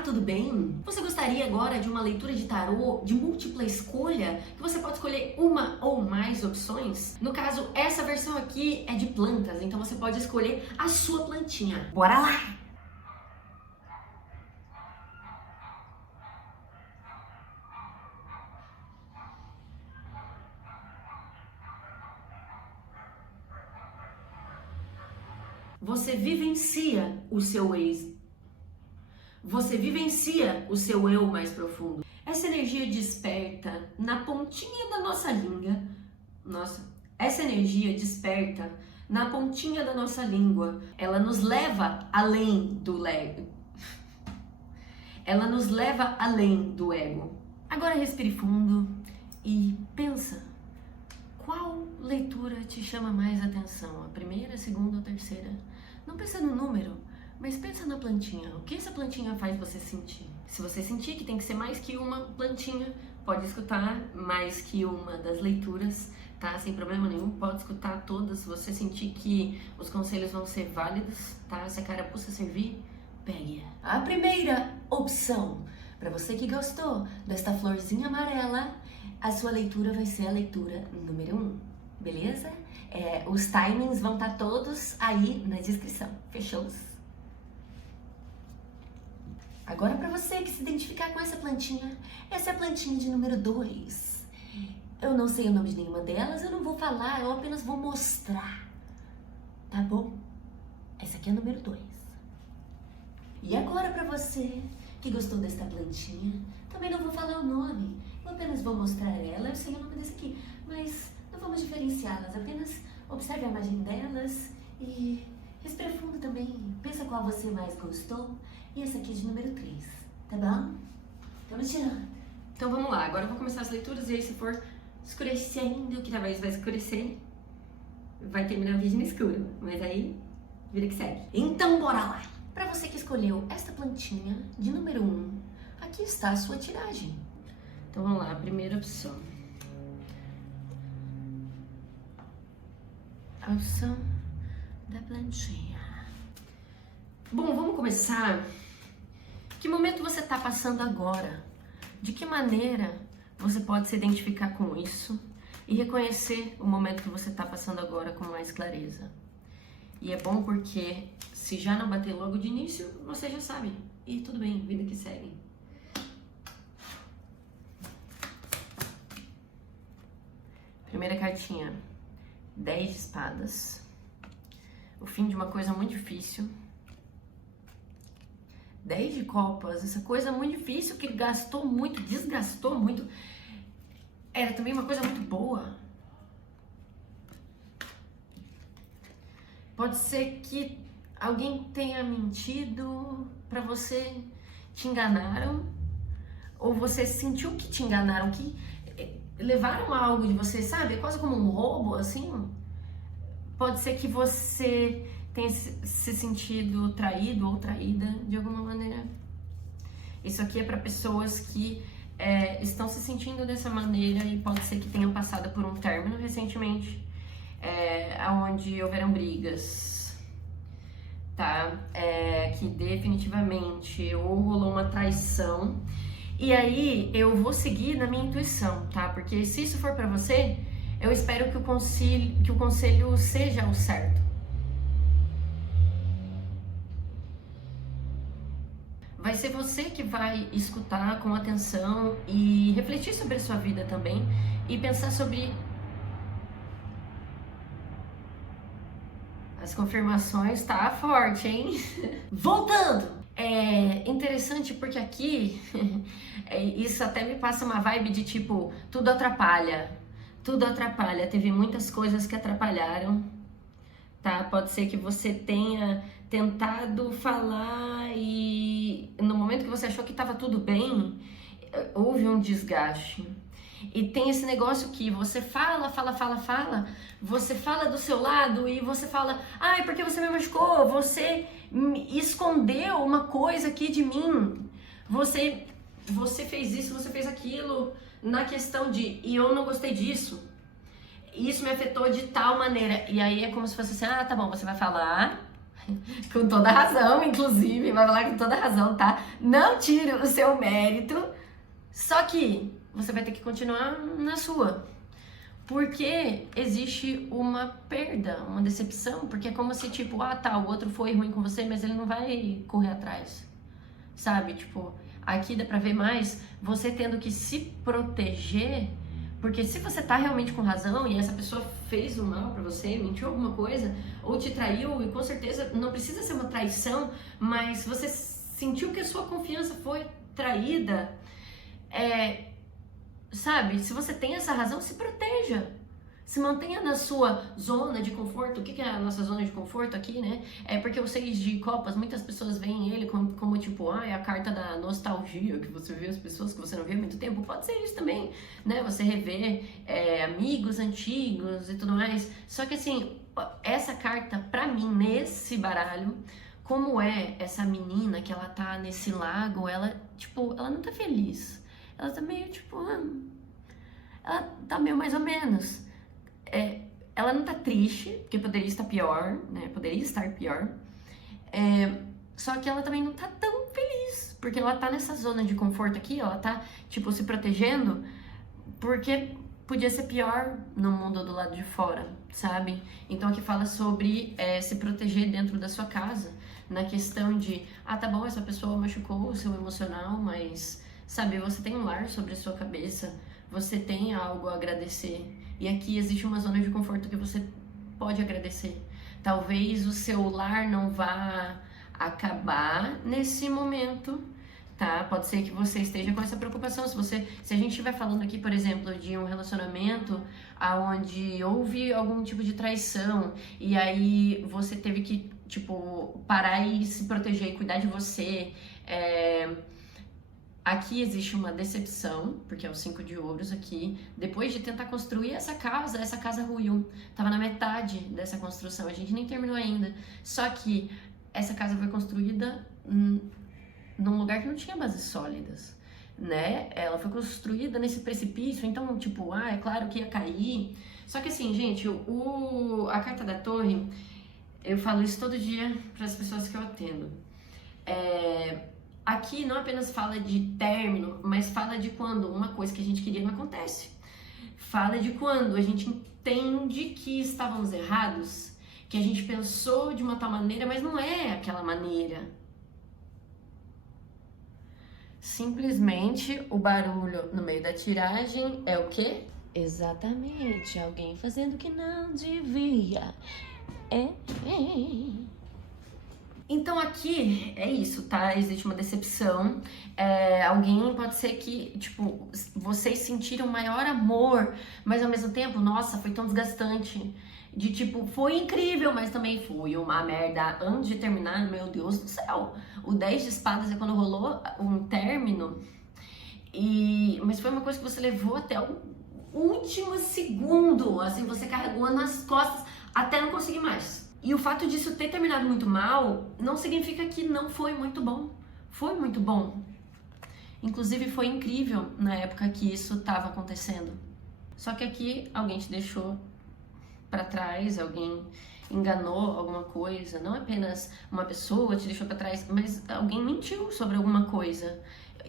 Olá, tudo bem? Você gostaria agora de uma leitura de tarô de múltipla escolha? Que você pode escolher uma ou mais opções? No caso, essa versão aqui é de plantas, então você pode escolher a sua plantinha. Bora lá! Você vivencia o seu ex. Você vivencia o seu eu mais profundo. Essa energia desperta na pontinha da nossa língua. Essa energia desperta na pontinha da nossa língua. Ela nos leva além do ego. Ela nos leva além do ego. Agora respire fundo e pensa. Qual leitura te chama mais atenção? A primeira, a segunda ou a terceira? Não pensa no número, mas pensa na plantinha. O que essa plantinha faz você sentir? Se você sentir que tem que ser mais que uma plantinha, pode escutar mais que uma das leituras, tá? Sem problema nenhum, pode escutar todas. Se você sentir que os conselhos vão ser válidos, tá? Se a carapuça servir, pegue. A primeira opção, para você que gostou desta florzinha amarela, a sua leitura vai ser a leitura número 1, beleza? Os timings vão estar todos aí na descrição, fechou? Agora para você que se identificar com essa é a plantinha de número 2. Eu não sei o nome de nenhuma delas, eu não vou falar, eu apenas vou mostrar, tá bom? Essa aqui é a número 2. E agora para você que gostou desta plantinha, também não vou falar o nome, eu apenas vou mostrar ela, eu sei o nome desse aqui, mas não vamos diferenciá-las, apenas observe a imagem delas e respira fundo também, pensa qual você mais gostou, e essa aqui é de número 3, tá bom? Estamos tirando. Então vamos lá, agora eu vou começar as leituras e aí se for escurecendo, que talvez vai escurecer, vai terminar o vídeo no escuro, mas aí, vida que segue. Então bora lá! Para você que escolheu esta plantinha de número 1, aqui está a sua tiragem. Então vamos lá, a primeira opção. A opção da plantinha. Bom, vamos começar. Que momento você está passando agora? De que maneira você pode se identificar com isso e reconhecer o momento que você está passando agora com mais clareza? E é bom porque se já não bater logo de início, você já sabe. E tudo bem, vida que segue. Primeira cartinha, 10 de espadas. O fim de uma coisa muito difícil. 10 de copas, essa coisa muito difícil que gastou muito, desgastou muito. Era também uma coisa muito boa. Pode ser que alguém tenha mentido pra você, te enganaram, ou você sentiu que te enganaram, que levaram algo de você, sabe? Quase como um roubo, assim. Pode ser que você tenha se sentido traído ou traída de alguma maneira. Isso aqui é para pessoas que estão se sentindo dessa maneira e pode ser que tenham passado por um término recentemente, onde houveram brigas, tá? Que definitivamente ou rolou uma traição. E aí eu vou seguir na minha intuição, tá? Porque se isso for pra você, eu espero que o conselho seja o certo. Vai ser você que vai escutar com atenção e refletir sobre a sua vida também e pensar sobre as confirmações. Tá forte, hein? Voltando! É interessante porque aqui isso até me passa uma vibe de tipo, tudo atrapalha, teve muitas coisas que atrapalharam, tá? Pode ser que você tenha tentado falar e no momento que você achou que estava tudo bem, houve um desgaste. E tem esse negócio que você fala, você fala do seu lado e você fala, ai, porque você me machucou, você escondeu uma coisa aqui de mim, você fez isso, você fez aquilo, na questão de, e eu não gostei disso, isso me afetou de tal maneira, e aí é como se fosse assim, ah, tá bom, você vai falar, Com toda razão, inclusive, vai falar com toda razão, tá? Não tire o seu mérito, só que você vai ter que continuar na sua. Porque existe uma perda, uma decepção, porque é como se, tipo, ah, tá, o outro foi ruim com você, mas ele não vai correr atrás, sabe? Tipo, aqui dá pra ver mais você tendo que se proteger, porque se você tá realmente com razão e essa pessoa fez o mal pra você, mentiu alguma coisa, ou te traiu, e com certeza não precisa ser uma traição, mas você sentiu que a sua confiança foi traída, sabe, se você tem essa razão, se proteja. Se mantenha na sua zona de conforto. O que é a nossa zona de conforto aqui, né? É porque o 6 de copas, muitas pessoas veem ele como tipo, é a carta da nostalgia, que você vê as pessoas que você não vê há muito tempo. Pode ser isso também, né? Você rever amigos antigos e tudo mais. Só que assim, essa carta, pra mim, nesse baralho, como é essa menina que ela tá nesse lago, ela, tipo, ela não tá feliz. Ela tá meio, tipo, ela tá meio mais ou menos. Ela não tá triste, porque poderia estar pior, né? Poderia estar pior. Só que ela também não tá tão feliz, porque ela tá nessa zona de conforto aqui, ela tá, tipo, se protegendo, porque podia ser pior no mundo do lado de fora, sabe? Então aqui fala sobre se proteger dentro da sua casa, na questão de, tá bom, essa pessoa machucou o seu emocional, mas, sabe, você tem um lar sobre a sua cabeça, você tem algo a agradecer. E aqui existe uma zona de conforto que você pode agradecer. Talvez o seu lar não vá acabar nesse momento, tá? Pode ser que você esteja com essa preocupação. Se a gente estiver falando aqui, por exemplo, de um relacionamento onde houve algum tipo de traição e aí você teve que, tipo, parar e se proteger e cuidar de você, aqui existe uma decepção, porque é o 5 de ouros aqui. Depois de tentar construir essa casa ruiu. Tava na metade dessa construção, a gente nem terminou ainda. Só que essa casa foi construída num lugar que não tinha bases sólidas, né? Ela foi construída nesse precipício, então, tipo, é claro que ia cair. Só que assim, gente, a carta da torre, eu falo isso todo dia para as pessoas que eu atendo. Aqui não apenas fala de término, mas fala de quando uma coisa que a gente queria não acontece. Fala de quando a gente entende que estávamos errados, que a gente pensou de uma tal maneira, mas não é aquela maneira. Simplesmente o barulho no meio da tiragem é o quê? Exatamente, alguém fazendo o que não devia. Então aqui é isso, tá? Existe uma decepção. Alguém pode ser que, tipo, vocês sentiram maior amor, mas ao mesmo tempo, nossa, foi tão desgastante. De tipo, foi incrível, mas também foi uma merda. Antes de terminar, meu Deus do céu. O 10 de espadas é quando rolou um término. Mas foi uma coisa que você levou até o último segundo. Assim, você carregou nas costas até não conseguir mais. E o fato disso ter terminado muito mal não significa que não foi muito bom. Foi muito bom. Inclusive foi incrível na época que isso estava acontecendo. Só que aqui alguém te deixou para trás, alguém enganou alguma coisa. Não apenas uma pessoa te deixou para trás, mas alguém mentiu sobre alguma coisa,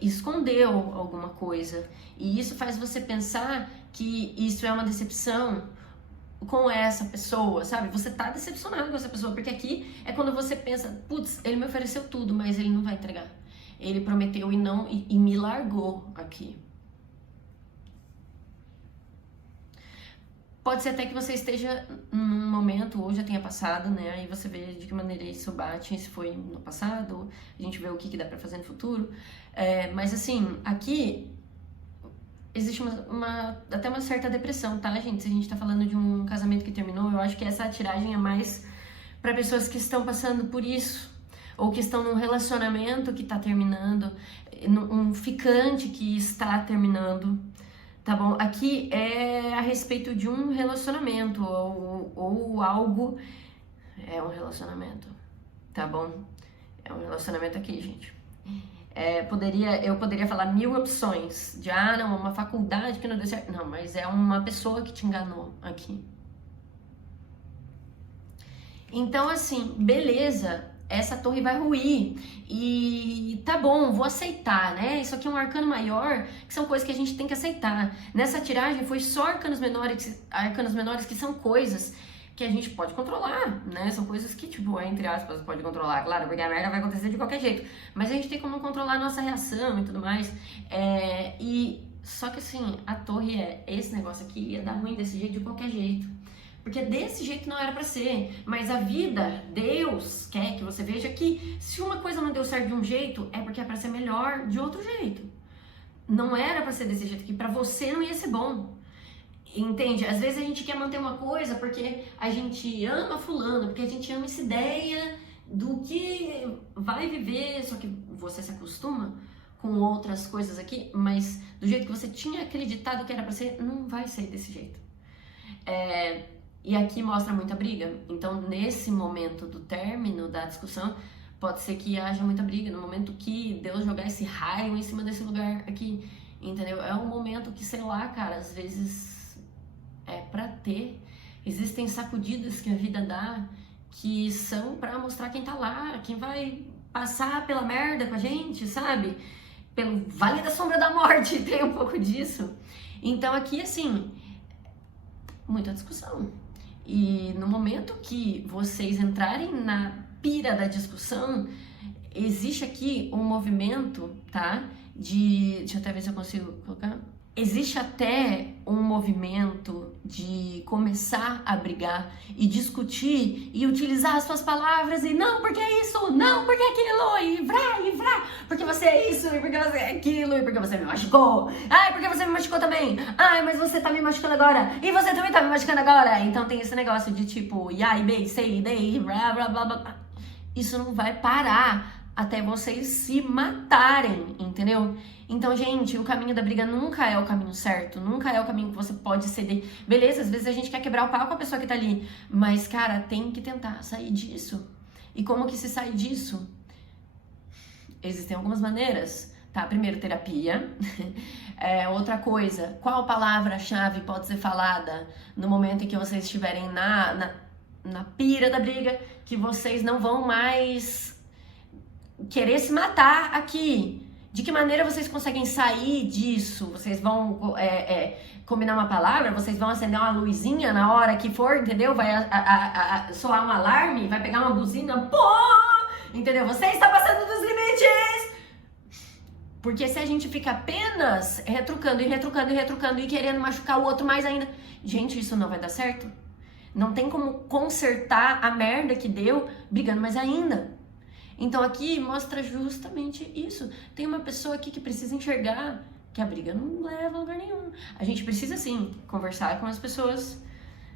escondeu alguma coisa. E isso faz você pensar que isso é uma decepção com essa pessoa, sabe? Você tá decepcionado com essa pessoa, porque aqui é quando você pensa, putz, ele me ofereceu tudo, mas ele não vai entregar. Ele prometeu e me largou aqui. Pode ser até que você esteja num momento, ou já tenha passado, né? Aí você vê de que maneira isso bate, se foi no passado, a gente vê o que dá pra fazer no futuro. Mas assim, aqui existe até uma certa depressão, tá, gente? Se a gente tá falando de um casamento que terminou, eu acho que essa tiragem é mais para pessoas que estão passando por isso, ou que estão num relacionamento que tá terminando, um ficante que está terminando, tá bom? Aqui é a respeito de um relacionamento, ou algo, é um relacionamento, tá bom? É um relacionamento aqui, gente. Eu poderia falar 1000 opções de, não, uma faculdade que não deu certo. Não, mas é uma pessoa que te enganou aqui. Então, assim, beleza, essa torre vai ruir e tá bom, vou aceitar, né? Isso aqui é um arcano maior, que são coisas que a gente tem que aceitar. Nessa tiragem foi só arcanos menores que são coisas que a gente pode controlar, né? São coisas que, tipo, entre aspas, pode controlar, claro, porque a merda vai acontecer de qualquer jeito. Mas a gente tem como controlar a nossa reação e tudo mais. Só que assim, a torre esse negócio aqui ia dar ruim desse jeito de qualquer jeito. Porque desse jeito não era pra ser. Mas a vida, Deus quer que você veja que se uma coisa não deu certo de um jeito, é porque é pra ser melhor de outro jeito. Não era pra ser desse jeito aqui, pra você não ia ser bom. Entende? Às vezes a gente quer manter uma coisa porque a gente ama fulano, porque a gente ama essa ideia do que vai viver, só que você se acostuma com outras coisas aqui, mas do jeito que você tinha acreditado que era pra ser, não vai ser desse jeito. E aqui mostra muita briga. Então, nesse momento do término da discussão, pode ser que haja muita briga. No momento que Deus jogar esse raio em cima desse lugar aqui, entendeu? É um momento que, sei lá, cara, às vezes é pra ter. Existem sacudidas que a vida dá que são pra mostrar quem tá lá, quem vai passar pela merda com a gente, sabe? Pelo vale da sombra da morte, tem um pouco disso. Então aqui, assim, muita discussão. E no momento que vocês entrarem na pira da discussão, existe aqui um movimento, tá? Deixa eu até ver se eu consigo colocar. Existe até um movimento de começar a brigar e discutir e utilizar as suas palavras e não, porque é isso, não, porque é aquilo, e vrá, porque você é isso, e porque você é aquilo, e porque você me machucou, ai, porque você me machucou também, ai, mas você tá me machucando agora, e você também tá me machucando agora. Então tem esse negócio de tipo, yai, bem, sei, dei, blá, blá, blá, blá. Isso não vai parar até vocês se matarem, entendeu? Então, gente, o caminho da briga nunca é o caminho certo, nunca é o caminho que você pode ceder. Beleza, às vezes a gente quer quebrar o pau com a pessoa que tá ali, mas, cara, tem que tentar sair disso. E como que se sai disso? Existem algumas maneiras, tá? Primeiro, terapia. Outra coisa, qual palavra-chave pode ser falada no momento em que vocês estiverem na pira da briga, que vocês não vão mais querer se matar aqui? De que maneira vocês conseguem sair disso? Vocês vão combinar uma palavra? Vocês vão acender uma luzinha na hora que for, entendeu? Vai soar um alarme, vai pegar uma buzina, pô! Entendeu? Você está passando dos limites! Porque se a gente fica apenas retrucando e querendo machucar o outro mais ainda, gente, isso não vai dar certo. Não tem como consertar a merda que deu brigando mais ainda. Então aqui mostra justamente isso. Tem uma pessoa aqui que precisa enxergar que a briga não leva a lugar nenhum. A gente precisa sim conversar com as pessoas,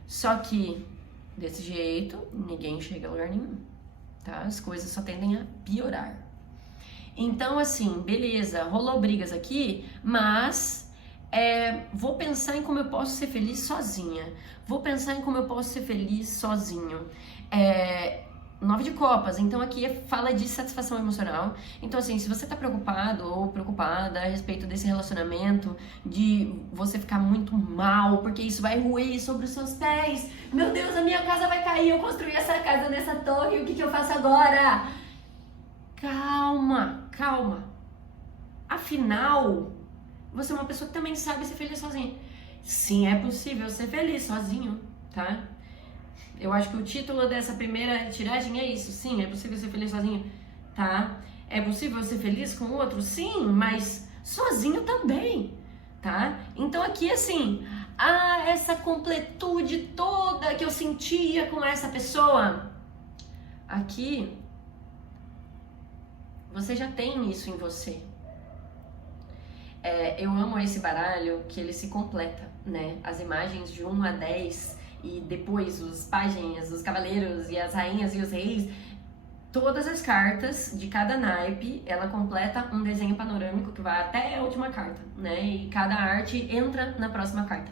só que desse jeito ninguém chega a lugar nenhum, tá? As coisas só tendem a piorar. Então assim, beleza, rolou brigas aqui, mas vou pensar em como eu posso ser feliz sozinha. Vou pensar em como eu posso ser feliz sozinho. 9 de copas, então aqui fala de satisfação emocional. Então assim, se você tá preocupado ou preocupada a respeito desse relacionamento, de você ficar muito mal, porque isso vai ruir sobre os seus pés, meu Deus, a minha casa vai cair, eu construí essa casa nessa torre, o que eu faço agora? Calma, calma. Afinal, você é uma pessoa que também sabe ser feliz sozinha. Sim, é possível ser feliz sozinho, tá? Eu acho que o título dessa primeira tiragem é isso. Sim, é possível ser feliz sozinho, tá? É possível ser feliz com o outro? Sim, mas sozinho também, tá? Então aqui, assim, essa completude toda que eu sentia com essa pessoa, aqui, você já tem isso em você. Eu amo esse baralho que ele se completa, né? As imagens de 1 a 10... e depois os pajens, os cavaleiros e as rainhas e os reis, todas as cartas de cada naipe, ela completa um desenho panorâmico que vai até a última carta, né? E cada arte entra na próxima carta.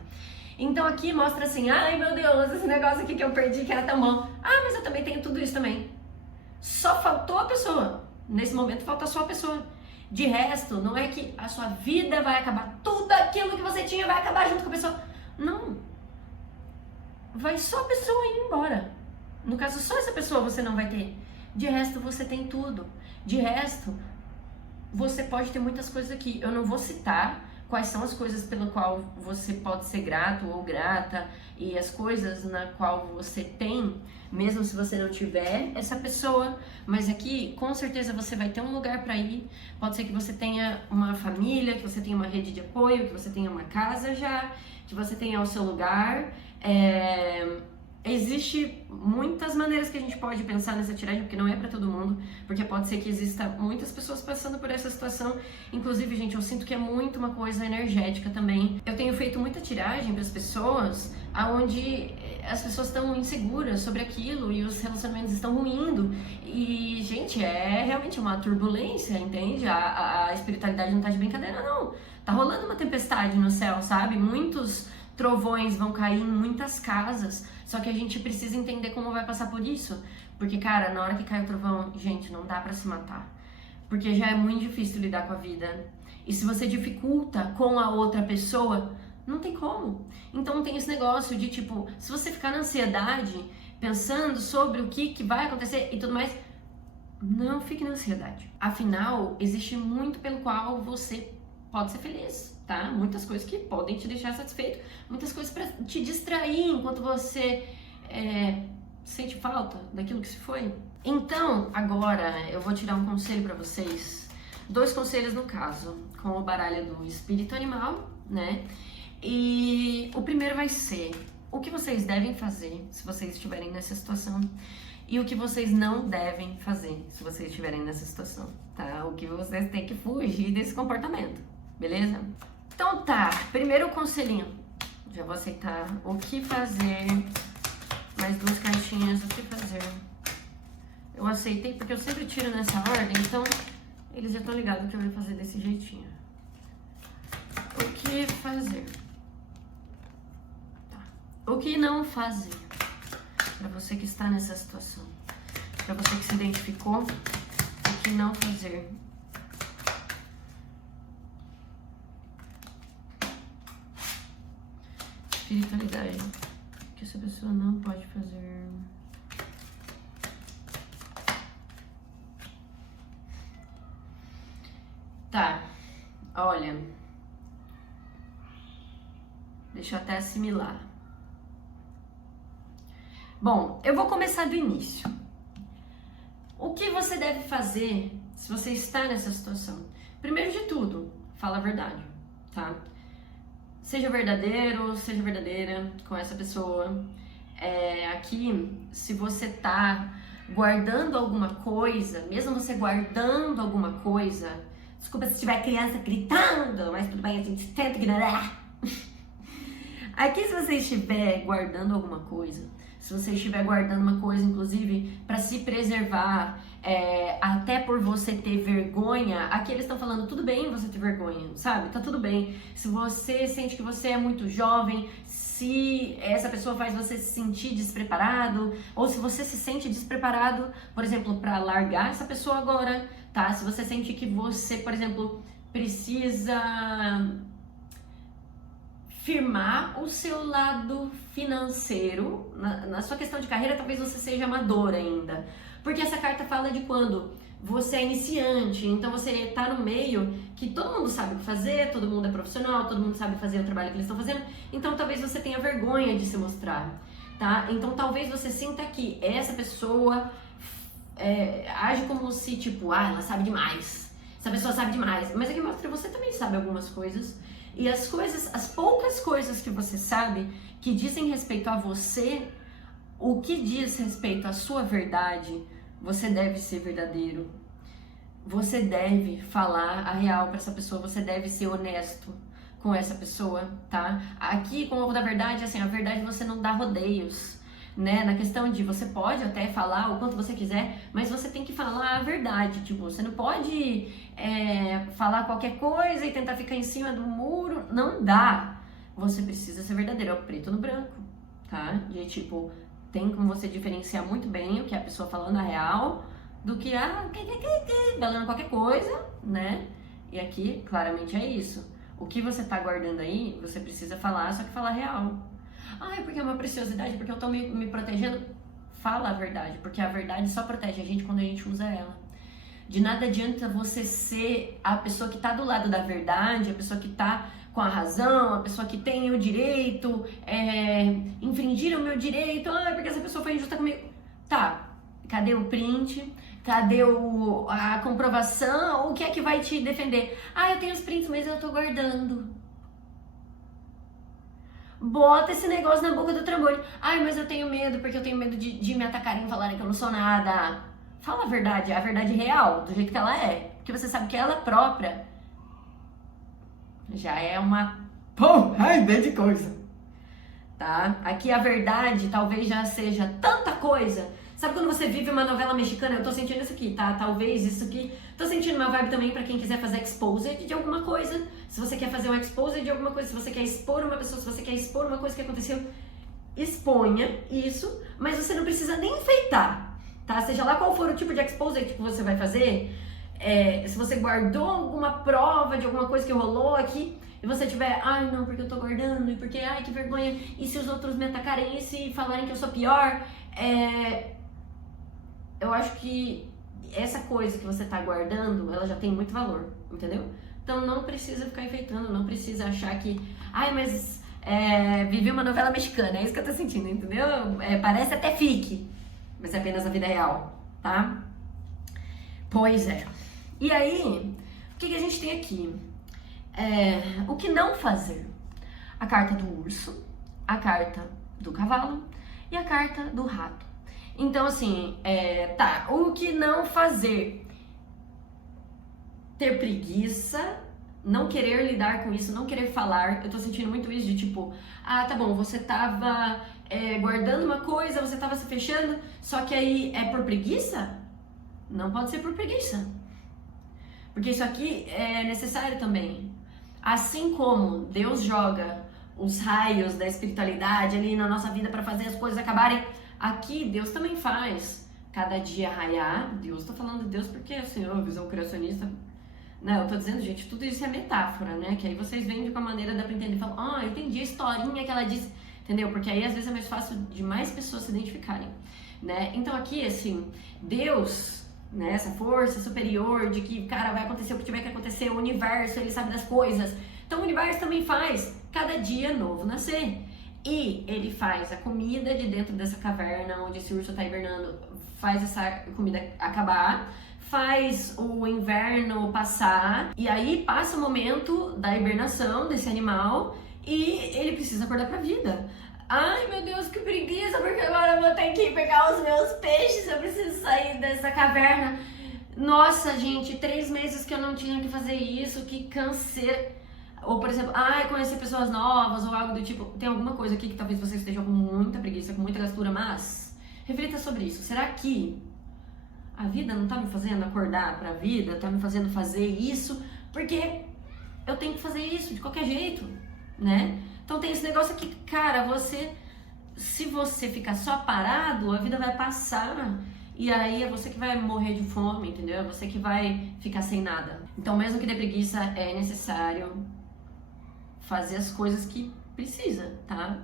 Então aqui mostra assim, ai meu Deus, esse negócio aqui que eu perdi que era tão bom. Mas eu também tenho tudo isso também. Só faltou a pessoa. Nesse momento falta só a pessoa. De resto, não é que a sua vida vai acabar, tudo aquilo que você tinha vai acabar junto com a pessoa. Não. Vai só a pessoa ir embora. No caso, só essa pessoa você não vai ter. De resto, você tem tudo. De resto, você pode ter muitas coisas aqui. Eu não vou citar quais são as coisas pelo qual você pode ser grato ou grata e as coisas na qual você tem, mesmo se você não tiver essa pessoa, mas aqui com certeza você vai ter um lugar para ir. Pode ser que você tenha uma família, que você tenha uma rede de apoio, que você tenha uma casa já, que você tenha o seu lugar. Existe muitas maneiras que a gente pode pensar nessa tiragem, porque não é pra todo mundo, porque pode ser que exista muitas pessoas passando por essa situação. Inclusive, gente, eu sinto que é muito uma coisa energética também. Eu tenho feito muita tiragem para as pessoas, aonde as pessoas estão inseguras sobre aquilo e os relacionamentos estão ruindo. E, gente, é realmente uma turbulência, entende? A espiritualidade não tá de brincadeira, não. Tá rolando uma tempestade no céu, sabe? Muitos trovões vão cair em muitas casas, só que a gente precisa entender como vai passar por isso, porque, cara, na hora que cai o trovão, gente, não dá pra se matar, porque já é muito difícil lidar com a vida, e se você dificulta com a outra pessoa, não tem como. Então tem esse negócio de, tipo, se você ficar na ansiedade, pensando sobre o que vai acontecer e tudo mais, não fique na ansiedade. Afinal, existe muito pelo qual você pode ser feliz, tá? Muitas coisas que podem te deixar satisfeito, muitas coisas para te distrair enquanto você sente falta daquilo que se foi. Então, agora eu vou tirar um conselho para vocês, 2 conselhos no caso, com o baralho do espírito animal, né? E o primeiro vai ser o que vocês devem fazer se vocês estiverem nessa situação e o que vocês não devem fazer se vocês estiverem nessa situação, tá? O que vocês têm que fugir desse comportamento. Beleza? Então tá, primeiro conselhinho. Já vou aceitar o que fazer. Mais 2 cartinhas, o que fazer. Eu aceitei porque eu sempre tiro nessa ordem, então eles já estão ligados que eu vou fazer desse jeitinho. O que fazer? Tá. O que não fazer? Pra você que está nessa situação. Pra você que se identificou, o que não fazer? Espiritualidade, que essa pessoa não pode fazer. Tá, olha, deixa eu até assimilar. Bom, eu vou começar do início. O que você deve fazer se você está nessa situação? Primeiro de tudo, fala a verdade, tá? Seja verdadeiro, seja verdadeira com essa pessoa. Aqui, se você tá guardando alguma coisa, mesmo você guardando alguma coisa, desculpa se tiver criança gritando, mas tudo bem, a gente tenta ignorar. Aqui, se você estiver guardando alguma coisa, se você estiver guardando uma coisa, inclusive, para se preservar, até por você ter vergonha, aqui eles estão falando, tudo bem você ter vergonha, sabe? Tá tudo bem. Se você sente que você é muito jovem, se essa pessoa faz você se sentir despreparado, ou se você se sente despreparado, por exemplo, para largar essa pessoa agora, tá? Se você sente que você, por exemplo, precisa firmar o seu lado financeiro, na sua questão de carreira, talvez você seja amador ainda. Porque essa carta fala de quando você é iniciante, então você tá no meio que todo mundo sabe o que fazer, todo mundo é profissional, todo mundo sabe fazer o trabalho que eles estão fazendo, então talvez você tenha vergonha de se mostrar, tá? Então talvez você sinta que essa pessoa age como se, tipo, ela sabe demais, essa pessoa sabe demais, mas aqui mostra que você também sabe algumas coisas, e as poucas coisas que você sabe, que dizem respeito a você, o que diz respeito à sua verdade, você deve ser verdadeiro. Você deve falar a real para essa pessoa, você deve ser honesto com essa pessoa, tá? Aqui, com o ovo da verdade, assim, a verdade você não dá rodeios, né? Na questão de você pode até falar o quanto você quiser, mas você tem que falar a verdade, tipo, você não pode falar qualquer coisa e tentar ficar em cima do muro, não dá. Você precisa ser verdadeiro, é o preto no branco, tá? E tipo, tem como você diferenciar muito bem o que é a pessoa falando a real do que falando qualquer coisa, né? E aqui, claramente é isso. O que você tá guardando aí, você precisa falar, só que falar real. Ai, porque é uma preciosidade, porque eu tô me protegendo. fala a verdade, porque a verdade só protege a gente quando a gente usa ela. De nada adianta você ser a pessoa que tá do lado da verdade, a pessoa que tá com a razão, a pessoa que tem o direito, infringir o meu direito, porque essa pessoa foi injusta comigo. Tá, cadê o print? Cadê a comprovação? O que é que vai te defender? Eu tenho os prints, mas eu tô guardando. Bota esse negócio na boca do trambolho. Mas eu tenho medo, porque eu tenho medo de me atacarem e falarem que eu não sou nada. Fala a verdade real, do jeito que ela é. Porque você sabe que ela própria já é uma porrada de coisa. Tá? Aqui a verdade talvez já seja tanta coisa. Sabe quando você vive uma novela mexicana? Eu tô sentindo isso aqui, tá? Talvez isso aqui. Tô sentindo uma vibe também pra quem quiser fazer exposed de alguma coisa. Se você quer fazer um exposed de alguma coisa, se você quer expor uma pessoa, se você quer expor uma coisa que aconteceu, exponha isso, mas você não precisa nem enfeitar, tá? Seja lá qual for o tipo de exposed que você vai fazer, se você guardou alguma prova de alguma coisa que rolou aqui, e você tiver, não, porque eu tô guardando, e porque, que vergonha, e se os outros me atacarem, e se falarem que eu sou pior, eu acho que essa coisa que você tá guardando, ela já tem muito valor, entendeu? Então não precisa ficar enfeitando, não precisa achar que, mas vivi uma novela mexicana, é isso que eu tô sentindo, entendeu? Parece até fique, mas é apenas a vida real, tá? Pois é. E aí, o que a gente tem aqui? O que não fazer? A carta do urso, a carta do cavalo e a carta do rato. Então, assim, o que não fazer? Ter preguiça, não querer lidar com isso, não querer falar. Eu tô sentindo muito isso de tipo, tá bom, você tava guardando uma coisa, você tava se fechando, só que aí é por preguiça? Não pode ser por preguiça. Porque isso aqui é necessário também. Assim como Deus joga os raios da espiritualidade ali na nossa vida para fazer as coisas acabarem, aqui Deus também faz. Cada dia raiar, Deus, tô falando de Deus porque o Senhor, visão criacionista. Não, eu tô dizendo, gente, tudo isso é metáfora, né? Que aí vocês vêm de uma maneira, dá pra entender e falam, eu entendi a historinha que ela disse, entendeu? Porque aí às vezes é mais fácil de mais pessoas se identificarem, né? Então aqui, assim, Deus, né, essa força superior de que, cara, vai acontecer o que tiver que acontecer, o universo, ele sabe das coisas. Então o universo também faz cada dia novo nascer. E ele faz a comida de dentro dessa caverna onde esse urso tá hibernando, faz essa comida acabar, faz o inverno passar, e aí passa o momento da hibernação desse animal e ele precisa acordar pra vida. Ai, meu Deus, que preguiça, porque agora eu vou ter que pegar os meus peixes, eu preciso sair dessa caverna. Nossa, gente, 3 meses que eu não tinha que fazer isso, que canseira. Ou, por exemplo, conhecer pessoas novas ou algo do tipo. Tem alguma coisa aqui que talvez você esteja com muita preguiça, com muita gastura, mas reflita sobre isso. Será que a vida não tá me fazendo acordar pra vida, tá me fazendo fazer isso? Porque eu tenho que fazer isso de qualquer jeito, né? Então tem esse negócio aqui, cara, se você ficar só parado, a vida vai passar. E aí é você que vai morrer de fome, entendeu? É você que vai ficar sem nada. Então mesmo que dê preguiça, é necessário fazer as coisas que precisa, tá?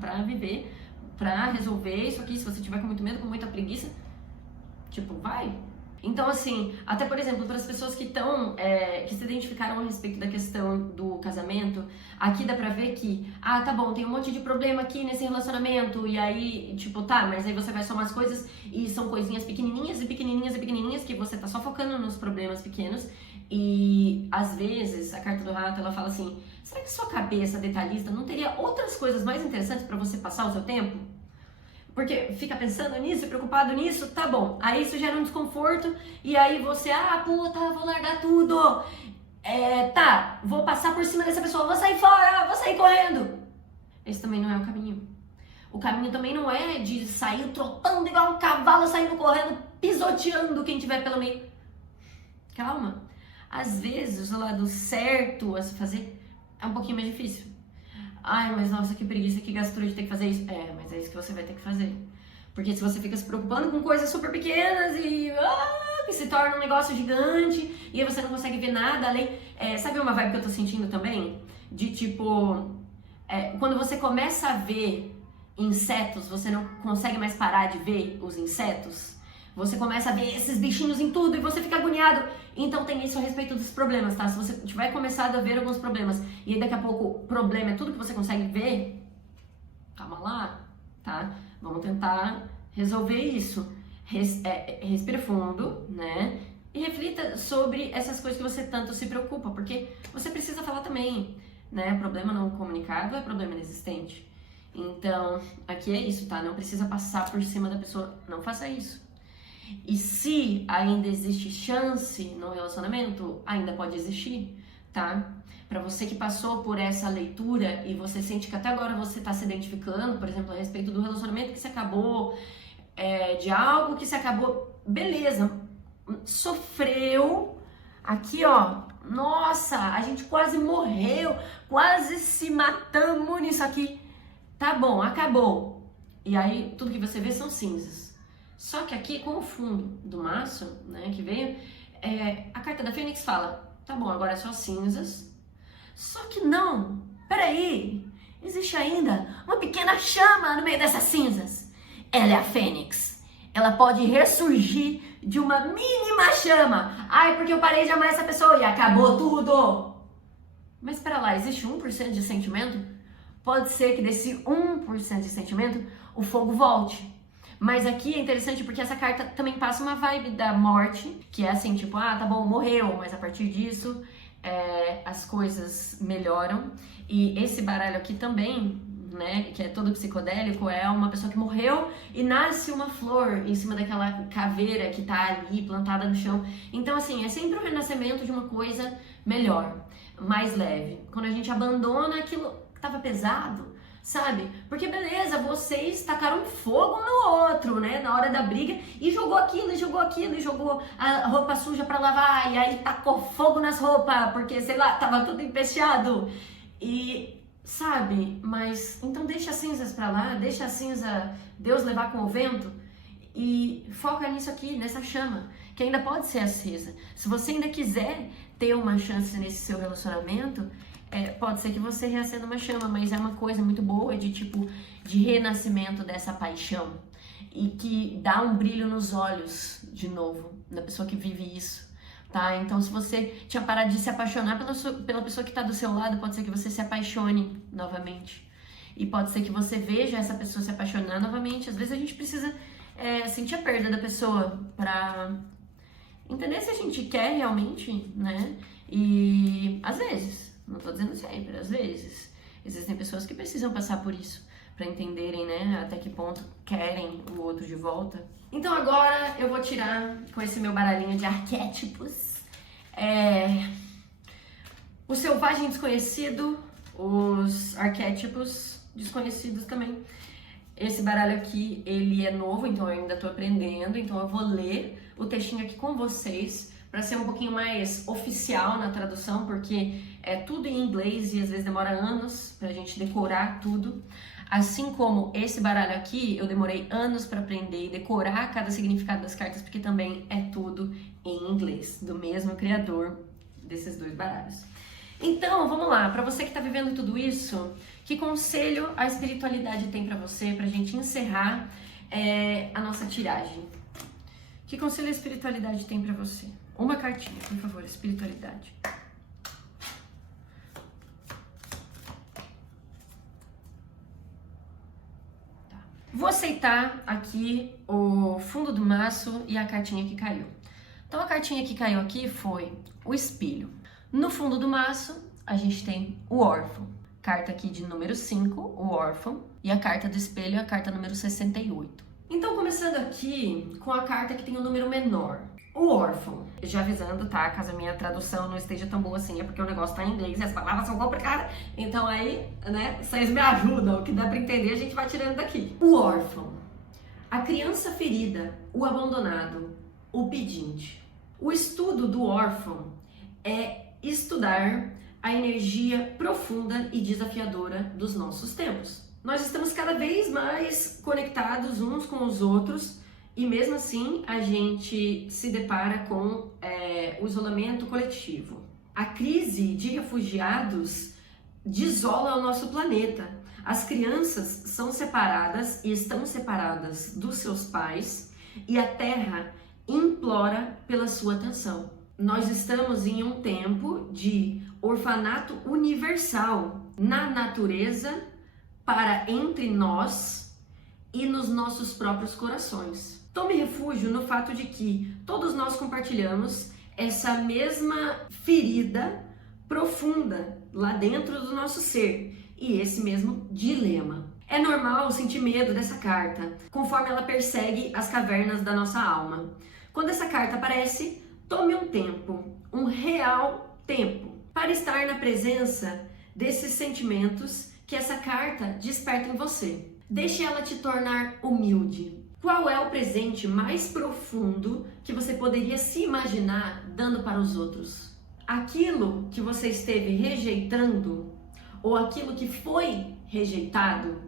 Pra viver, pra resolver isso aqui. Se você tiver com muito medo, com muita preguiça, vai. Então, assim, até por exemplo, para as pessoas que se identificaram a respeito da questão do casamento, aqui dá pra ver que, tá bom, tem um monte de problema aqui nesse relacionamento, e aí, mas aí você vai somar as coisas e são coisinhas pequenininhas e pequenininhas e pequenininhas que você tá só focando nos problemas pequenos. E às vezes a carta do rato, ela fala assim, será que sua cabeça detalhista não teria outras coisas mais interessantes para você passar o seu tempo? Porque fica pensando nisso, preocupado nisso, tá bom. Aí isso gera um desconforto e aí você, vou largar tudo. Vou passar por cima dessa pessoa, vou sair fora, vou sair correndo. Esse também não é o caminho. O caminho também não é de sair trotando igual um cavalo, saindo correndo, pisoteando quem tiver pelo meio. Calma. Às vezes o lado certo a se fazer é um pouquinho mais difícil. Mas nossa, que preguiça, que gastura de ter que fazer isso. Mas é isso que você vai ter que fazer. Porque se você fica se preocupando com coisas super pequenas e que se torna um negócio gigante e aí você não consegue ver nada além. Sabe uma vibe que eu tô sentindo também? De quando você começa a ver insetos, você não consegue mais parar de ver os insetos? Você começa a ver esses bichinhos em tudo e você fica agoniado. Então tem isso a respeito dos problemas, tá? Se você tiver começado a ver alguns problemas e daqui a pouco o problema é tudo que você consegue ver, calma lá, tá? Vamos tentar resolver isso. Respire fundo, né? E reflita sobre essas coisas que você tanto se preocupa, porque você precisa falar também, né? Problema não comunicado é problema inexistente. Então, aqui é isso, tá? Não precisa passar por cima da pessoa, não faça isso. E se ainda existe chance no relacionamento, ainda pode existir, tá? Para você que passou por essa leitura e você sente que até agora você está se identificando, por exemplo, a respeito do relacionamento que se acabou, de algo que se acabou, beleza, sofreu, aqui ó, nossa, a gente quase morreu, quase se matamos nisso aqui, tá bom, acabou. E aí tudo que você vê são cinzas. Só que aqui com o fundo do maço, né, que veio, a carta da Fênix fala, tá bom, agora é só cinzas. Só que não, peraí, existe ainda uma pequena chama no meio dessas cinzas. Ela é a Fênix. Ela pode ressurgir de uma mínima chama. Ai, porque eu parei de amar essa pessoa e acabou tudo. Mas espera lá, existe 1% de sentimento? Pode ser que desse 1% de sentimento o fogo volte. Mas aqui é interessante porque essa carta também passa uma vibe da morte, que é assim, tipo, ah, tá bom, morreu, mas a partir disso as coisas melhoram. E esse baralho aqui também, né, que é todo psicodélico, é uma pessoa que morreu e nasce uma flor em cima daquela caveira que tá ali plantada no chão. Então, assim, é sempre o renascimento de uma coisa melhor, mais leve. Quando a gente abandona aquilo que tava pesado, sabe? Porque beleza, vocês tacaram fogo no outro, né? Na hora da briga e jogou aquilo, e jogou aquilo, e jogou a roupa suja pra lavar, e aí tacou fogo nas roupas, porque, sei lá, tava tudo empesteado. E, sabe? Mas, então deixa as cinzas pra lá, deixa a cinza Deus levar com o vento e foca nisso aqui, nessa chama, que ainda pode ser acesa. Se você ainda quiser ter uma chance nesse seu relacionamento, pode ser que você reacenda uma chama, mas é uma coisa muito boa de tipo de renascimento dessa paixão e que dá um brilho nos olhos de novo da pessoa que vive isso, tá? Então, se você tinha parado de se apaixonar pela pessoa que tá do seu lado, pode ser que você se apaixone novamente e pode ser que você veja essa pessoa se apaixonar novamente. Às vezes a gente precisa sentir a perda da pessoa pra entender se a gente quer realmente, né? E às vezes, não tô dizendo sempre, às vezes existem pessoas que precisam passar por isso para entenderem, né, até que ponto querem o outro de volta. Então agora eu vou tirar com esse meu baralhinho de arquétipos o selvagem desconhecido, os arquétipos desconhecidos também. Esse baralho aqui, ele é novo, então eu ainda tô aprendendo, então eu vou ler o textinho aqui com vocês para ser um pouquinho mais oficial na tradução, porque é tudo em inglês e às vezes demora anos pra gente decorar tudo. Assim como esse baralho aqui, eu demorei anos para aprender e decorar cada significado das cartas, porque também é tudo em inglês, do mesmo criador desses dois baralhos. Então, vamos lá, para você que tá vivendo tudo isso, que conselho a espiritualidade tem para você, pra gente encerrar a nossa tiragem? Que conselho a espiritualidade tem para você? Uma cartinha, por favor, espiritualidade. Tá. Vou aceitar aqui o fundo do maço e a cartinha que caiu. Então, a cartinha que caiu aqui foi o espelho. No fundo do maço, a gente tem o órfão. Carta aqui de número 5, o órfão. E a carta do espelho é a carta número 68. Então, começando aqui com a carta que tem o número menor. O órfão. Já avisando, tá? Caso a minha tradução não esteja tão boa assim, é porque o negócio tá em inglês e as palavras são complicadas. Então aí, né, vocês me ajudam. O que dá pra entender, a gente vai tirando daqui. O órfão. A criança ferida, o abandonado, o pedinte. O estudo do órfão é estudar a energia profunda e desafiadora dos nossos tempos. Nós estamos cada vez mais conectados uns com os outros e mesmo assim a gente se depara com o isolamento coletivo. A crise de refugiados desola o nosso planeta. As crianças são separadas e estão separadas dos seus pais e a Terra implora pela sua atenção. Nós estamos em um tempo de orfanato universal na natureza, para entre nós e nos nossos próprios corações. Tome refúgio no fato de que todos nós compartilhamos essa mesma ferida profunda lá dentro do nosso ser e esse mesmo dilema. É normal sentir medo dessa carta, conforme ela persegue as cavernas da nossa alma. Quando essa carta aparece, tome um tempo, um real tempo, para estar na presença desses sentimentos que essa carta desperta em você. Deixe ela te tornar humilde. Qual é o presente mais profundo que você poderia se imaginar dando para os outros? Aquilo que você esteve rejeitando ou aquilo que foi rejeitado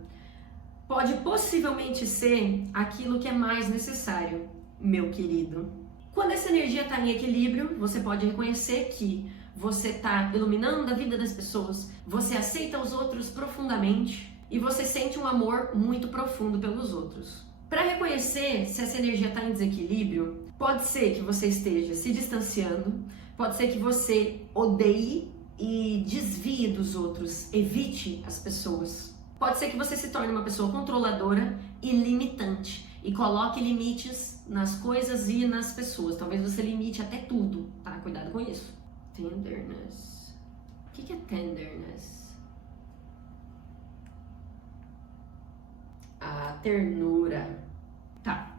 pode possivelmente ser aquilo que é mais necessário, meu querido. Quando essa energia está em equilíbrio, você pode reconhecer que você está iluminando a vida das pessoas, você aceita os outros profundamente e você sente um amor muito profundo pelos outros. Para reconhecer se essa energia está em desequilíbrio, pode ser que você esteja se distanciando, pode ser que você odeie e desvie dos outros, evite as pessoas. Pode ser que você se torne uma pessoa controladora e limitante e coloque limites nas coisas e nas pessoas. Talvez você limite até tudo, tá? Cuidado com isso. Tenderness. O que é tenderness? A ternura. Tá.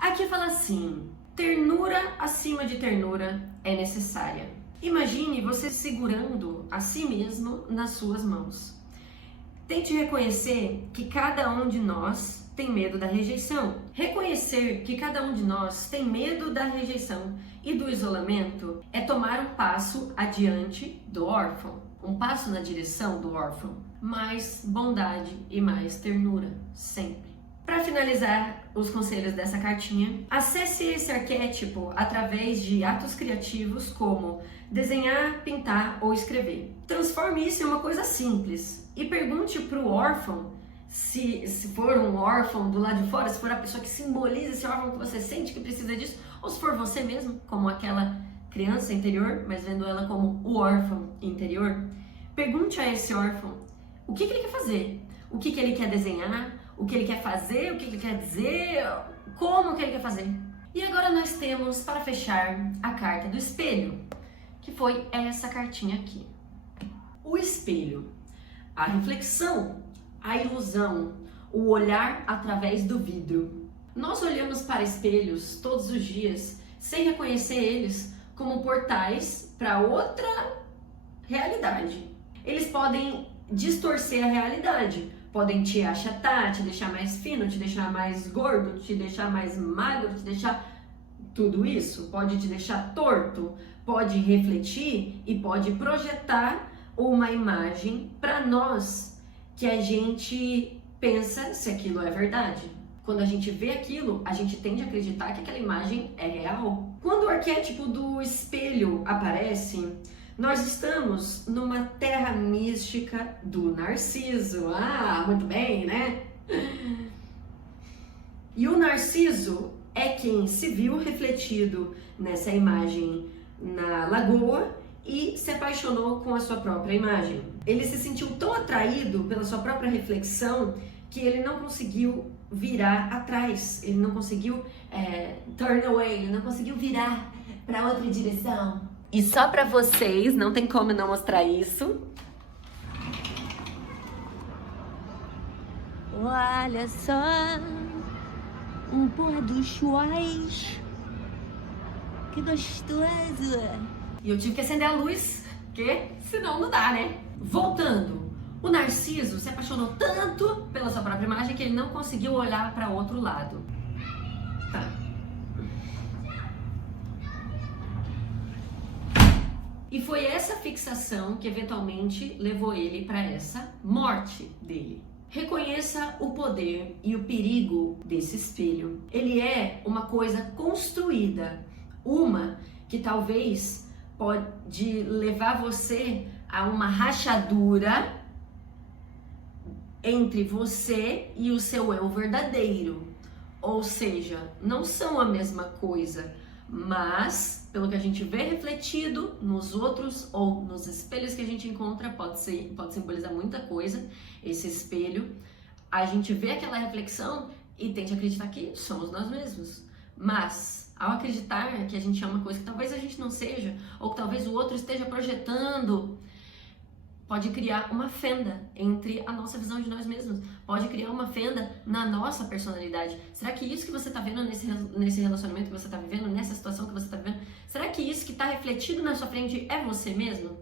Aqui fala assim: ternura acima de ternura é necessária. Imagine você segurando a si mesmo nas suas mãos. Tente reconhecer que cada um de nós tem medo da rejeição. Reconhecer que cada um de nós tem medo da rejeição e do isolamento é tomar um passo adiante do órfão, um passo na direção do órfão. Mais bondade e mais ternura, sempre. Para finalizar os conselhos dessa cartinha, acesse esse arquétipo através de atos criativos como desenhar, pintar ou escrever. Transforme isso em uma coisa simples e pergunte para o órfão, se for um órfão do lado de fora, se for a pessoa que simboliza esse órfão que você sente que precisa disso, ou se for você mesmo, como aquela criança interior, mas vendo ela como o órfão interior, pergunte a esse órfão o que ele quer fazer, o que ele quer desenhar, o que ele quer fazer, o que ele quer dizer, como que ele quer fazer. E agora nós temos, para fechar, a carta do espelho, que foi essa cartinha aqui. O espelho, a reflexão, a ilusão, o olhar através do vidro. Nós olhamos para espelhos todos os dias sem reconhecer eles como portais para outra realidade. Eles podem distorcer a realidade, podem te achatar, te deixar mais fino, te deixar mais gordo, te deixar mais magro, te deixar tudo isso, pode te deixar torto, pode refletir e pode projetar uma imagem para nós que a gente pensa se aquilo é verdade. Quando a gente vê aquilo, a gente tende a acreditar que aquela imagem é real. Quando o arquétipo do espelho aparece, nós estamos numa terra mística do Narciso. Ah, muito bem, né? E o Narciso é quem se viu refletido nessa imagem na lagoa e se apaixonou com a sua própria imagem. Ele se sentiu tão atraído pela sua própria reflexão que ele não conseguiu virar atrás, ele não conseguiu turn away, ele não conseguiu virar para outra direção. E só para vocês, não tem como não mostrar isso. Olha só, um pôr do chuás. Que gostoso! E eu tive que acender a luz, porque senão não dá, né? Voltando, o Narciso se apaixonou tanto pela sua própria imagem que ele não conseguiu olhar para outro lado. Tá. E foi essa fixação que eventualmente levou ele para essa morte dele. Reconheça o poder e o perigo desse espelho. Ele é uma coisa construída, uma que talvez pode levar você a uma rachadura entre você e o seu eu verdadeiro. Ou seja, não são a mesma coisa, mas pelo que a gente vê refletido nos outros ou nos espelhos que a gente encontra, pode simbolizar muita coisa, esse espelho. A gente vê aquela reflexão e tende a acreditar que somos nós mesmos. Mas, ao acreditar que a gente é uma coisa que talvez a gente não seja, ou que talvez o outro esteja projetando, pode criar uma fenda entre a nossa visão de nós mesmos. Pode criar uma fenda na nossa personalidade. Será que isso que você está vendo nesse relacionamento que você está vivendo, nessa situação que você está vivendo, será que isso que está refletido na sua frente é você mesmo?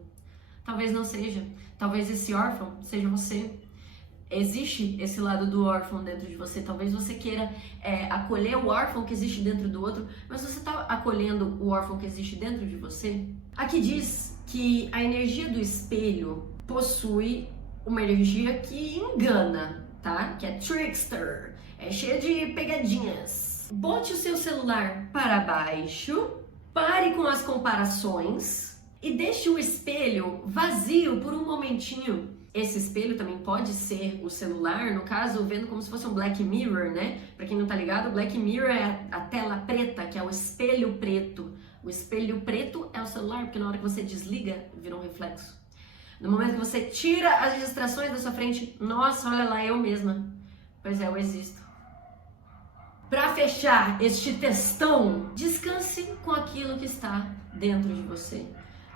Talvez não seja. Talvez esse órfão seja você. Existe esse lado do órfão dentro de você. Talvez você queira acolher o órfão que existe dentro do outro, mas você está acolhendo o órfão que existe dentro de você? Aqui diz que a energia do espelho possui uma energia que engana, tá? Que é trickster, é cheia de pegadinhas. Bote o seu celular para baixo, pare com as comparações e deixe o espelho vazio por um momentinho. Esse espelho também pode ser o celular, no caso, vendo como se fosse um Black Mirror, né? Pra quem não tá ligado, o Black Mirror é a tela preta, que é o espelho preto. O espelho preto é o celular, porque na hora que você desliga, vira um reflexo. No momento que você tira as distrações da sua frente, nossa, olha lá, eu mesma. Pois é, eu existo. Pra fechar este textão, descanse com aquilo que está dentro de você.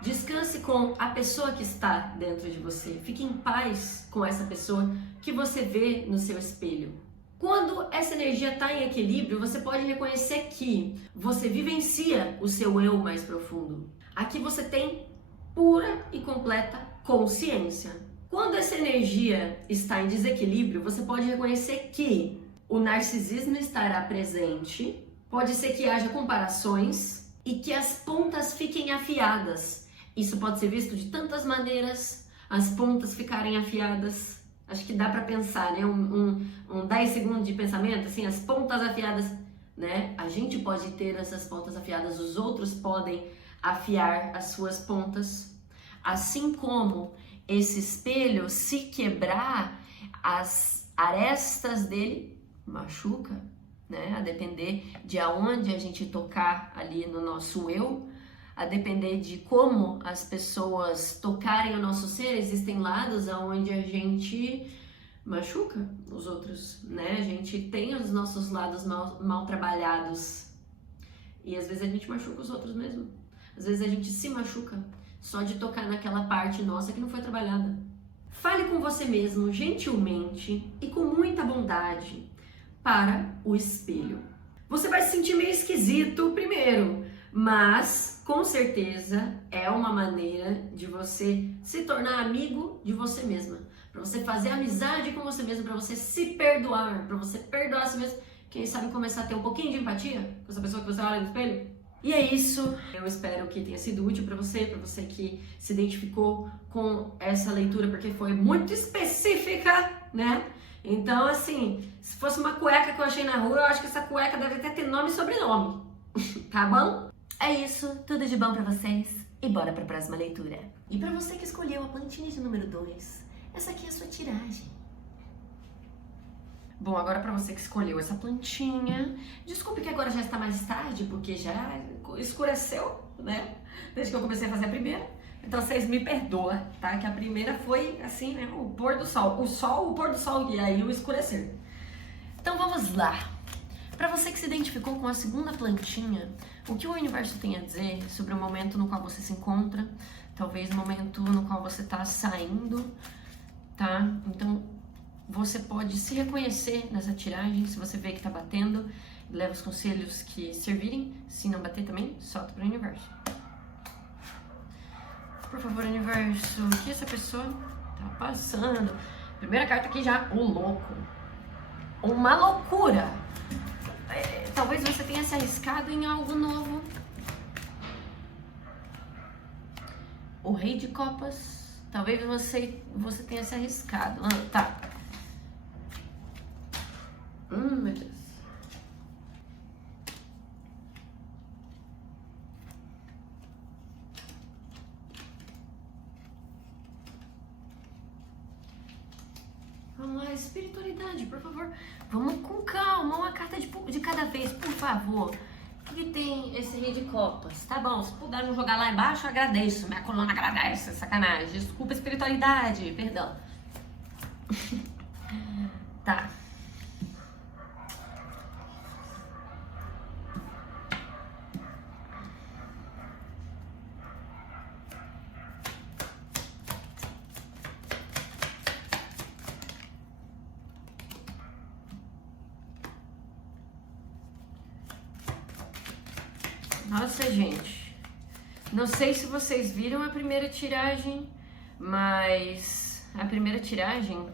Descanse com a pessoa que está dentro de você. Fique em paz com essa pessoa que você vê no seu espelho. Quando essa energia está em equilíbrio, você pode reconhecer que você vivencia o seu eu mais profundo. Aqui você tem pura e completa consciência. Quando essa energia está em desequilíbrio, você pode reconhecer que o narcisismo estará presente, pode ser que haja comparações e que as pontas fiquem afiadas. Isso pode ser visto de tantas maneiras, as pontas ficarem afiadas. Acho que dá para pensar, né? Um 10 segundos de pensamento, assim, as pontas afiadas, né? A gente pode ter essas pontas afiadas, os outros podem afiar as suas pontas. Assim como esse espelho, se quebrar, as arestas dele machuca, né? A depender de aonde a gente tocar ali no nosso eu, a depender de como as pessoas tocarem o nosso ser, existem lados aonde a gente machuca os outros, né? A gente tem os nossos lados mal trabalhados e às vezes a gente machuca os outros mesmo. Às vezes a gente se machuca só de tocar naquela parte nossa que não foi trabalhada. Fale com você mesmo gentilmente e com muita bondade para o espelho. Você vai se sentir meio esquisito primeiro, mas com certeza é uma maneira de você se tornar amigo de você mesma, para você fazer amizade com você mesma, para você se perdoar, para você perdoar a si mesmo, quem sabe começar a ter um pouquinho de empatia com essa pessoa que você olha no espelho. E é isso, eu espero que tenha sido útil para você que se identificou com essa leitura, porque foi muito específica, né? Então, assim, se fosse uma cueca que eu achei na rua, eu acho que essa cueca deve até ter nome e sobrenome, tá bom? É isso, tudo de bom pra vocês e bora pra próxima leitura. E pra você que escolheu a plantinha de número 2, essa aqui é a sua tiragem. Bom, agora pra você que escolheu essa plantinha, desculpe que agora já está mais tarde, porque já escureceu, né? Desde que eu comecei a fazer a primeira. Então vocês me perdoam, tá? Que a primeira foi assim, né? O pôr do sol. O sol, o pôr do sol e aí o escurecer. Então vamos lá. Para você que se identificou com a segunda plantinha, o que o universo tem a dizer sobre o momento no qual você se encontra, talvez o momento no qual você está saindo, tá? Então, você pode se reconhecer nessa tiragem, se você vê que está batendo, leva os conselhos que servirem, se não bater também, solta para o universo. Por favor, universo, o que essa pessoa tá passando? Primeira carta aqui já, o louco. Uma loucura. Talvez você tenha se arriscado em algo novo. O Rei de Copas. Talvez você tenha se arriscado. Tá. Meu Deus. Vamos lá, espiritualidade, por favor. Vamos com calma, uma carta de cada vez, por favor. O que tem esse rei de copas? Tá bom, se puder não jogar lá embaixo, eu agradeço. Minha coluna agradece, sacanagem. Desculpa, espiritualidade, perdão. Tá. Nossa, gente, não sei se vocês viram a primeira tiragem, mas a primeira tiragem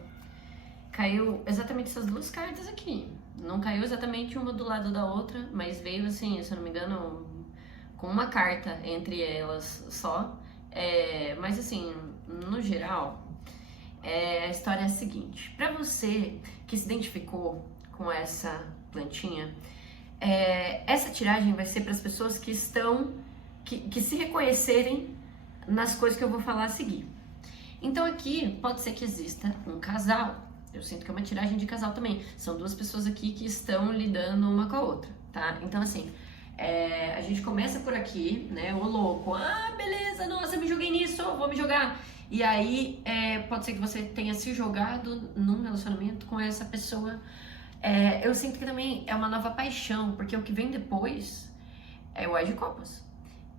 caiu exatamente essas duas cartas aqui. Não caiu exatamente uma do lado da outra, mas veio assim, se eu não me engano, com uma carta entre elas só. Mas assim, no geral, a história é a seguinte. Pra você que se identificou com essa plantinha, essa tiragem vai ser para as pessoas que se reconhecerem nas coisas que eu vou falar a seguir. Então aqui pode ser que exista um casal. Eu sinto que é uma tiragem de casal também. São duas pessoas aqui que estão lidando uma com a outra, tá? Então assim, a gente começa por aqui, né? O louco, beleza, nossa, me joguei nisso, vou me jogar. E aí pode ser que você tenha se jogado num relacionamento com essa pessoa. Eu sinto que também é uma nova paixão, porque o que vem depois é o As de Copas.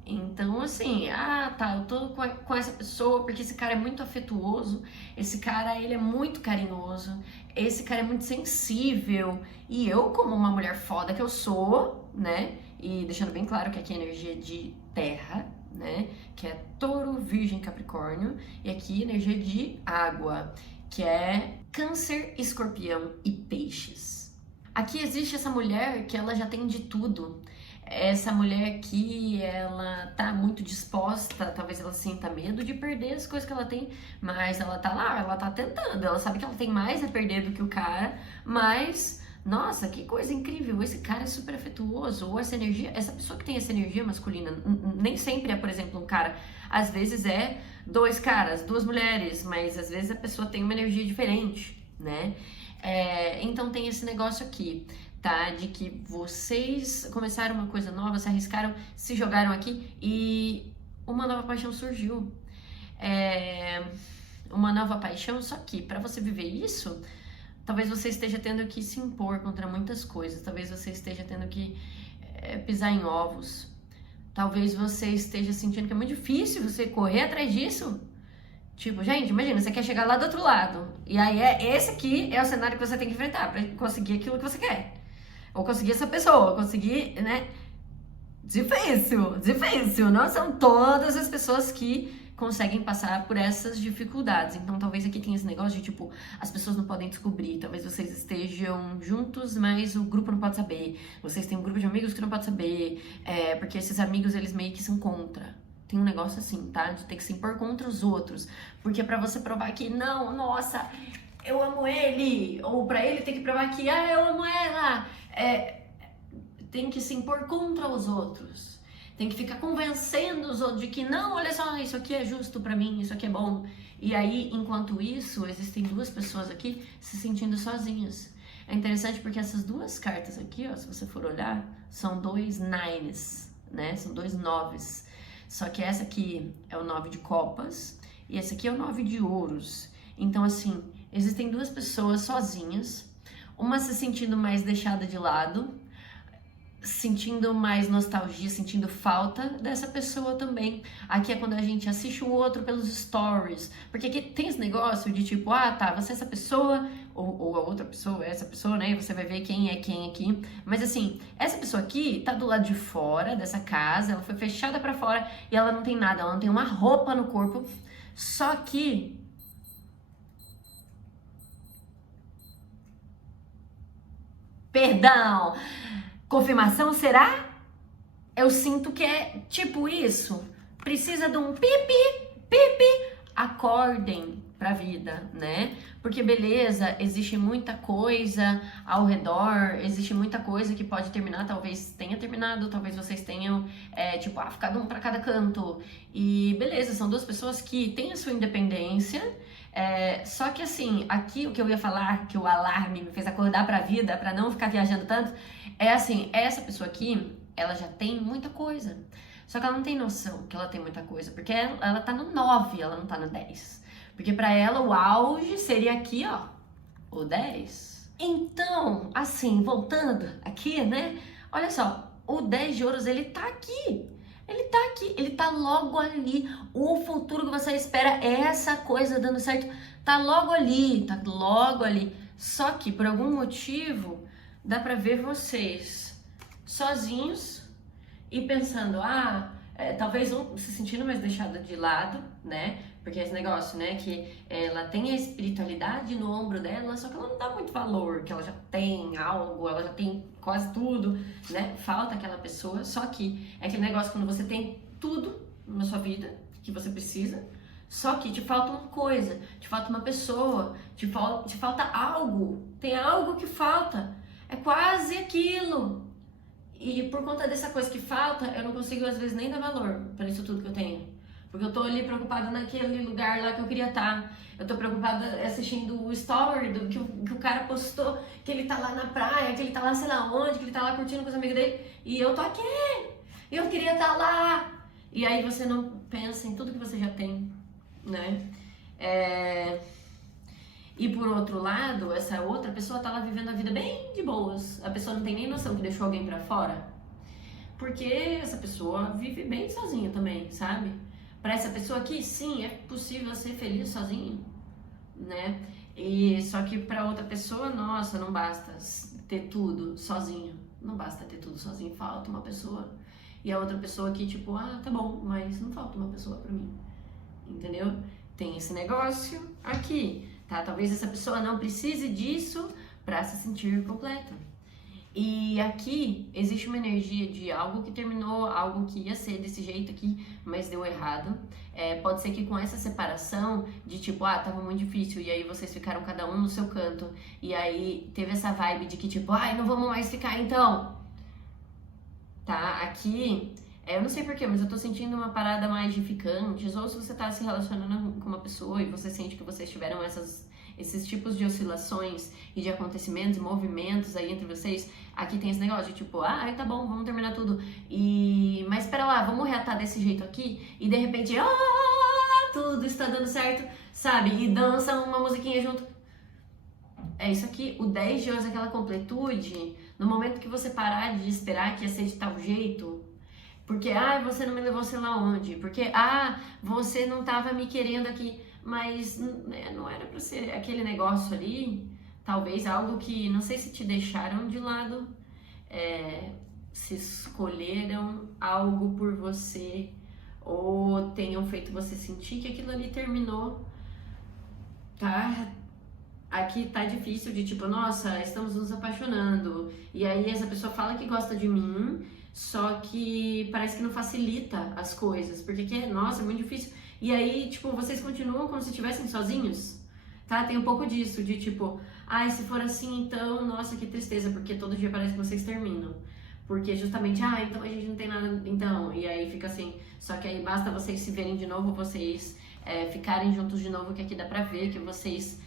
Então, assim, eu tô com essa pessoa porque esse cara é muito afetuoso, esse cara, ele é muito carinhoso, esse cara é muito sensível, e eu, como uma mulher foda que eu sou, né, e deixando bem claro que aqui é energia de terra, né, que é touro, virgem, capricórnio, e aqui energia de água, que é câncer, escorpião e peixes. Aqui existe essa mulher que ela já tem de tudo. Essa mulher que ela tá muito disposta, talvez ela sinta medo de perder as coisas que ela tem, mas ela tá lá, ela tá tentando, ela sabe que ela tem mais a perder do que o cara, mas, nossa, que coisa incrível, esse cara é super afetuoso, ou essa energia, essa pessoa que tem essa energia masculina, nem sempre é, por exemplo, um cara, às vezes é dois caras, duas mulheres, mas às vezes a pessoa tem uma energia diferente, né? Então tem esse negócio aqui, tá? De que vocês começaram uma coisa nova, se arriscaram, se jogaram aqui e uma nova paixão surgiu. Uma nova paixão, só que para você viver isso, talvez você esteja tendo que se impor contra muitas coisas, talvez você esteja tendo que pisar em ovos, talvez você esteja sentindo que é muito difícil você correr atrás disso. Tipo, gente, imagina, você quer chegar lá do outro lado. E aí esse aqui é o cenário que você tem que enfrentar pra conseguir aquilo que você quer. Ou conseguir essa pessoa, ou conseguir, né? Difícil. Não são todas as pessoas que conseguem passar por essas dificuldades. Então talvez aqui tenha esse negócio de tipo, as pessoas não podem descobrir, talvez vocês estejam juntos, mas o grupo não pode saber. Vocês têm um grupo de amigos que não pode saber, porque esses amigos, eles meio que são contra. Tem um negócio assim, tá? De ter que se impor contra os outros. Porque pra você provar que, não, nossa, eu amo ele. Ou pra ele ter que provar que, eu amo ela. Tem que se impor contra os outros. Tem que ficar convencendo os outros de que, não, olha só, isso aqui é justo pra mim, isso aqui é bom. E aí, enquanto isso, existem duas pessoas aqui se sentindo sozinhas. É interessante porque essas duas cartas aqui, ó, se você for olhar, são dois nines, né? São dois noves. Só que essa aqui é o 9 de copas e essa aqui é o 9 de ouros. Então, assim, existem duas pessoas sozinhas, uma se sentindo mais deixada de lado, sentindo mais nostalgia, sentindo falta dessa pessoa também. Aqui é quando a gente assiste o outro pelos stories, porque aqui tem esse negócio de tipo, você é essa pessoa, ou a outra pessoa é essa pessoa, né, e você vai ver quem é quem aqui, mas assim, essa pessoa aqui tá do lado de fora dessa casa, ela foi fechada pra fora, e ela não tem nada, ela não tem uma roupa no corpo, só que perdão, confirmação, será? Eu sinto que é tipo isso. Precisa de um pipi. A acordem pra vida, né? Porque beleza, existe muita coisa ao redor, existe muita coisa que pode terminar, talvez tenha terminado, talvez vocês tenham, ficado um pra cada canto. E beleza, são duas pessoas que têm a sua independência, só que assim, aqui o que eu ia falar, que o alarme me fez acordar pra vida, pra não ficar viajando tanto, é assim, essa pessoa aqui, ela já tem muita coisa. Só que ela não tem noção que ela tem muita coisa, porque ela tá no 9, ela não tá no 10. Porque pra ela o auge seria aqui, ó, o 10. Então, assim, voltando aqui, né? Olha só, o 10 de ouros, ele tá aqui. Ele tá aqui, ele tá logo ali. O futuro que você espera, essa coisa dando certo, tá logo ali, tá logo ali. Só que, por algum motivo, dá pra ver vocês sozinhos e pensando, talvez um se sentindo mais deixada de lado, né? Porque esse negócio, né, que ela tem a espiritualidade no ombro dela, só que ela não dá muito valor, que ela já tem algo, ela já tem quase tudo, né? Falta aquela pessoa, só que é aquele negócio quando você tem tudo na sua vida que você precisa, só que te falta uma coisa, te falta uma pessoa, te falta algo, tem algo que falta, é quase aquilo. E por conta dessa coisa que falta, eu não consigo às vezes nem dar valor para isso tudo que eu tenho. Porque eu tô ali preocupada naquele lugar lá que eu queria estar. Eu tô preocupada assistindo o story que o cara postou, que ele tá lá na praia, que ele tá lá sei lá onde, que ele tá lá curtindo com os amigos dele. E eu tô aqui, eu queria estar lá. E aí você não pensa em tudo que você já tem, né? E por outro lado, essa outra pessoa tá lá vivendo a vida bem de boas. A pessoa não tem nem noção que deixou alguém pra fora. Porque essa pessoa vive bem sozinha também, sabe? Pra essa pessoa aqui, sim, é possível ser feliz sozinho, né? E só que pra outra pessoa, nossa, não basta ter tudo sozinho. Não basta ter tudo sozinho, falta uma pessoa. E a outra pessoa aqui, tipo, tá bom, mas não falta uma pessoa pra mim. Entendeu? Tem esse negócio aqui. Tá? Talvez essa pessoa não precise disso para se sentir completa. E aqui existe uma energia de algo que terminou, algo que ia ser desse jeito aqui, mas deu errado. Pode ser que com essa separação de tipo, tava muito difícil, e aí vocês ficaram cada um no seu canto, e aí teve essa vibe de que tipo, não vamos mais ficar então. Tá? Aqui, eu não sei porquê, mas eu tô sentindo uma parada mais de ficantes, ou se você tá se relacionando com uma pessoa e você sente que vocês tiveram esses tipos de oscilações e de acontecimentos e movimentos aí entre vocês, aqui tem esse negócio de tipo, tá bom, vamos terminar tudo, mas espera lá, vamos reatar desse jeito aqui, e de repente, tudo está dando certo, sabe, e dança uma musiquinha junto. É isso aqui, o 10 de ouros, aquela completude, no momento que você parar de esperar que ia ser de tal jeito, porque, você não me levou sei lá onde, porque, você não tava me querendo aqui, mas não era pra ser aquele negócio ali, talvez algo que, não sei se te deixaram de lado, se escolheram algo por você, ou tenham feito você sentir que aquilo ali terminou, tá? Aqui tá difícil de tipo, nossa, estamos nos apaixonando, e aí essa pessoa fala que gosta de mim, só que parece que não facilita as coisas, porque, nossa, é muito difícil. E aí, tipo, vocês continuam como se estivessem sozinhos, tá? Tem um pouco disso, de tipo, se for assim, então, nossa, que tristeza, porque todo dia parece que vocês terminam. Porque justamente, então a gente não tem nada, então, e aí fica assim. Só que aí basta vocês se verem de novo, vocês ficarem juntos de novo, que aqui dá pra ver que vocês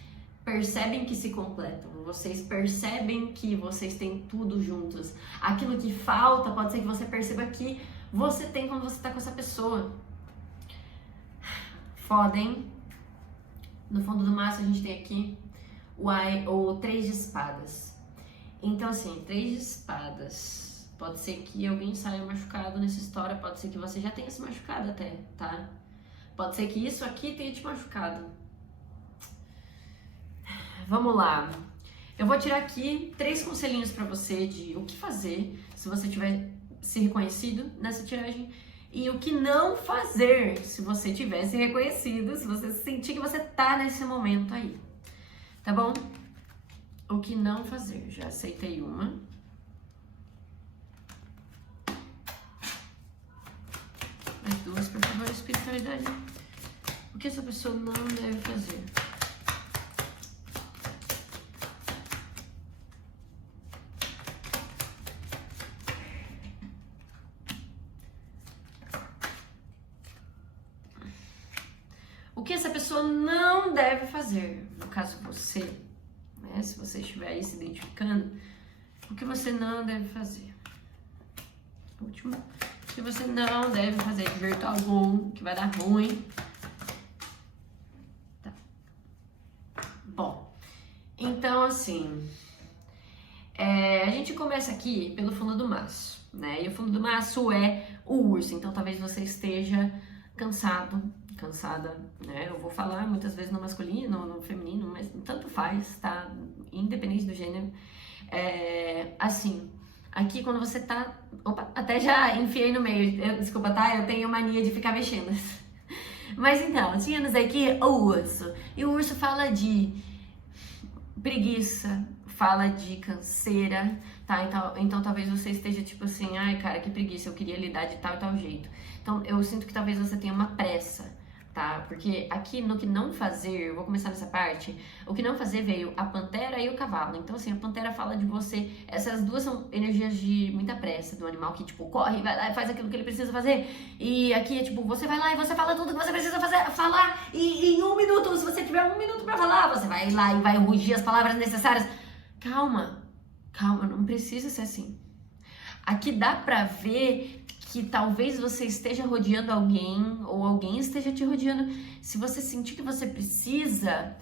percebem que se completam, vocês percebem que vocês têm tudo juntos. Aquilo que falta, pode ser que você perceba que você tem quando você tá com essa pessoa. Foda, hein? No fundo do maço a gente tem aqui o 3 de espadas. Então assim, 3 de espadas. Pode ser que alguém saia machucado nessa história, pode ser que você já tenha se machucado até, tá? Pode ser que isso aqui tenha te machucado. Vamos lá. Eu vou tirar aqui 3 conselhinhos pra você de o que fazer se você tiver se reconhecido nessa tiragem e o que não fazer se você tiver se reconhecido, se você sentir que você tá nesse momento aí. Tá bom? O que não fazer. Já aceitei uma. Mais 2, por favor, espiritualidade. O que essa pessoa não deve fazer? O que essa pessoa não deve fazer? No caso você, né? Se você estiver aí se identificando, o que você não deve fazer? Último. O que você não deve fazer de jeito algum, que vai dar ruim. Tá. Bom, então assim, a gente começa aqui pelo fundo do maço, né? E o fundo do maço é o urso, então talvez você esteja cansada, né? Eu vou falar muitas vezes no masculino, no feminino, mas tanto faz, tá? Independente do gênero. Assim, aqui quando você tá... Opa, até já enfiei no meio, desculpa, tá? Eu tenho mania de ficar mexendo. Mas então, tínhamos aqui o urso. E o urso fala de preguiça, fala de canseira, tá? Então talvez você esteja tipo assim, ai cara, que preguiça, eu queria lidar de tal e tal jeito. Então eu sinto que talvez você tenha uma pressa, tá? Porque aqui no que não fazer, eu vou começar nessa parte, o que não fazer veio a pantera e o cavalo. Então assim, a pantera fala de você, essas duas são energias de muita pressa, do animal que tipo corre, vai lá e faz aquilo que ele precisa fazer. E aqui é tipo, você vai lá e você fala tudo que você precisa falar e em 1 minuto, se você tiver 1 minuto pra falar, você vai lá e vai rugir as palavras necessárias. Calma, não precisa ser assim. Aqui dá pra ver que talvez você esteja rodeando alguém ou alguém esteja te rodeando. Se você sentir que você precisa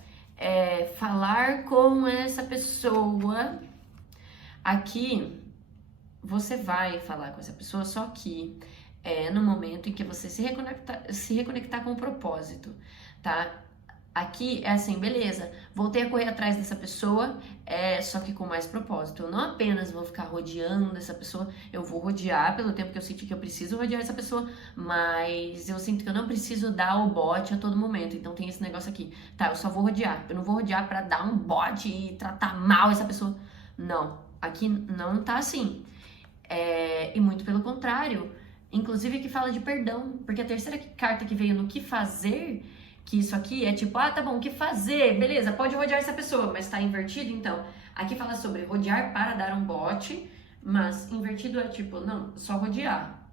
falar com essa pessoa, aqui você vai falar com essa pessoa, só que no momento em que você se reconectar com o propósito, tá? Aqui é assim, beleza, voltei a correr atrás dessa pessoa, só que com mais propósito. Eu não apenas vou ficar rodeando essa pessoa, eu vou rodear pelo tempo que eu senti que eu preciso rodear essa pessoa, mas eu sinto que eu não preciso dar o bote a todo momento. Então tem esse negócio aqui, tá, eu só vou rodear. Eu não vou rodear pra dar um bote e tratar mal essa pessoa. Não, aqui não tá assim. E muito pelo contrário, inclusive que fala de perdão, porque a terceira carta que veio no que fazer... Que isso aqui é tipo, tá bom, o que fazer? Beleza, pode rodear essa pessoa, mas tá invertido, então. Aqui fala sobre rodear para dar um bote, mas invertido é tipo, não, só rodear.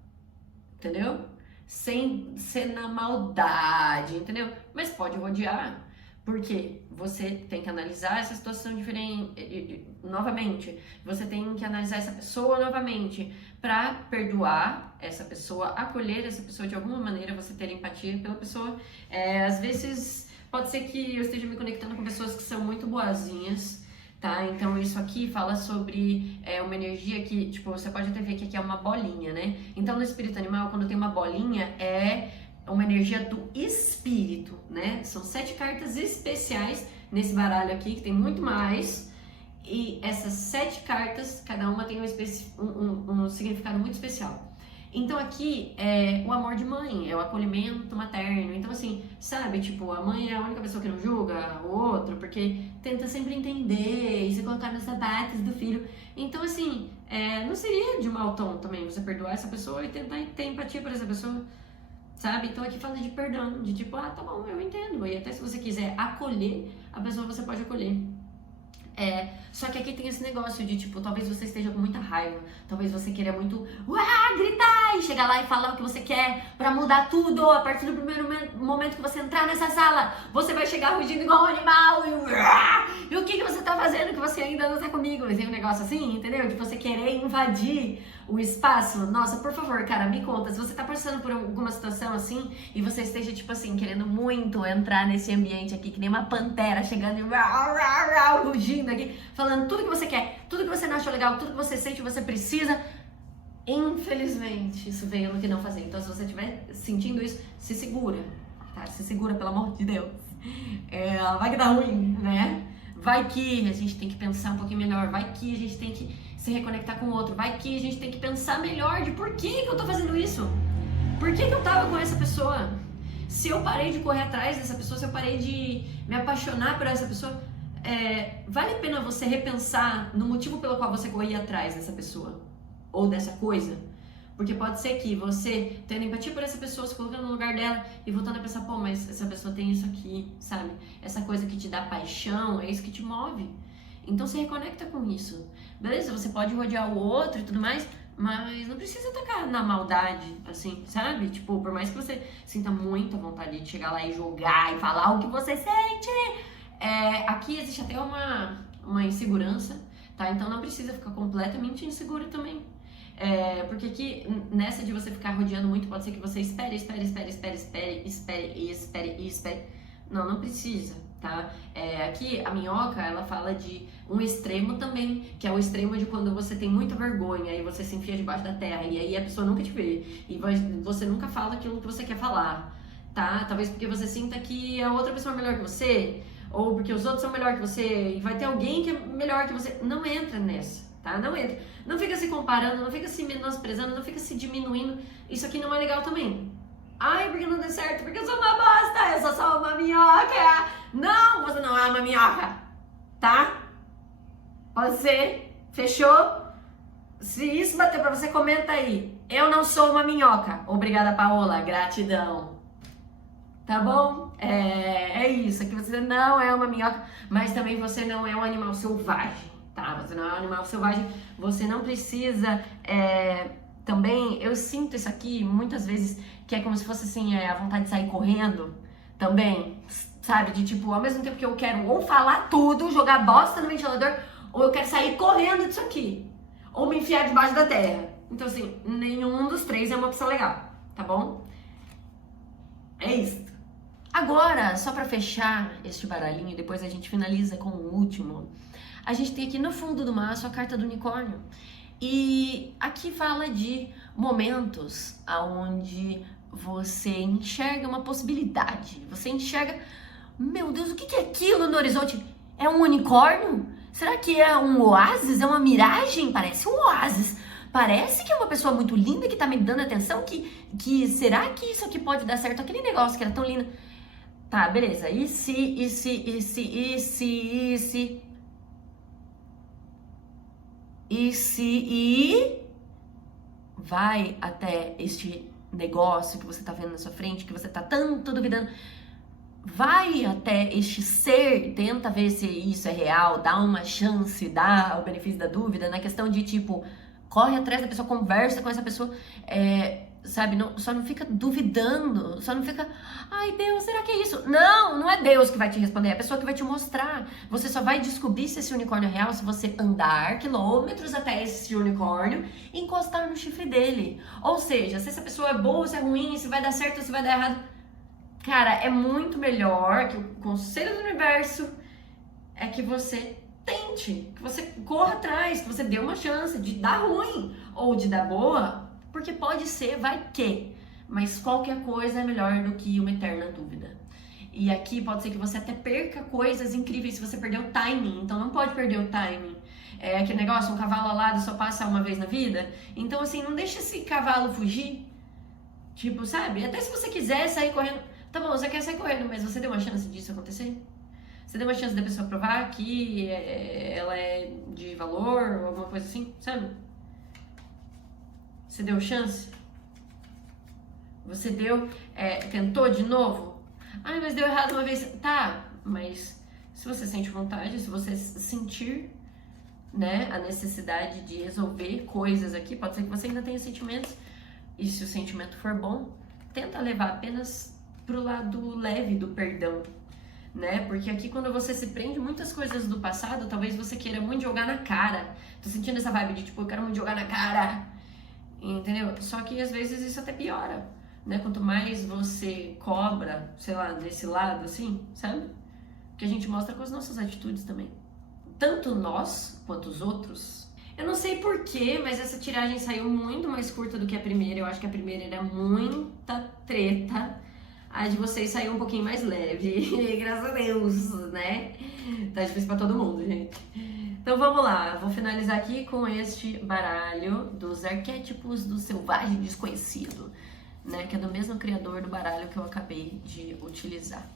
Entendeu? Sem ser na maldade, entendeu? Mas pode rodear, porque você tem que analisar essa situação diferente, novamente. Você tem que analisar essa pessoa novamente para perdoar essa pessoa, acolher essa pessoa de alguma maneira, você ter empatia pela pessoa. Às vezes pode ser que eu esteja me conectando com pessoas que são muito boazinhas, tá? Então isso aqui fala sobre uma energia que, tipo, você pode até ver que aqui é uma bolinha, né? Então no espírito animal, quando tem uma bolinha, é uma energia do espírito, né? São 7 cartas especiais nesse baralho aqui, que tem muito mais. E essas 7 cartas, cada uma tem um significado muito especial. Então aqui é o amor de mãe, é o acolhimento materno. Então assim, sabe, tipo, a mãe é a única pessoa que não julga o outro, porque tenta sempre entender e se colocar nos sapatos do filho. Então assim, não seria de mau tom também você perdoar essa pessoa e tentar ter empatia por essa pessoa, sabe? Então aqui fala de perdão, de tipo, tá bom, eu entendo. E até se você quiser acolher a pessoa, você pode acolher. Só que aqui tem esse negócio de, tipo, talvez você esteja com muita raiva, talvez você queira muito gritar e chegar lá e falar o que você quer pra mudar tudo. A partir do primeiro momento que você entrar nessa sala, você vai chegar rugindo igual um animal e o que você tá fazendo que você ainda não tá comigo? Tem um negócio assim, entendeu? De você querer invadir o espaço. Nossa, por favor, cara, me conta, se você tá passando por alguma situação assim e você esteja, tipo assim, querendo muito entrar nesse ambiente aqui, que nem uma pantera chegando e rugindo aqui, falando tudo que você quer, tudo que você não acha legal, tudo que você sente, você precisa. Infelizmente, isso veio no que não fazer. Então, se você estiver sentindo isso, se segura, tá? Se segura, pelo amor de Deus. Vai que dá ruim, né? Vai que a gente tem que pensar um pouquinho melhor, vai que a gente tem que se reconectar com o outro, vai que a gente tem que pensar melhor de por que eu tô fazendo isso, por que eu tava com essa pessoa, se eu parei de correr atrás dessa pessoa, se eu parei de me apaixonar por essa pessoa, vale a pena você repensar no motivo pelo qual você corria atrás dessa pessoa ou dessa coisa, Porque pode ser que você, tendo empatia por essa pessoa, se colocando no lugar dela e voltando a pensar, pô, mas essa pessoa tem isso aqui, sabe? Essa coisa que te dá paixão, é isso que te move. Então se reconecta com isso. Beleza, você pode rodear o outro e tudo mais, mas não precisa tacar na maldade, assim, sabe? Tipo, por mais que você sinta muita vontade de chegar lá e jogar e falar o que você sente, aqui existe até uma insegurança, tá? Então não precisa ficar completamente inseguro também. Porque aqui, nessa de você ficar rodeando muito, pode ser que você espere. Não precisa, tá? Aqui, a minhoca, ela fala de um extremo também, que é o extremo de quando você tem muita vergonha e você se enfia debaixo da terra, e aí a pessoa nunca te vê, e você nunca fala aquilo que você quer falar, tá? Talvez porque você sinta que a outra pessoa é melhor que você, ou porque os outros são melhor que você, e vai ter alguém que é melhor que você. Não entra nessa, tá? Não entra. Não fica se comparando, não fica se menosprezando, não fica se diminuindo. Isso aqui não é legal também. Ai, porque não deu certo, porque eu sou uma bosta, eu sou só uma minhoca. Não, você não é uma minhoca, tá? Pode ser, fechou? Se isso bater pra você, comenta aí. Eu não sou uma minhoca. Obrigada, Paola, gratidão. Tá bom? É isso, aqui você não é uma minhoca, mas também você não é um animal selvagem, tá? Você não é um animal selvagem, você não precisa... Também, eu sinto isso aqui muitas vezes, que é como se fosse assim, a vontade de sair correndo também, sabe? De tipo, ao mesmo tempo que eu quero ou falar tudo, jogar bosta no ventilador, ou eu quero sair correndo disso aqui, ou me enfiar debaixo da terra. Então assim, nenhum dos três é uma opção legal, tá bom? É isso. Agora, só pra fechar este baralhinho, depois a gente finaliza com o último, a gente tem aqui no fundo do maço a carta do unicórnio. E aqui fala de momentos onde você enxerga uma possibilidade. Você enxerga, meu Deus, o que é aquilo no horizonte? É um unicórnio? Será que é um oásis? É uma miragem? Parece um oásis. Parece que é uma pessoa muito linda que tá me dando atenção. Que será que isso aqui pode dar certo? Aquele negócio que era tão lindo. Tá, beleza. E se vai até este negócio que você tá vendo na sua frente, que você tá tanto duvidando, vai até este ser, tenta ver se isso é real, dá uma chance, dá o benefício da dúvida, na questão de tipo, corre atrás da pessoa, conversa com essa pessoa, sabe, só não fica duvidando, só não fica, ai Deus, será que é isso? Não é Deus que vai te responder, é a pessoa que vai te mostrar. Você só vai descobrir se esse unicórnio é real se você andar quilômetros até esse unicórnio e encostar no chifre dele. Ou seja, se essa pessoa é boa, se é ruim, se vai dar certo ou se vai dar errado. Cara, é muito melhor que o conselho do universo é que você tente, que você corra atrás, que você dê uma chance de dar ruim ou de dar boa. Porque pode ser, vai que, mas qualquer coisa é melhor do que uma eterna dúvida. E aqui pode ser que você até perca coisas incríveis se você perder o timing, então não pode perder o timing. É aquele negócio, um cavalo alado só passa uma vez na vida, então assim, não deixa esse cavalo fugir, tipo, sabe? Até se você quiser sair correndo, tá bom, você quer sair correndo, mas você deu uma chance disso acontecer? Você deu uma chance da pessoa provar que ela é de valor ou alguma coisa assim, sabe? Você deu chance? Você tentou de novo? Ai, mas deu errado uma vez. Tá, mas se você sente vontade, se você sentir, né, a necessidade de resolver coisas aqui, pode ser que você ainda tenha sentimentos, e se o sentimento for bom, tenta levar apenas pro lado leve do perdão, né? Porque aqui quando você se prende muitas coisas do passado, talvez você queira muito jogar na cara. Tô sentindo essa vibe de tipo, eu quero muito jogar na cara. Entendeu? Só que às vezes isso até piora, né? Quanto mais você cobra, sei lá, desse lado assim, sabe? Que a gente mostra com as nossas atitudes também. Tanto nós quanto os outros. Eu não sei porquê, mas essa tiragem saiu muito mais curta do que a primeira. Eu acho que a primeira era muita treta. A de vocês saiu um pouquinho mais leve. Graças a Deus, né? Tá difícil pra todo mundo, gente. Então vamos lá, vou finalizar aqui com este baralho dos arquétipos do selvagem desconhecido, né? Que é do mesmo criador do baralho que eu acabei de utilizar.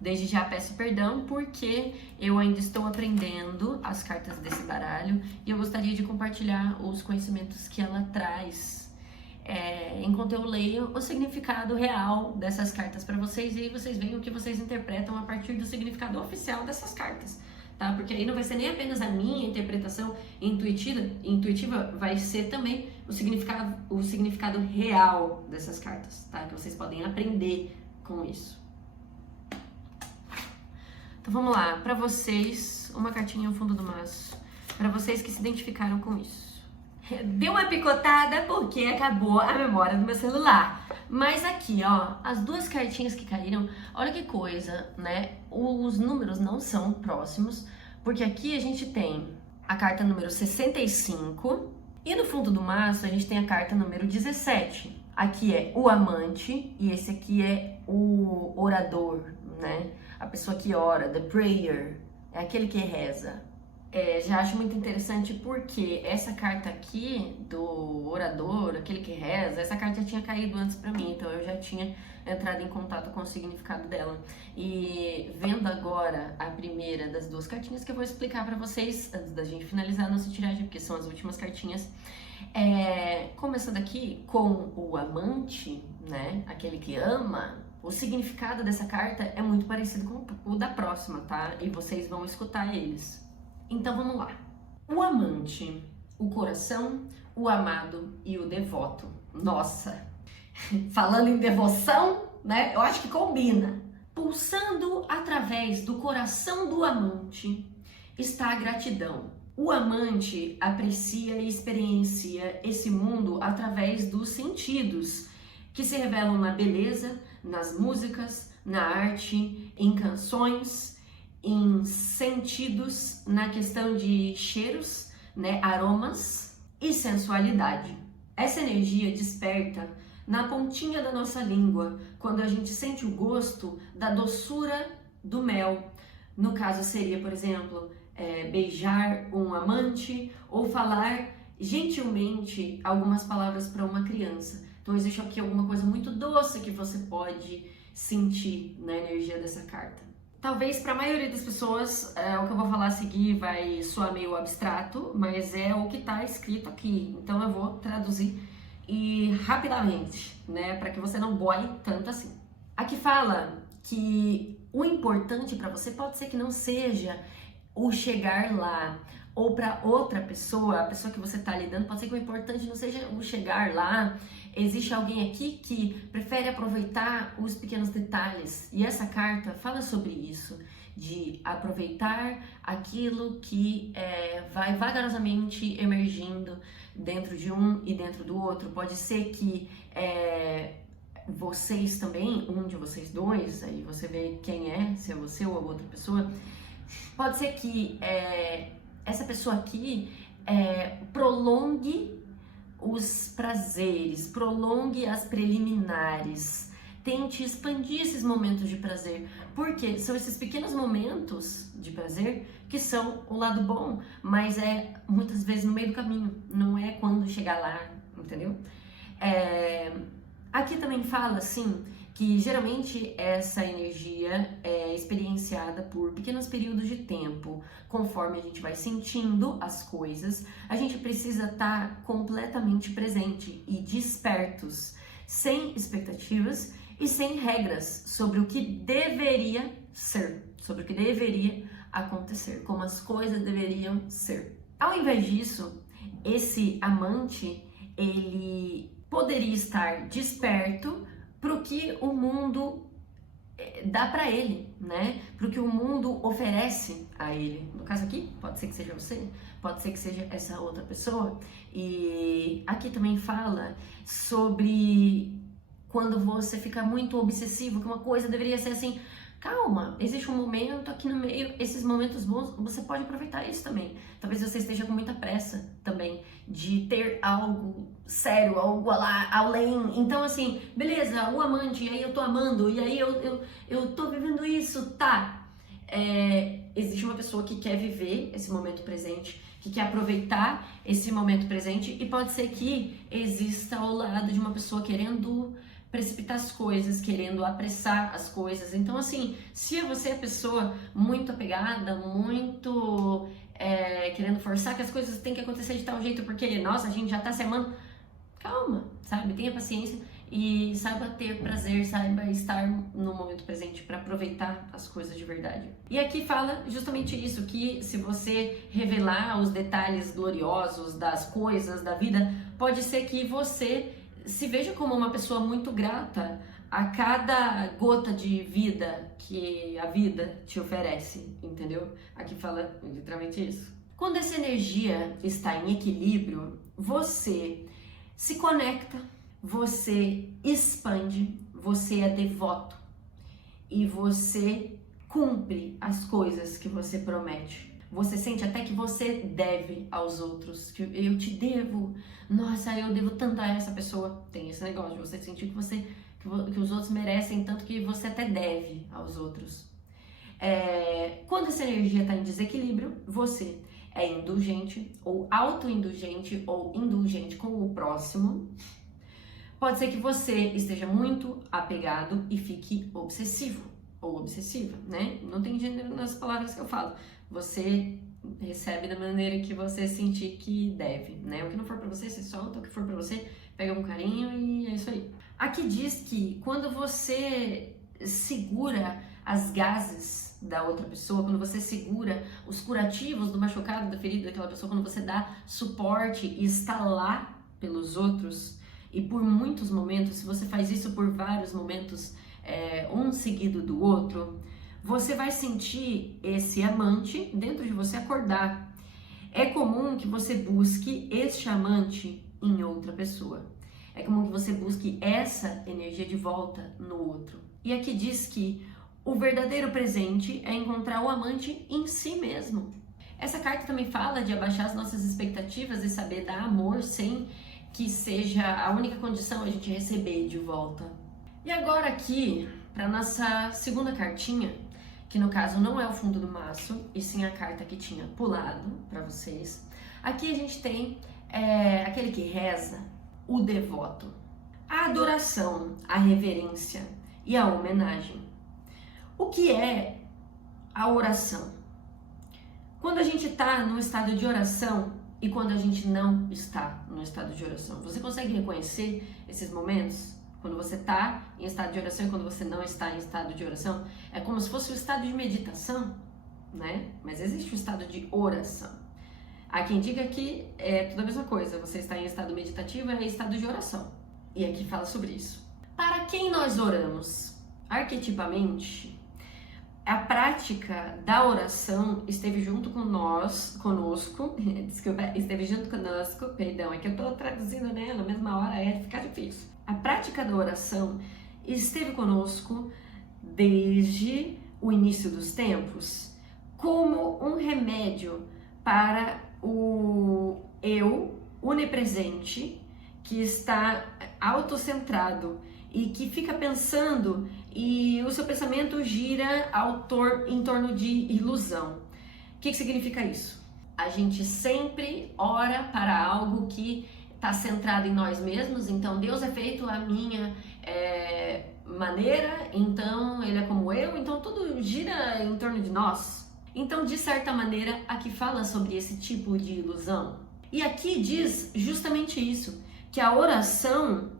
Desde já peço perdão porque eu ainda estou aprendendo as cartas desse baralho e eu gostaria de compartilhar os conhecimentos que ela traz. enquanto eu leio o significado real dessas cartas para vocês, e aí vocês veem o que vocês interpretam a partir do significado oficial dessas cartas, tá? Porque aí não vai ser nem apenas a minha interpretação intuitiva, vai ser também o significado real dessas cartas, tá? Que vocês podem aprender com isso. Então vamos lá, para vocês, uma cartinha no fundo do maço, para vocês que se identificaram com isso. Deu uma picotada porque acabou a memória do meu celular. Mas aqui, ó, as duas cartinhas que caíram, olha que coisa, né? Os números não são próximos, porque aqui a gente tem a carta número 65 e no fundo do maço a gente tem a carta número 17. Aqui é o amante e esse aqui é o orador, né? A pessoa que ora, the prayer, é aquele que reza. Já acho muito interessante porque essa carta aqui do orador, aquele que reza, essa carta já tinha caído antes pra mim, então eu já tinha entrado em contato com o significado dela. E vendo agora a primeira das duas cartinhas que eu vou explicar pra vocês antes da gente finalizar a nossa tiragem, porque são as últimas cartinhas. Começando aqui com o amante, né, aquele que ama, o significado dessa carta é muito parecido com o da próxima, tá? E vocês vão escutar eles. Então vamos lá. O amante, o coração, o amado e o devoto. Nossa, falando em devoção, né? Eu acho que combina. Pulsando através do coração do amante está a gratidão. O amante aprecia e experiencia esse mundo através dos sentidos, que se revelam na beleza, nas músicas, na arte, em canções, em sentidos, na questão de cheiros, né, aromas e sensualidade. Essa energia desperta na pontinha da nossa língua, quando a gente sente o gosto da doçura do mel. No caso seria, por exemplo, beijar um amante ou falar gentilmente algumas palavras para uma criança. Então existe aqui alguma coisa muito doce que você pode sentir na energia dessa carta. Talvez para a maioria das pessoas o que eu vou falar a seguir vai soar meio abstrato, mas é o que está escrito aqui. Então eu vou traduzir rapidamente, né, para que você não boie tanto assim. Aqui fala que o importante para você pode ser que não seja o chegar lá, ou para outra pessoa, a pessoa que você está lidando, pode ser que o importante não seja o chegar lá. Existe alguém aqui que prefere aproveitar os pequenos detalhes. E essa carta fala sobre isso, de aproveitar aquilo que vai vagarosamente emergindo dentro de um e dentro do outro. Pode ser que vocês também, um de vocês dois, aí você vê quem é, se é você ou a outra pessoa, pode ser que essa pessoa aqui prolongue os prazeres, prolongue as preliminares, tente expandir esses momentos de prazer, porque são esses pequenos momentos de prazer que são o lado bom, mas muitas vezes no meio do caminho, não é quando chegar lá, entendeu? Aqui também fala assim que geralmente essa energia é experienciada por pequenos períodos de tempo. Conforme a gente vai sentindo as coisas, a gente precisa estar completamente presente e despertos, sem expectativas e sem regras sobre o que deveria ser, sobre o que deveria acontecer, como as coisas deveriam ser. Ao invés disso, esse amante, ele poderia estar desperto para o que o mundo dá para ele, né? Para o que o mundo oferece a ele. No caso aqui, pode ser que seja você, pode ser que seja essa outra pessoa. E aqui também fala sobre quando você fica muito obsessivo, que uma coisa deveria ser assim. Calma, existe um momento aqui no meio, esses momentos bons, você pode aproveitar isso também. Talvez você esteja com muita pressa também de ter algo sério, algo além. Então assim, beleza, o amante, e aí eu tô amando, e aí eu tô vivendo isso, tá. Existe uma pessoa que quer viver esse momento presente, que quer aproveitar esse momento presente, e pode ser que exista ao lado de uma pessoa querendo precipitar as coisas, querendo apressar as coisas. Então, assim, se você é pessoa muito apegada, muito querendo forçar que as coisas têm que acontecer de tal jeito, porque, nossa, a gente já tá se amando, calma, sabe? Tenha paciência e saiba ter prazer, saiba estar no momento presente para aproveitar as coisas de verdade. E aqui fala justamente isso, que se você revelar os detalhes gloriosos das coisas da vida, pode ser que você se veja como uma pessoa muito grata a cada gota de vida que a vida te oferece, entendeu? Aqui fala literalmente isso. Quando essa energia está em equilíbrio, você se conecta, você expande, você é devoto e você cumpre as coisas que você promete. Você sente até que você deve aos outros, que eu te devo, nossa, eu devo tanto a essa pessoa. Tem esse negócio de você sentir que os outros merecem tanto que você até deve aos outros. Quando essa energia está em desequilíbrio, você é indulgente ou autoindulgente ou indulgente com o próximo. Pode ser que você esteja muito apegado e fique obsessivo ou obsessiva, né? Não tem gênero nas palavras que eu falo. Você recebe da maneira que você sentir que deve, né? O que não for pra você, você solta. O que for pra você, pega com carinho e é isso aí. Aqui diz que quando você segura as gases da outra pessoa, quando você segura os curativos do machucado, da ferida daquela pessoa, quando você dá suporte e está lá pelos outros, e por muitos momentos, se você faz isso por vários momentos, um seguido do outro, você vai sentir esse amante dentro de você acordar. É comum que você busque este amante em outra pessoa. É comum que você busque essa energia de volta no outro. E aqui diz que o verdadeiro presente é encontrar o amante em si mesmo. Essa carta também fala de abaixar as nossas expectativas e saber dar amor sem que seja a única condição a gente receber de volta. E agora aqui, para nossa segunda cartinha, que no caso não é o fundo do maço, e sim a carta que tinha pulado para vocês. Aqui a gente tem aquele que reza, o devoto. A adoração, a reverência e a homenagem. O que é a oração? Quando a gente está no estado de oração e quando a gente não está no estado de oração, você consegue reconhecer esses momentos? Quando você está em estado de oração e quando você não está em estado de oração, é como se fosse o estado de meditação, né? Mas existe o estado de oração. Há quem diga que é tudo a mesma coisa, você está em estado meditativo e em estado de oração. E aqui fala sobre isso. Para quem nós oramos? Arquetipamente, a prática da oração esteve junto conosco, desculpa, esteve junto conosco, perdão, é que eu tô traduzindo, né, na mesma hora, fica difícil. A prática da oração esteve conosco desde o início dos tempos como um remédio para o eu onipresente que está autocentrado e que fica pensando e o seu pensamento gira em torno de ilusão. O que significa isso? A gente sempre ora para algo que está centrado em nós mesmos, então Deus é feito à minha maneira, então Ele é como eu, então tudo gira em torno de nós. Então, de certa maneira, aqui fala sobre esse tipo de ilusão. E aqui diz justamente isso, que a oração,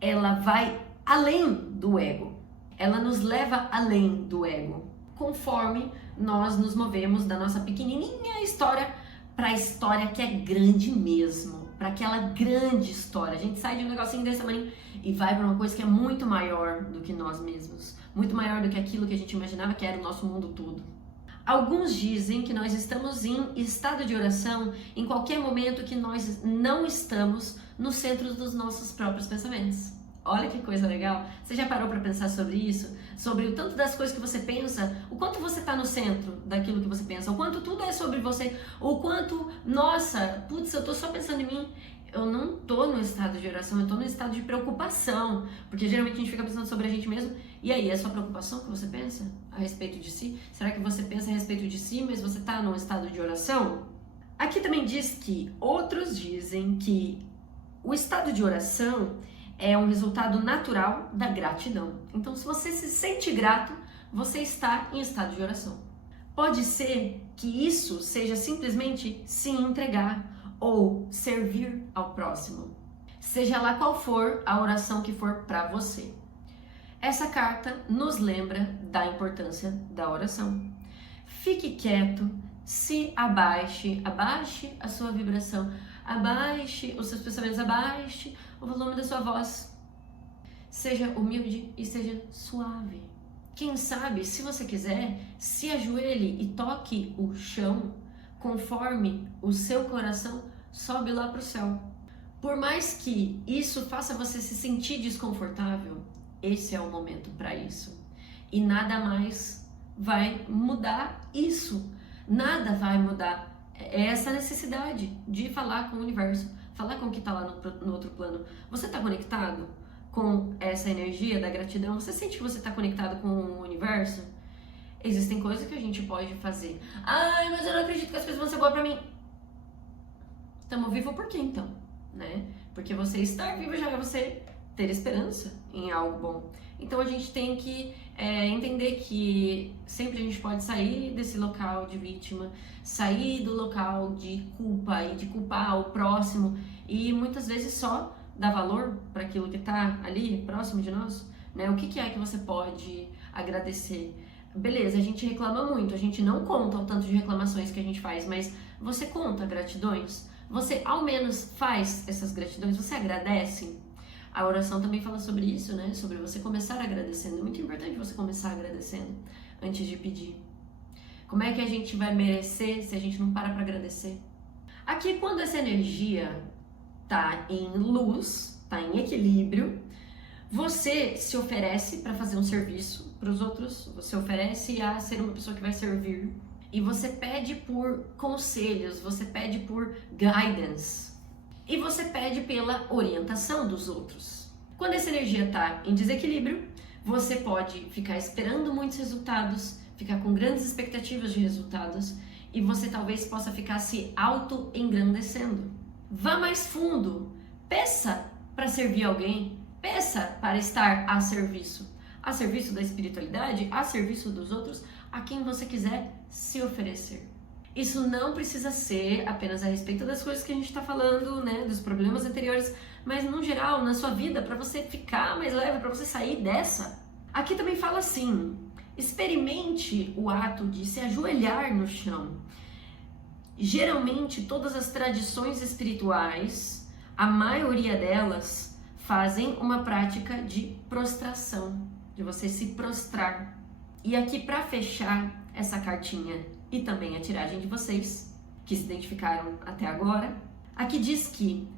ela vai além do ego. Ela nos leva além do ego, conforme nós nos movemos da nossa pequenininha história para a história que é grande mesmo, para aquela grande história. A gente sai de um negocinho desse tamanho e vai para uma coisa que é muito maior do que nós mesmos, muito maior do que aquilo que a gente imaginava que era o nosso mundo todo. Alguns dizem que nós estamos em estado de oração em qualquer momento que nós não estamos no centro dos nossos próprios pensamentos. Olha que coisa legal. Você já parou para pensar sobre isso? Sobre o tanto das coisas que você pensa, o quanto você está no centro daquilo que você pensa, o quanto tudo é sobre você, o quanto, nossa, putz, eu tô só pensando em mim. Eu não tô no estado de oração, eu tô no estado de preocupação, porque geralmente a gente fica pensando sobre a gente mesmo. E aí, é só preocupação que você pensa a respeito de si? Será que você pensa a respeito de si, mas você tá num estado de oração? Aqui também diz que outros dizem que o estado de oração é um resultado natural da gratidão. Então, se você se sente grato, você está em estado de oração. Pode ser que isso seja simplesmente se entregar ou servir ao próximo. Seja lá qual for a oração que for para você. Essa carta nos lembra da importância da oração. Fique quieto, se abaixe a sua vibração, abaixe os seus pensamentos, abaixe o volume da sua voz. Seja humilde e seja suave. Quem sabe, se você quiser, se ajoelhe e toque o chão conforme o seu coração sobe lá para o céu. Por mais que isso faça você se sentir desconfortável, esse é o momento para isso. E nada mais vai mudar isso. Nada vai mudar essa necessidade de falar com o universo, falar com o que está lá no outro plano. Você está conectado com essa energia da gratidão? Você sente que você está conectado com o universo? Existem coisas que a gente pode fazer. Ai, mas eu não acredito que as coisas vão ser boas para mim. Estamos vivos por quê então? Né? Porque você estar vivo já é você ter esperança em algo bom. Então a gente tem que entender que sempre a gente pode sair desse local de vítima, sair do local de culpa e de culpar o próximo e muitas vezes só dar valor para aquilo que está ali próximo de nós, né? O que é que você pode agradecer? Beleza, a gente reclama muito, a gente não conta o tanto de reclamações que a gente faz, mas você conta gratidões? Você ao menos faz essas gratidões? Você agradece? A oração também fala sobre isso, né? Sobre você começar agradecendo. É muito importante você começar agradecendo antes de pedir. Como é que a gente vai merecer se a gente não para agradecer? Aqui, quando essa energia tá em luz, tá em equilíbrio, você se oferece para fazer um serviço para os outros, você oferece a ser uma pessoa que vai servir e você pede por conselhos, você pede por guidance. E você pede pela orientação dos outros. Quando essa energia está em desequilíbrio, você pode ficar esperando muitos resultados, ficar com grandes expectativas de resultados e você talvez possa ficar se auto-engrandecendo. Vá mais fundo, peça para servir alguém, peça para estar a serviço da espiritualidade, a serviço dos outros, a quem você quiser se oferecer. Isso não precisa ser apenas a respeito das coisas que a gente está falando, né, dos problemas anteriores, mas no geral, na sua vida, para você ficar mais leve, para você sair dessa. Aqui também fala assim, experimente o ato de se ajoelhar no chão. Geralmente, todas as tradições espirituais, a maioria delas, fazem uma prática de prostração, de você se prostrar. E aqui, para fechar essa cartinha e também a tiragem de vocês, que se identificaram até agora, aqui diz que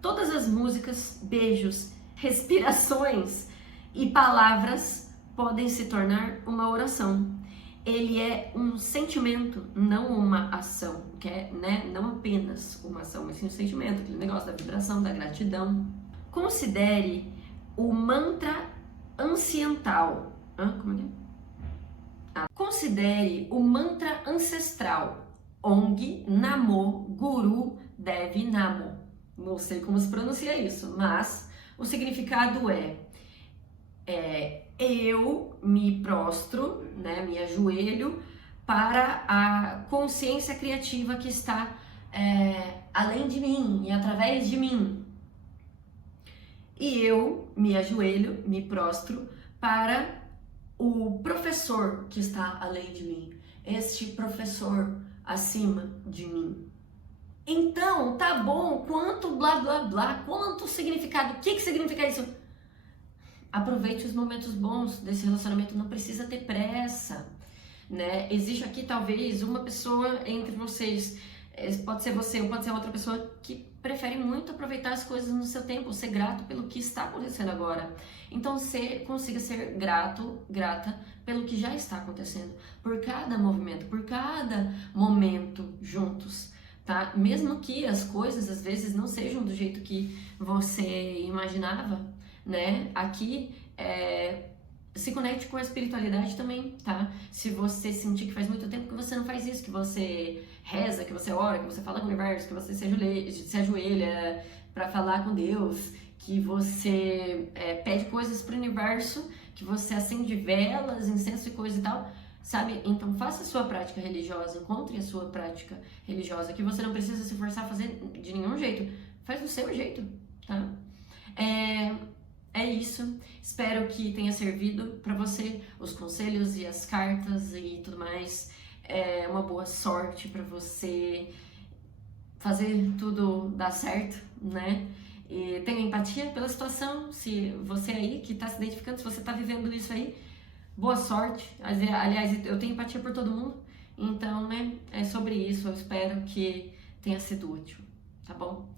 todas as músicas, beijos, respirações e palavras podem se tornar uma oração. Ele é um sentimento, não uma ação, que é, né, não apenas uma ação, mas sim um sentimento, aquele negócio da vibração, da gratidão. Considere o mantra anciental. Como é que é? Considere o mantra ancestral Ong Namo Guru Devi Namo. Não sei como se pronuncia isso, mas o significado é eu me prostro, né, me ajoelho para a consciência criativa que está além de mim e através de mim. E eu me ajoelho, me prostro para o professor que está além de mim, este professor acima de mim. Então, tá bom, quanto blá blá blá, quanto significado, o que significa isso? Aproveite os momentos bons desse relacionamento, não precisa ter pressa, né? Existe aqui talvez uma pessoa entre vocês, pode ser você ou pode ser outra pessoa que prefere muito aproveitar as coisas no seu tempo, ser grato pelo que está acontecendo agora. Então, você consiga ser grata pelo que já está acontecendo, por cada movimento, por cada momento juntos, tá? Mesmo que as coisas às vezes não sejam do jeito que você imaginava, né? Aqui se conecte com a espiritualidade também, tá? Se você sentir que faz muito tempo que você não faz isso, que você reza, que você ora, que você fala com o universo, que você se ajoelha para falar com Deus, que você pede coisas pro universo, que você acende velas, incenso e coisa e tal, sabe? Então faça a sua prática religiosa, encontre a sua prática religiosa, que você não precisa se forçar a fazer de nenhum jeito, faz do seu jeito, tá? É isso. Espero que tenha servido para você os conselhos e as cartas e tudo mais. É uma boa sorte para você fazer tudo dar certo, né? E tenha empatia pela situação. Se você aí que está se identificando, se você está vivendo isso aí, boa sorte. Aliás, eu tenho empatia por todo mundo. Então, né, é sobre isso. Eu espero que tenha sido útil, tá bom?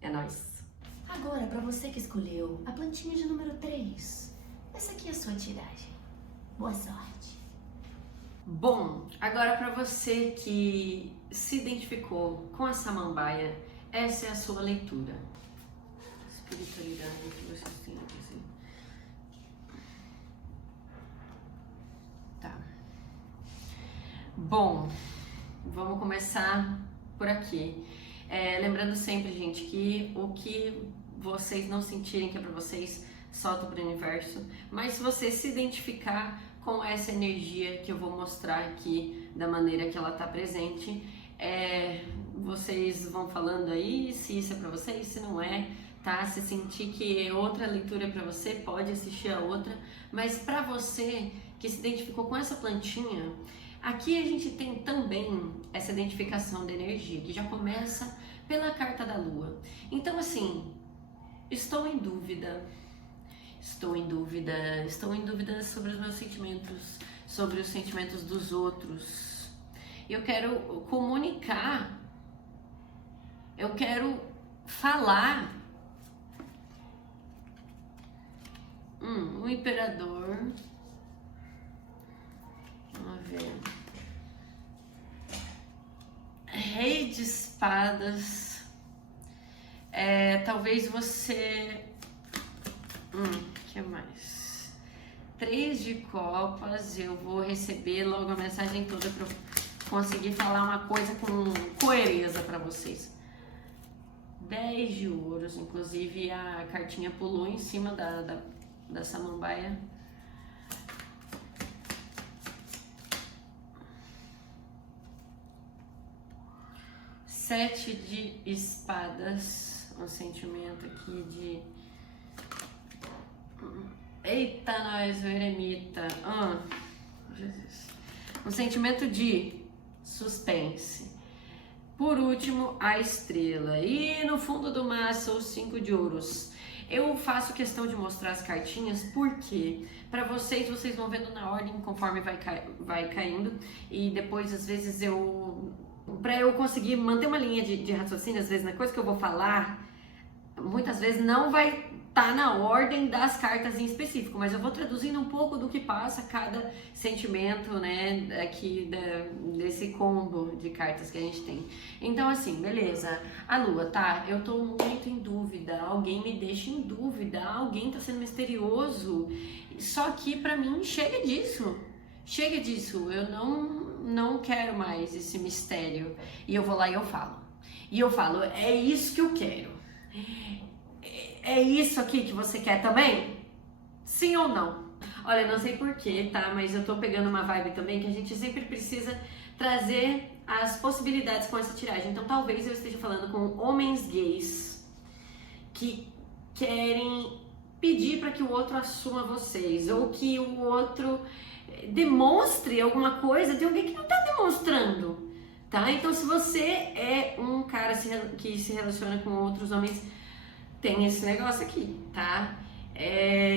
É nóis. Agora, para você que escolheu a plantinha de número 3, essa aqui é a sua tiragem. Boa sorte. Bom, agora para você que se identificou com a samambaia, essa é a sua leitura. Espiritualidade que vocês têm a dizer. Tá. Bom, vamos começar por aqui. Lembrando sempre, gente, que o que vocês não sentirem que é pra vocês, solta pro universo. Mas se você se identificar com essa energia que eu vou mostrar aqui, da maneira que ela tá presente, vocês vão falando aí se isso é pra vocês, se não é, tá? Se sentir que outra leitura é pra você, pode assistir a outra. Mas pra você que se identificou com essa plantinha, aqui a gente tem também essa identificação de energia, que já começa pela carta da lua. Então, assim, estou em dúvida sobre os meus sentimentos, sobre os sentimentos dos outros. Eu quero comunicar, eu quero falar. O imperador. Vamos ver. Rei de espadas. Talvez você. Que mais? 3 de copas. Eu vou receber logo a mensagem toda para eu conseguir falar uma coisa com coerência para vocês. 10 de ouros. Inclusive a cartinha pulou em cima da samambaia. 7 de espadas, um sentimento aqui de... Eita, nós, o eremita. Jesus. Um sentimento de suspense. Por último, a estrela. E no fundo do maço, os 5 de ouros. Eu faço questão de mostrar as cartinhas porque para vocês vão vendo na ordem conforme vai caindo. E depois, às vezes, para eu conseguir manter uma linha de raciocínio, às vezes na coisa que eu vou falar, muitas vezes não vai estar na ordem das cartas em específico, mas eu vou traduzindo um pouco do que passa cada sentimento, né, aqui desse combo de cartas que a gente tem. Então, assim, beleza, a lua, tá? Eu tô muito em dúvida, alguém me deixa em dúvida, alguém tá sendo misterioso, só que pra mim chega disso, eu não quero mais esse mistério. E eu vou lá e eu falo. É isso que eu quero. É isso aqui que você quer também? Sim ou não? Olha, não sei porquê, tá? Mas eu tô pegando uma vibe também que a gente sempre precisa trazer as possibilidades com essa tiragem. Então talvez eu esteja falando com homens gays que querem pedir para que o outro assuma vocês, ou que o outro demonstre alguma coisa de alguém que não tá demonstrando, tá? Então se você é um cara que se relaciona com outros homens, tem esse negócio aqui, tá?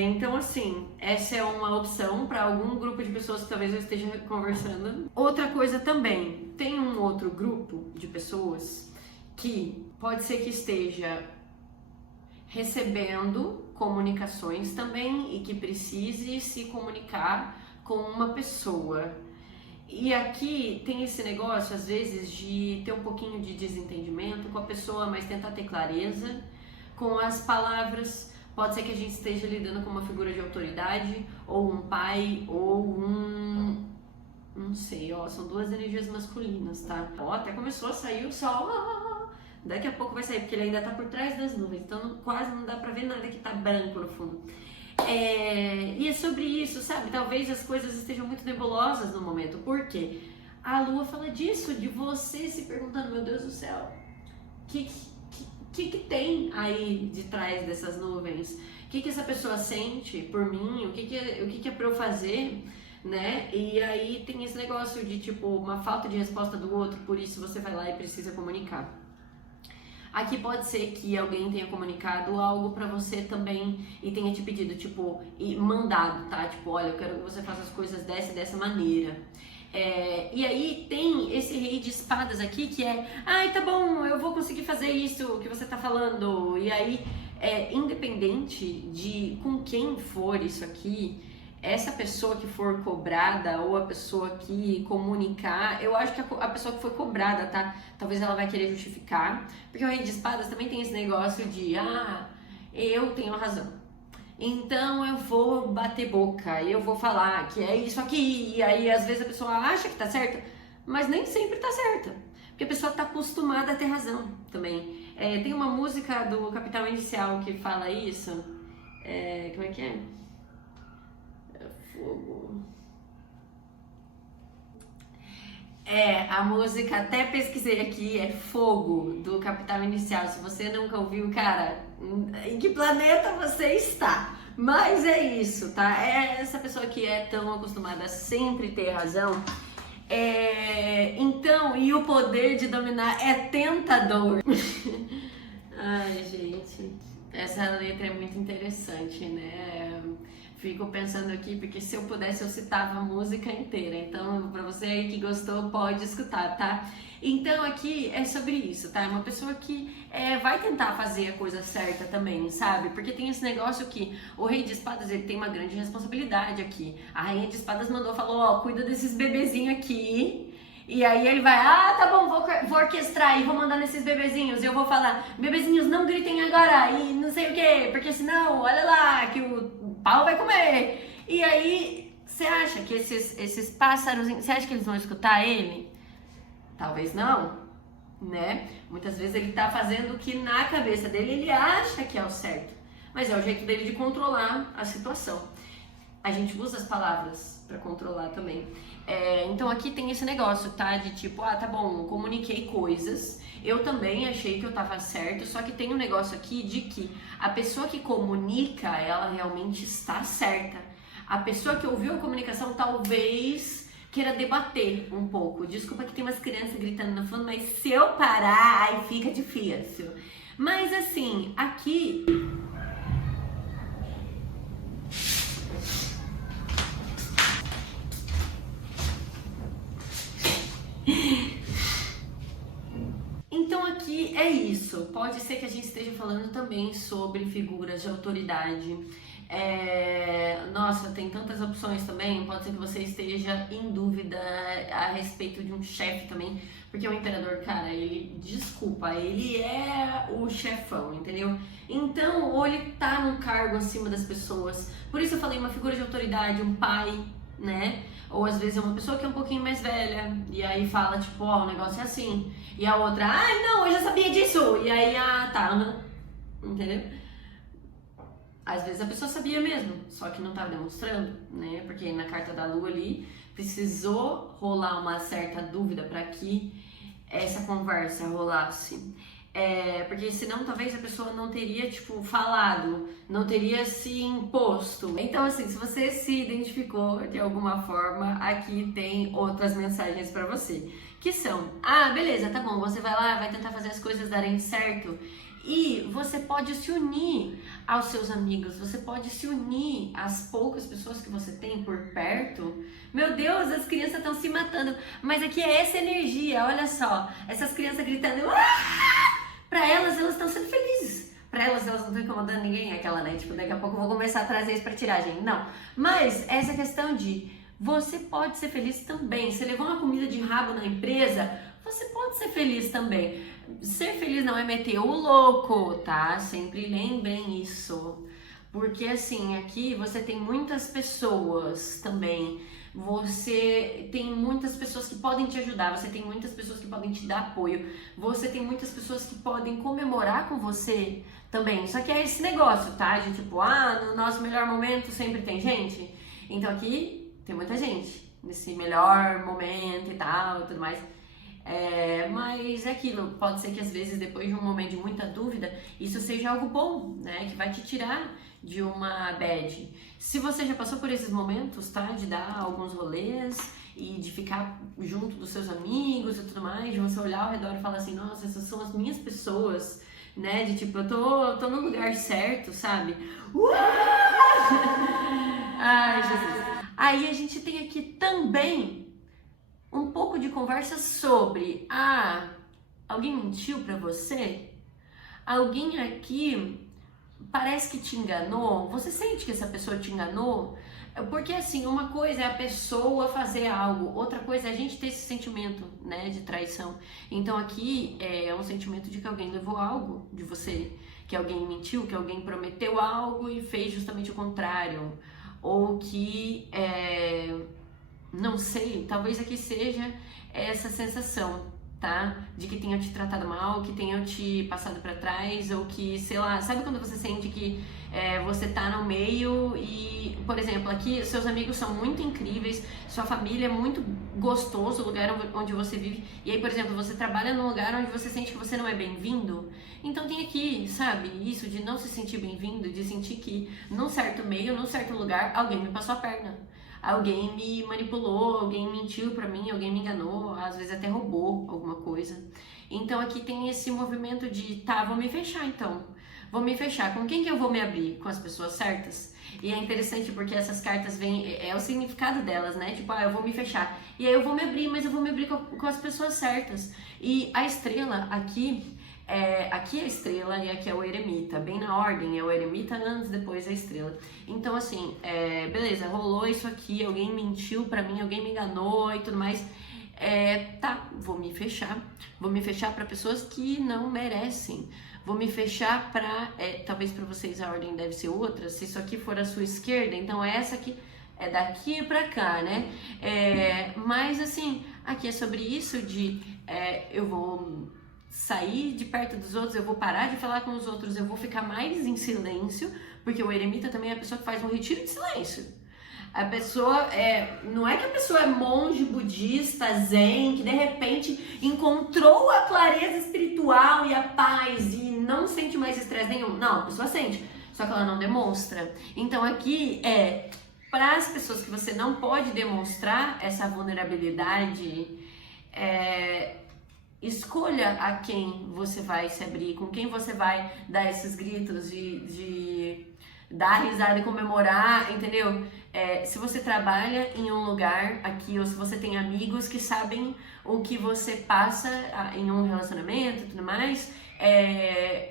Então assim, essa é uma opção para algum grupo de pessoas que talvez eu esteja conversando. Outra coisa também, tem um outro grupo de pessoas que pode ser que esteja recebendo comunicações também e que precise se comunicar com uma pessoa. E aqui tem esse negócio, às vezes, de ter um pouquinho de desentendimento com a pessoa, mas tentar ter clareza com as palavras. Pode ser que a gente esteja lidando com uma figura de autoridade, ou um pai, ou não sei, são 2 energias masculinas, tá? Até começou a sair o sol. Daqui a pouco vai sair, porque ele ainda tá por trás das nuvens, então quase não dá pra ver nada que tá branco no fundo. E é sobre isso, sabe? Talvez as coisas estejam muito nebulosas no momento. Por quê? A lua fala disso, de você se perguntando, meu Deus do céu, que tem aí de trás dessas nuvens? O que essa pessoa sente por mim? O que é pra eu fazer? Né? E aí tem esse negócio de tipo uma falta de resposta do outro, por isso você vai lá e precisa comunicar. Aqui pode ser que alguém tenha comunicado algo pra você também e tenha te pedido, tipo, e mandado, tá? Tipo, olha, eu quero que você faça as coisas dessa e dessa maneira. E aí tem esse rei de espadas aqui que é, ai, tá bom, eu vou conseguir fazer isso que você tá falando. E aí, independente de com quem for isso aqui, essa pessoa que for cobrada ou a pessoa que comunicar, eu acho que a pessoa que foi cobrada, tá? Talvez ela vai querer justificar, porque o rei de espadas também tem esse negócio de, eu tenho razão. Então eu vou bater boca, eu vou falar que é isso aqui, e aí às vezes a pessoa acha que tá certa, mas nem sempre tá certa, porque a pessoa tá acostumada a ter razão também. Tem uma música do Capital Inicial que fala isso, como é que é? Fogo. A música, até pesquisei aqui, é Fogo, do Capital Inicial. Se você nunca ouviu, cara, em que planeta você está? Mas é isso, tá? É essa pessoa que é tão acostumada a sempre ter razão. Então, e o poder de dominar é tentador. Ai, gente, essa letra é muito interessante, né? Fico pensando aqui, porque se eu pudesse eu citava a música inteira, então pra você aí que gostou pode escutar, tá? Então aqui é sobre isso, tá? É uma pessoa que vai tentar fazer a coisa certa também, sabe? Porque tem esse negócio que o rei de espadas ele tem uma grande responsabilidade aqui. A rainha de espadas falou, cuida desses bebezinhos aqui. E aí ele vai, tá bom, vou orquestrar e vou mandar nesses bebezinhos. E eu vou falar, bebezinhos, não gritem agora e não sei o quê, porque senão, olha lá, que o pau vai comer. E aí, você acha que esses pássaros, você acha que eles vão escutar ele? Talvez não, né? Muitas vezes ele tá fazendo o que na cabeça dele ele acha que é o certo. Mas é o jeito dele de controlar a situação. A gente usa as palavras para controlar também. Então aqui tem esse negócio, tá? De tipo, tá bom, comuniquei coisas, eu também achei que eu tava certo, só que tem um negócio aqui de que a pessoa que comunica, ela realmente está certa. A pessoa que ouviu a comunicação talvez queira debater um pouco. Desculpa que tem umas crianças gritando no fundo, mas se eu parar, aí fica difícil. Mas assim, aqui... Então aqui é isso, pode ser que a gente esteja falando também sobre figuras de autoridade. Nossa, tem tantas opções também, pode ser que você esteja em dúvida a respeito de um chefe também, porque o imperador, cara, ele é o chefão, entendeu? Então, ou ele tá num cargo acima das pessoas, por isso eu falei uma figura de autoridade, um pai, né? Ou às vezes é uma pessoa que é um pouquinho mais velha, e aí fala, tipo, o negócio é assim. E a outra, não, eu já sabia disso. E aí, entendeu? Às vezes a pessoa sabia mesmo, só que não estava demonstrando, né? Porque na carta da lua ali, precisou rolar uma certa dúvida para que essa conversa rolasse. Porque senão talvez a pessoa não teria, falado, não teria se imposto. Então, assim, se você se identificou de alguma forma, aqui tem outras mensagens pra você. Que são, beleza, tá bom, você vai lá, vai tentar fazer as coisas darem certo. E você pode se unir aos seus amigos, você pode se unir às poucas pessoas que você tem por perto. Meu Deus, as crianças estão se matando. Mas aqui é essa energia, olha só, essas crianças gritando... Pra elas estão sendo felizes. Pra elas não estão incomodando ninguém. Aquela, né? Daqui a pouco eu vou começar a trazer isso pra tiragem. Não. Mas essa questão de você pode ser feliz também. Você levou uma comida de rabo na empresa, você pode ser feliz também. Ser feliz não é meter o louco, tá? Sempre lembrem isso. Porque assim, aqui você tem muitas pessoas também. Você tem muitas pessoas que podem te ajudar, você tem muitas pessoas que podem te dar apoio, você tem muitas pessoas que podem comemorar com você também. Só que é esse negócio, tá? De no nosso melhor momento sempre tem gente. Então aqui tem muita gente nesse melhor momento e tal e tudo mais. Mas é aquilo, pode ser que às vezes depois de um momento de muita dúvida, isso seja algo bom, né? Que vai te tirar de uma bad. Se você já passou por esses momentos, tá? De dar alguns rolês e de ficar junto dos seus amigos e tudo mais, de você olhar ao redor e falar assim, nossa, essas são as minhas pessoas, né? De tipo, eu tô no lugar certo, sabe? Ai, Jesus. Aí a gente tem aqui também um pouco de conversa sobre, alguém mentiu pra você? Alguém aqui parece que te enganou? Você sente que essa pessoa te enganou? Porque assim, uma coisa é a pessoa fazer algo, outra coisa é a gente ter esse sentimento, né, de traição. Então aqui é um sentimento de que alguém levou algo de você, que alguém mentiu, que alguém prometeu algo e fez justamente o contrário. Ou que, não sei, talvez aqui seja essa sensação, tá? De que tenham te tratado mal, que tenham te passado pra trás, ou que, sei lá, sabe quando você sente que você tá no meio e, por exemplo, aqui seus amigos são muito incríveis, sua família é muito gostoso, o lugar onde você vive, e aí, por exemplo, você trabalha num lugar onde você sente que você não é bem-vindo, então tem aqui, sabe, isso de não se sentir bem-vindo, de sentir que num certo meio, num certo lugar, alguém me passou a perna. Alguém me manipulou, alguém mentiu pra mim, alguém me enganou, às vezes até roubou alguma coisa. Então aqui tem esse movimento de, tá, vou me fechar então. Vou me fechar. Com quem que eu vou me abrir? Com as pessoas certas? E é interessante porque essas cartas vêm, é o significado delas, né? Tipo, eu vou me fechar. E aí eu vou me abrir, mas eu vou me abrir com as pessoas certas. E a estrela aqui aqui é a estrela e aqui é o eremita, bem na ordem, é o eremita antes, depois a estrela. Então assim, beleza, rolou isso aqui, alguém mentiu pra mim, alguém me enganou e tudo mais. Tá, vou me fechar pra pessoas que não merecem. Vou me fechar pra, talvez pra vocês a ordem deve ser outra, se isso aqui for a sua esquerda, então essa aqui é daqui pra cá, né? Mas assim, aqui é sobre isso de, eu vou sair de perto dos outros, eu vou parar de falar com os outros, eu vou ficar mais em silêncio, porque o eremita também é a pessoa que faz um retiro de silêncio. A pessoa, não é que a pessoa é monge budista, zen, que de repente encontrou a clareza espiritual e a paz e não sente mais estresse nenhum. Não, a pessoa sente, só que ela não demonstra. Então aqui para as pessoas que você não pode demonstrar essa vulnerabilidade, escolha a quem você vai se abrir, com quem você vai dar esses gritos de dar risada e comemorar, entendeu? Se você trabalha em um lugar aqui, ou se você tem amigos que sabem o que você passa em um relacionamento e tudo mais,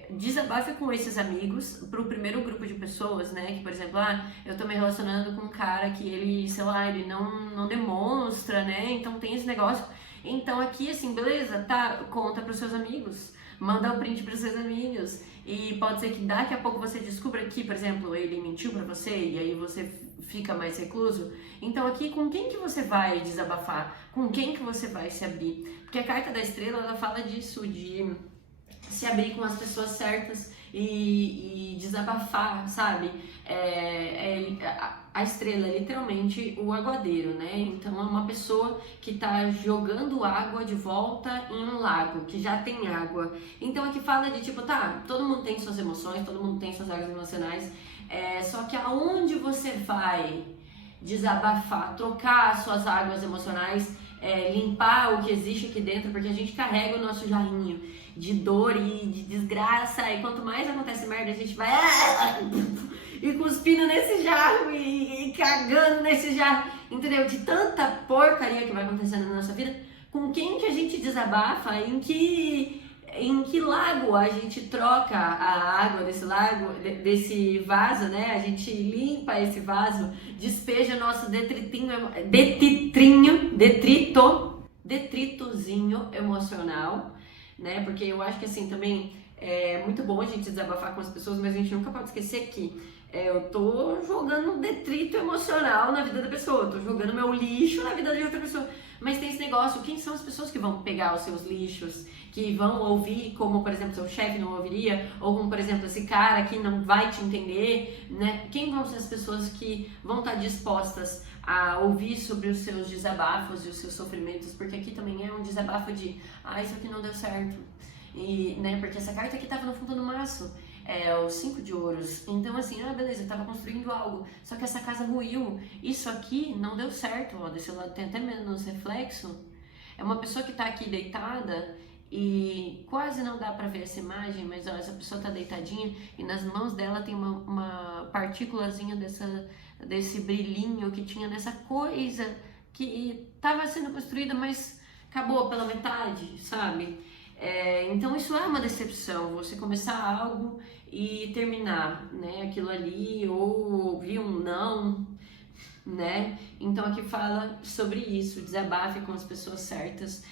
desabafe com esses amigos pro primeiro grupo de pessoas, né? Que, por exemplo, eu tô me relacionando com um cara que ele, sei lá, ele não demonstra, né? Então tem esse negócio. Então aqui, assim, beleza, tá, conta pros seus amigos, manda o print pros seus amigos, e pode ser que daqui a pouco você descubra que, por exemplo, ele mentiu pra você, e aí você fica mais recluso. Então aqui, com quem que você vai desabafar? Com quem que você vai se abrir? Porque a carta da estrela, ela fala disso, de se abrir com as pessoas certas e desabafar, sabe? A estrela é literalmente o aguadeiro, né? Então é uma pessoa que tá jogando água de volta em um lago, que já tem água. Então aqui fala de tipo, tá, todo mundo tem suas emoções, todo mundo tem suas águas emocionais, só que aonde você vai desabafar, trocar suas águas emocionais, limpar o que existe aqui dentro, porque a gente carrega o nosso jarrinho de dor e de desgraça, e quanto mais acontece merda, a gente vai e cuspindo nesse jarro e cagando nesse jarro, entendeu? De tanta porcaria que vai acontecendo na nossa vida. Com quem que a gente desabafa? Em que lago a gente troca a água desse lago, desse vaso, né? A gente limpa esse vaso, despeja o nosso detritozinho emocional, né? Porque eu acho que assim também é muito bom a gente desabafar com as pessoas, mas a gente nunca pode esquecer que eu tô jogando um detrito emocional na vida da pessoa, eu tô jogando meu lixo na vida de outra pessoa, mas tem esse negócio negócio, quem são as pessoas que vão pegar os seus lixos, que vão ouvir como, por exemplo, seu chefe não ouviria, ou como, por exemplo, esse cara que não vai te entender, né? Quem vão ser as pessoas que vão estar dispostas a ouvir sobre os seus desabafos e os seus sofrimentos? Porque aqui também é um desabafo de, isso aqui não deu certo. E, né, porque essa carta aqui tava no fundo do maço, é o 5 de ouros. Então assim, beleza, eu tava construindo algo, só que essa casa ruiu, isso aqui não deu certo, ó, desse lado tem até menos reflexo. É uma pessoa que tá aqui deitada e quase não dá pra ver essa imagem, mas ó, essa pessoa tá deitadinha e nas mãos dela tem uma partículazinha desse brilhinho que tinha nessa coisa que tava sendo construída, mas acabou pela metade, sabe? Então isso é uma decepção, você começar algo e terminar, né, aquilo ali, ou ouvir um não, né? Então aqui fala sobre isso, desabafe com as pessoas certas,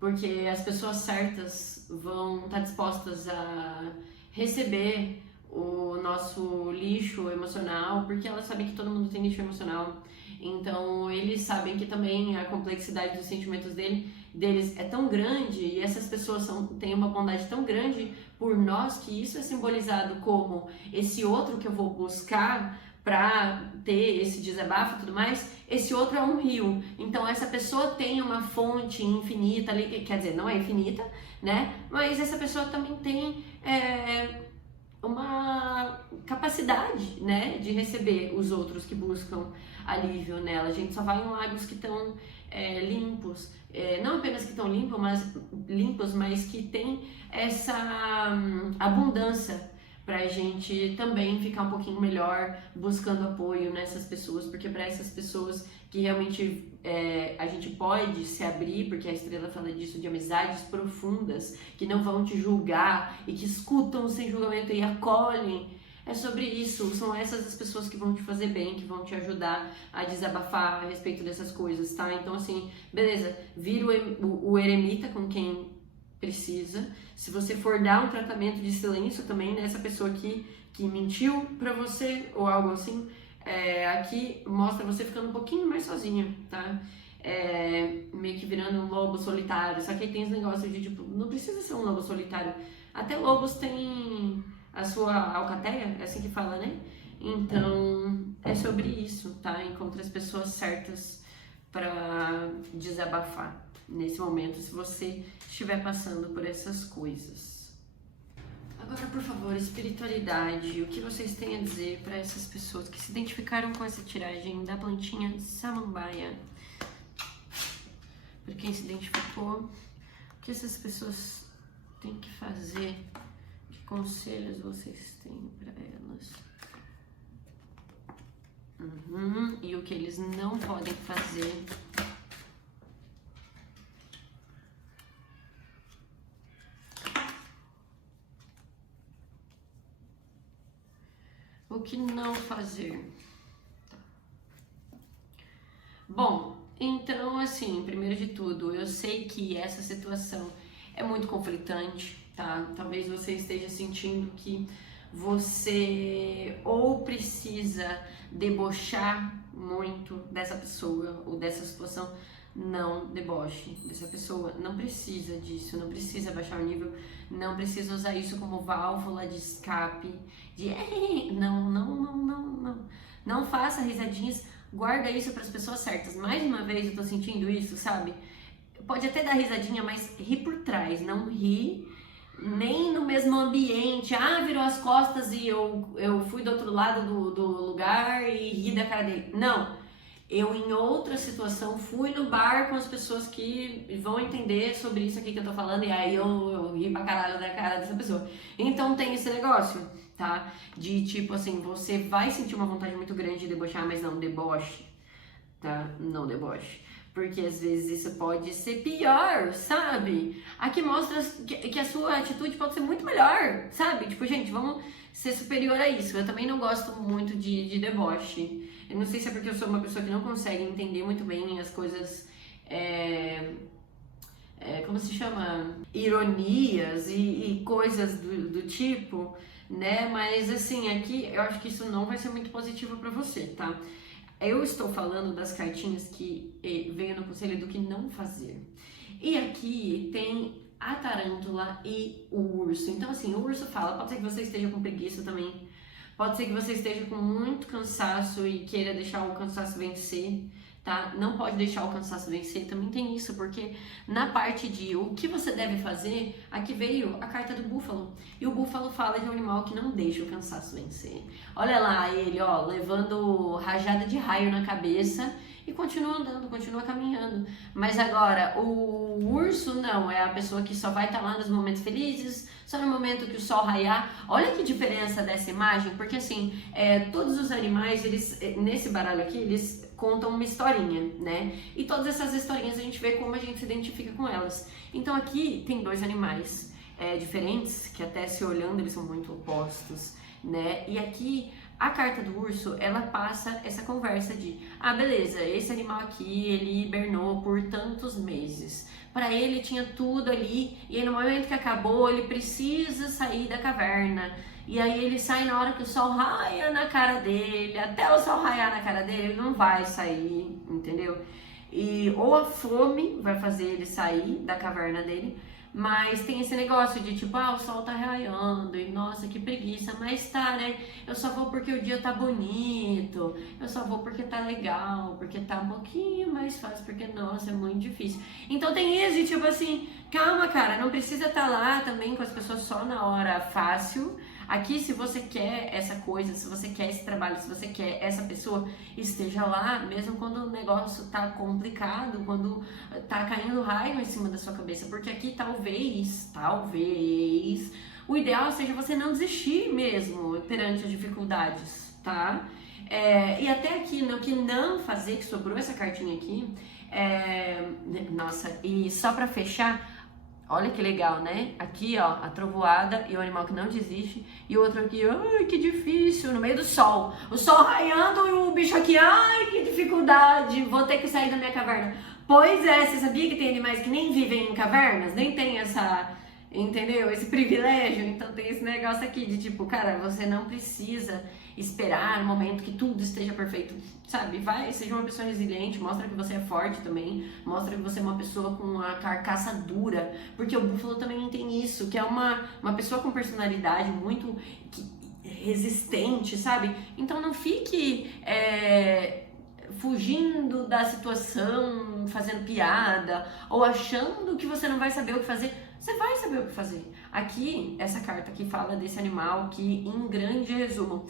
porque as pessoas certas vão estar dispostas a receber o nosso lixo emocional, porque elas sabem que todo mundo tem lixo emocional. Então eles sabem que também a complexidade dos sentimentos deles é tão grande, e essas pessoas têm uma bondade tão grande por nós, que isso é simbolizado como esse outro que eu vou buscar para ter esse desabafo e tudo mais. Esse outro é um rio, então essa pessoa tem uma fonte infinita ali, quer dizer, não é infinita, né? Mas essa pessoa também tem uma capacidade, né, de receber os outros que buscam alívio nela. A gente só vai em lagos que estão limpos, não apenas que estão limpos, mas que tem essa abundância pra gente também ficar um pouquinho melhor buscando apoio nessas pessoas, porque para essas pessoas que realmente a gente pode se abrir, porque a estrela fala disso, de amizades profundas, que não vão te julgar e que escutam sem julgamento e acolhem. É sobre isso, são essas as pessoas que vão te fazer bem, que vão te ajudar a desabafar a respeito dessas coisas, tá? Então assim, beleza, vira o eremita com quem precisa. Se você for dar um tratamento de silêncio também nessa pessoa que mentiu pra você ou algo assim, aqui mostra você ficando um pouquinho mais sozinha, tá? Meio que virando um lobo solitário. Só que aí tem esse negócio de tipo, não precisa ser um lobo solitário. Até lobos têm a sua alcateia, é assim que fala, né? Então é sobre isso, tá? Encontre as pessoas certas pra desabafar nesse momento, se você estiver passando por essas coisas. Agora, por favor, espiritualidade, o que vocês têm a dizer para essas pessoas que se identificaram com essa tiragem da plantinha samambaia? Para quem se identificou, o que essas pessoas têm que fazer? Que conselhos vocês têm para elas? E o que eles não podem fazer? O que não fazer? Bom, então assim, primeiro de tudo, eu sei que essa situação é muito conflitante, tá? Talvez você esteja sentindo que você ou precisa debochar muito dessa pessoa ou dessa situação. Não deboche dessa pessoa, não precisa disso, não precisa baixar o nível, não precisa usar isso como válvula de escape, de não faça risadinhas, guarda isso para as pessoas certas. Mais uma vez eu tô sentindo isso, sabe? Pode até dar risadinha, mas ri por trás, não ri nem no mesmo ambiente, virou as costas e eu fui do outro lado do lugar e ri da cara dele, não. Eu, em outra situação, fui no bar com as pessoas que vão entender sobre isso aqui que eu tô falando, e aí eu ri pra caralho da cara dessa pessoa. Então tem esse negócio, tá? De tipo assim, você vai sentir uma vontade muito grande de debochar, mas não deboche, tá? Não deboche. Porque às vezes isso pode ser pior, sabe? Aqui mostra que a sua atitude pode ser muito melhor, sabe? Tipo, gente, vamos ser superior a isso. Eu também não gosto muito de deboche. Eu não sei se é porque eu sou uma pessoa que não consegue entender muito bem as coisas, como se chama? Ironias e coisas do tipo, né? Mas assim, aqui eu acho que isso não vai ser muito positivo pra você, tá? Eu estou falando das cartinhas que veio no conselho do que não fazer. E aqui tem a tarântula e o urso. Então assim, o urso fala, pode ser que você esteja com preguiça também, pode ser que você esteja com muito cansaço e queira deixar o cansaço vencer, tá? Não pode deixar o cansaço vencer, também tem isso, porque na parte de o que você deve fazer, aqui veio a carta do búfalo. E o búfalo fala de um animal que não deixa o cansaço vencer. Olha lá ele, ó, levando rajada de raio na cabeça e continua andando, continua caminhando. Mas agora, o urso não, é a pessoa que só vai estar lá nos momentos felizes, só no momento que o sol raiar. Olha que diferença dessa imagem, porque assim, todos os animais, eles, nesse baralho aqui, eles contam uma historinha, né? E todas essas historinhas a gente vê como a gente se identifica com elas. Então aqui tem dois animais diferentes, que até se olhando eles são muito opostos, né? E aqui a carta do urso, ela passa essa conversa de, beleza, esse animal aqui, ele hibernou por tantos meses. Para ele tinha tudo ali, e aí no momento que acabou, ele precisa sair da caverna. E aí ele sai na hora que o sol raia na cara dele, até o sol raiar na cara dele, ele não vai sair, entendeu? E ou a fome vai fazer ele sair da caverna dele, mas tem esse negócio de tipo, o sol tá raiando e nossa, que preguiça, mas tá, né? Eu só vou porque o dia tá bonito, eu só vou porque tá legal, porque tá um pouquinho mais fácil, porque nossa, é muito difícil. Então tem isso de tipo assim, calma cara, não precisa estar lá também com as pessoas só na hora fácil. Aqui, se você quer essa coisa, se você quer esse trabalho, se você quer essa pessoa, esteja lá, mesmo quando o negócio tá complicado, quando tá caindo raio em cima da sua cabeça, porque aqui talvez, o ideal seja você não desistir mesmo perante as dificuldades, tá? E até aqui, no que não fazer, que sobrou essa cartinha aqui, nossa, e só pra fechar, olha que legal, né? Aqui, ó, a trovoada e o animal que não desiste. E o outro aqui, ai, que difícil, no meio do sol. O sol raiando e o bicho aqui, ai, que dificuldade, vou ter que sair da minha caverna. Pois é, você sabia que tem animais que nem vivem em cavernas? Nem tem essa, entendeu? Esse privilégio. Então tem esse negócio aqui de tipo, cara, você não precisa esperar no momento que tudo esteja perfeito, sabe? Vai, seja uma pessoa resiliente, mostra que você é forte também, mostra que você é uma pessoa com a carcaça dura, porque o búfalo também tem isso, que é uma pessoa com personalidade muito resistente, sabe? Então não fique fugindo da situação, fazendo piada, ou achando que você não vai saber o que fazer. Você vai saber o que fazer. Aqui, essa carta aqui fala desse animal que, em grande resumo,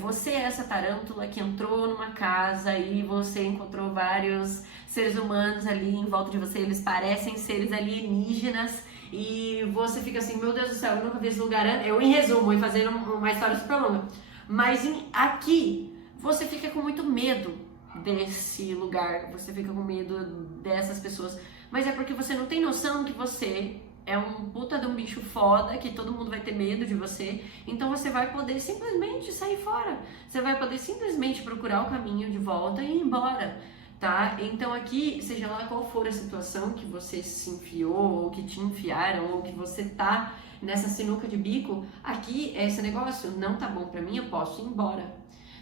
você é essa tarântula que entrou numa casa e você encontrou vários seres humanos ali em volta de você, eles parecem seres alienígenas e você fica assim, meu Deus do céu, eu nunca vi esse lugar. Eu, em resumo, e fazendo uma história super longa, mas aqui você fica com muito medo desse lugar, você fica com medo dessas pessoas, mas é porque você não tem noção que você é um puta de um bicho foda, que todo mundo vai ter medo de você, então você vai poder simplesmente sair fora, você vai poder simplesmente procurar o caminho de volta e ir embora, tá? Então aqui, seja lá qual for a situação que você se enfiou, ou que te enfiaram, ou que você tá nessa sinuca de bico, aqui esse negócio não tá bom pra mim, eu posso ir embora.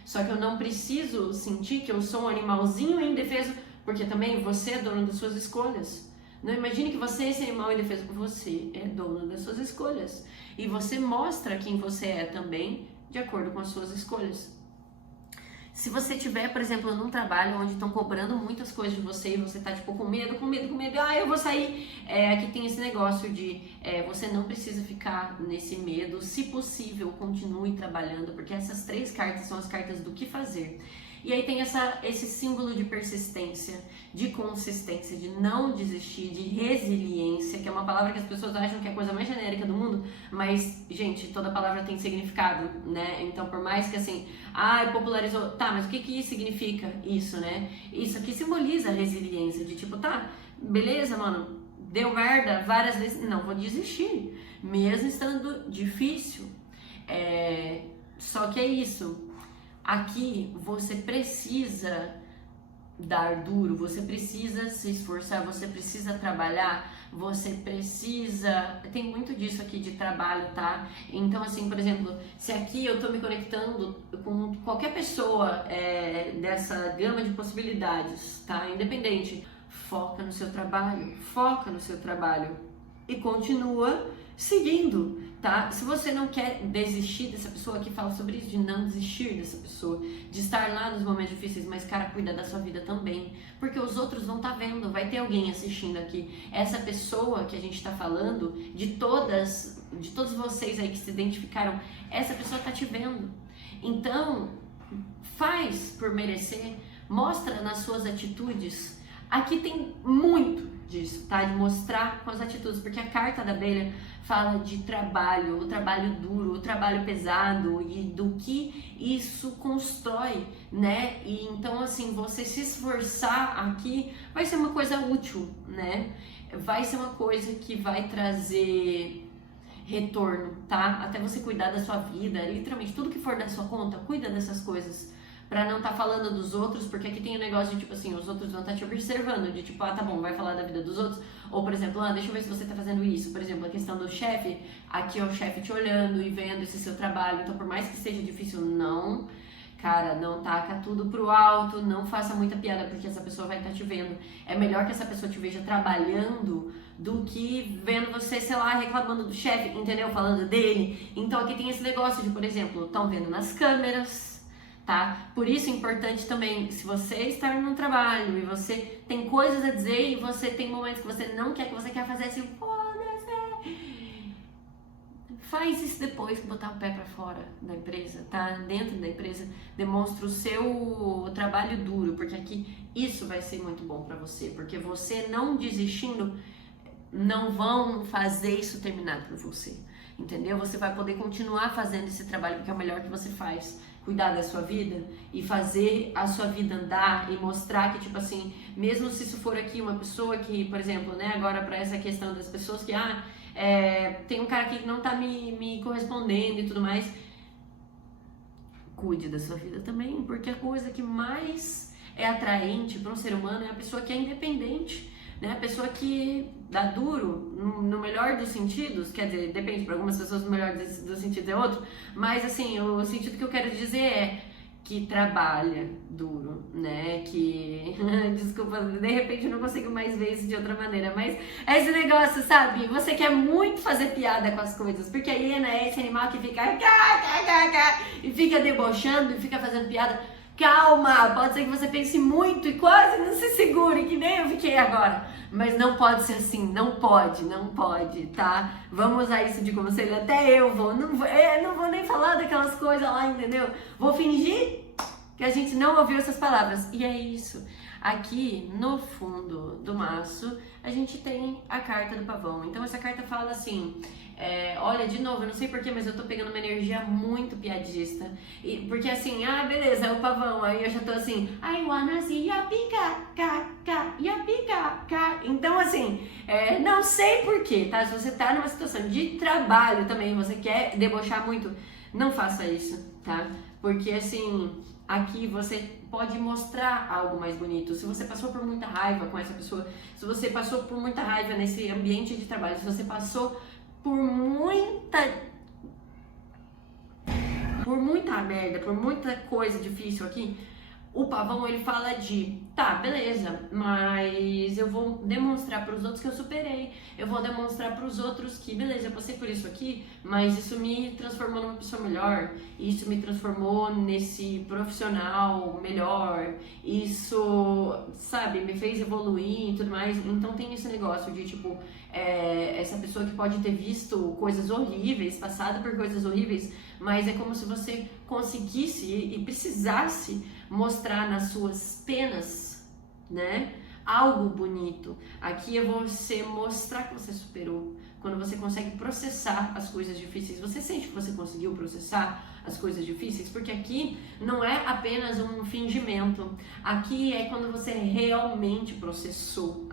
Só que eu não preciso sentir que eu sou um animalzinho indefeso, porque também você é dono das suas escolhas. Não imagine que você é esse animal indefeso, você é dono das suas escolhas. E você mostra quem você é também, de acordo com as suas escolhas. Se você tiver, por exemplo, num trabalho onde estão cobrando muitas coisas de você e você tá tipo com medo, eu vou sair. Aqui tem esse negócio de você não precisa ficar nesse medo, se possível, continue trabalhando, porque essas três cartas são as cartas do que fazer. E aí tem esse símbolo de persistência, de consistência, de não desistir, de resiliência, que é uma palavra que as pessoas acham que é a coisa mais genérica do mundo, mas, gente, toda palavra tem significado, né? Então, por mais que assim, popularizou, tá, mas o que significa isso, né? Isso aqui simboliza a resiliência, de tipo, tá, beleza, mano, deu merda várias vezes, não vou desistir, mesmo estando difícil. Só que é isso. Aqui você precisa dar duro, você precisa se esforçar, você precisa trabalhar, você precisa... Tem muito disso aqui de trabalho, tá? Então, assim, por exemplo, se aqui eu tô me conectando com qualquer pessoa dessa gama de possibilidades, tá? Independente, foca no seu trabalho e continua seguindo, tá? Se você não quer desistir dessa pessoa, aqui fala sobre isso, de não desistir dessa pessoa, de estar lá nos momentos difíceis, mas, cara, cuida da sua vida também, porque os outros vão estar vendo, vai ter alguém assistindo aqui. Essa pessoa que a gente tá falando, de todos vocês aí que se identificaram, essa pessoa tá te vendo. Então, faz por merecer, mostra nas suas atitudes. Aqui tem muito disso, tá? De mostrar com as atitudes, porque a carta da abelha fala de trabalho, o trabalho duro, o trabalho pesado e do que isso constrói, né? E então, assim, você se esforçar aqui vai ser uma coisa útil, né? Vai ser uma coisa que vai trazer retorno, tá? Até você cuidar da sua vida, literalmente, tudo que for da sua conta, cuida dessas coisas. Pra não tá falando dos outros, porque aqui tem um negócio de tipo assim, os outros vão estar te observando, de tipo, ah, tá bom, vai falar da vida dos outros. Ou, por exemplo, ah, deixa eu ver se você tá fazendo isso. Por exemplo, a questão do chefe, aqui é o chefe te olhando e vendo esse seu trabalho. Então, por mais que seja difícil, não, cara, não taca tudo pro alto, não faça muita piada, porque essa pessoa vai estar te vendo. É melhor que essa pessoa te veja trabalhando do que vendo você, sei lá, reclamando do chefe, entendeu? Falando dele. Então, aqui tem esse negócio de, por exemplo, estão vendo nas câmeras, tá? Por isso é importante também, se você está no trabalho e você tem coisas a dizer e você tem momentos que você não quer, que você quer fazer assim, foda-se, faz isso depois que botar o pé pra fora da empresa, tá? Dentro da empresa, demonstra o seu trabalho duro, porque aqui isso vai ser muito bom pra você, porque você não desistindo, não vão fazer isso terminar por você, entendeu? Você vai poder continuar fazendo esse trabalho, porque é o melhor que você faz. Cuidar da sua vida e fazer a sua vida andar e mostrar que, tipo assim, mesmo se isso for aqui uma pessoa que, por exemplo, né, agora pra essa questão das pessoas que, tem um cara aqui que não tá me correspondendo e tudo mais, cuide da sua vida também, porque a coisa que mais é atraente para um ser humano é a pessoa que é independente, né, a pessoa que dá duro, no melhor dos sentidos, quer dizer, depende, para algumas pessoas o melhor dos sentidos é outro, mas assim, o sentido que eu quero dizer é que trabalha duro, né, que, desculpa, de repente eu não consigo mais ver isso de outra maneira, mas é esse negócio, sabe, você quer muito fazer piada com as coisas, porque a hiena é esse animal que fica e fica debochando e fica fazendo piada. Calma, pode ser que você pense muito e quase não se segure, que nem eu fiquei agora. Mas não pode ser assim, não pode, tá? Vamos usar isso de conselho, até eu vou. Não vou nem falar daquelas coisas lá, entendeu? Vou fingir que a gente não ouviu essas palavras. E é isso. Aqui, no fundo do maço, a gente tem a carta do pavão. Então, essa carta fala assim... olha, de novo, eu não sei porquê, mas eu tô pegando uma energia muito piadista. Porque assim, beleza, é o pavão. Aí eu já tô assim, I wanna see ya pica. Então, assim, não sei porquê, tá? Se você tá numa situação de trabalho também, você quer debochar muito, não faça isso, tá? Porque assim, aqui você pode mostrar algo mais bonito. Se você passou por muita raiva com essa pessoa, se você passou por muita raiva nesse ambiente de trabalho, se você passou por muita merda, por muita coisa difícil aqui, o pavão ele fala de, tá, beleza, mas eu vou demonstrar para os outros que eu superei, eu vou demonstrar para os outros que, beleza, eu passei por isso aqui, mas isso me transformou numa pessoa melhor, isso me transformou nesse profissional melhor, isso, sabe, me fez evoluir e tudo mais. Então tem esse negócio de, tipo, essa pessoa que pode ter visto coisas horríveis, passado por coisas horríveis, mas é como se você conseguisse e precisasse mostrar nas suas penas, né, algo bonito. Aqui é você mostrar que você superou. Quando você consegue processar as coisas difíceis, você sente que você conseguiu processar as coisas difíceis? Porque aqui não é apenas um fingimento. Aqui é quando você realmente processou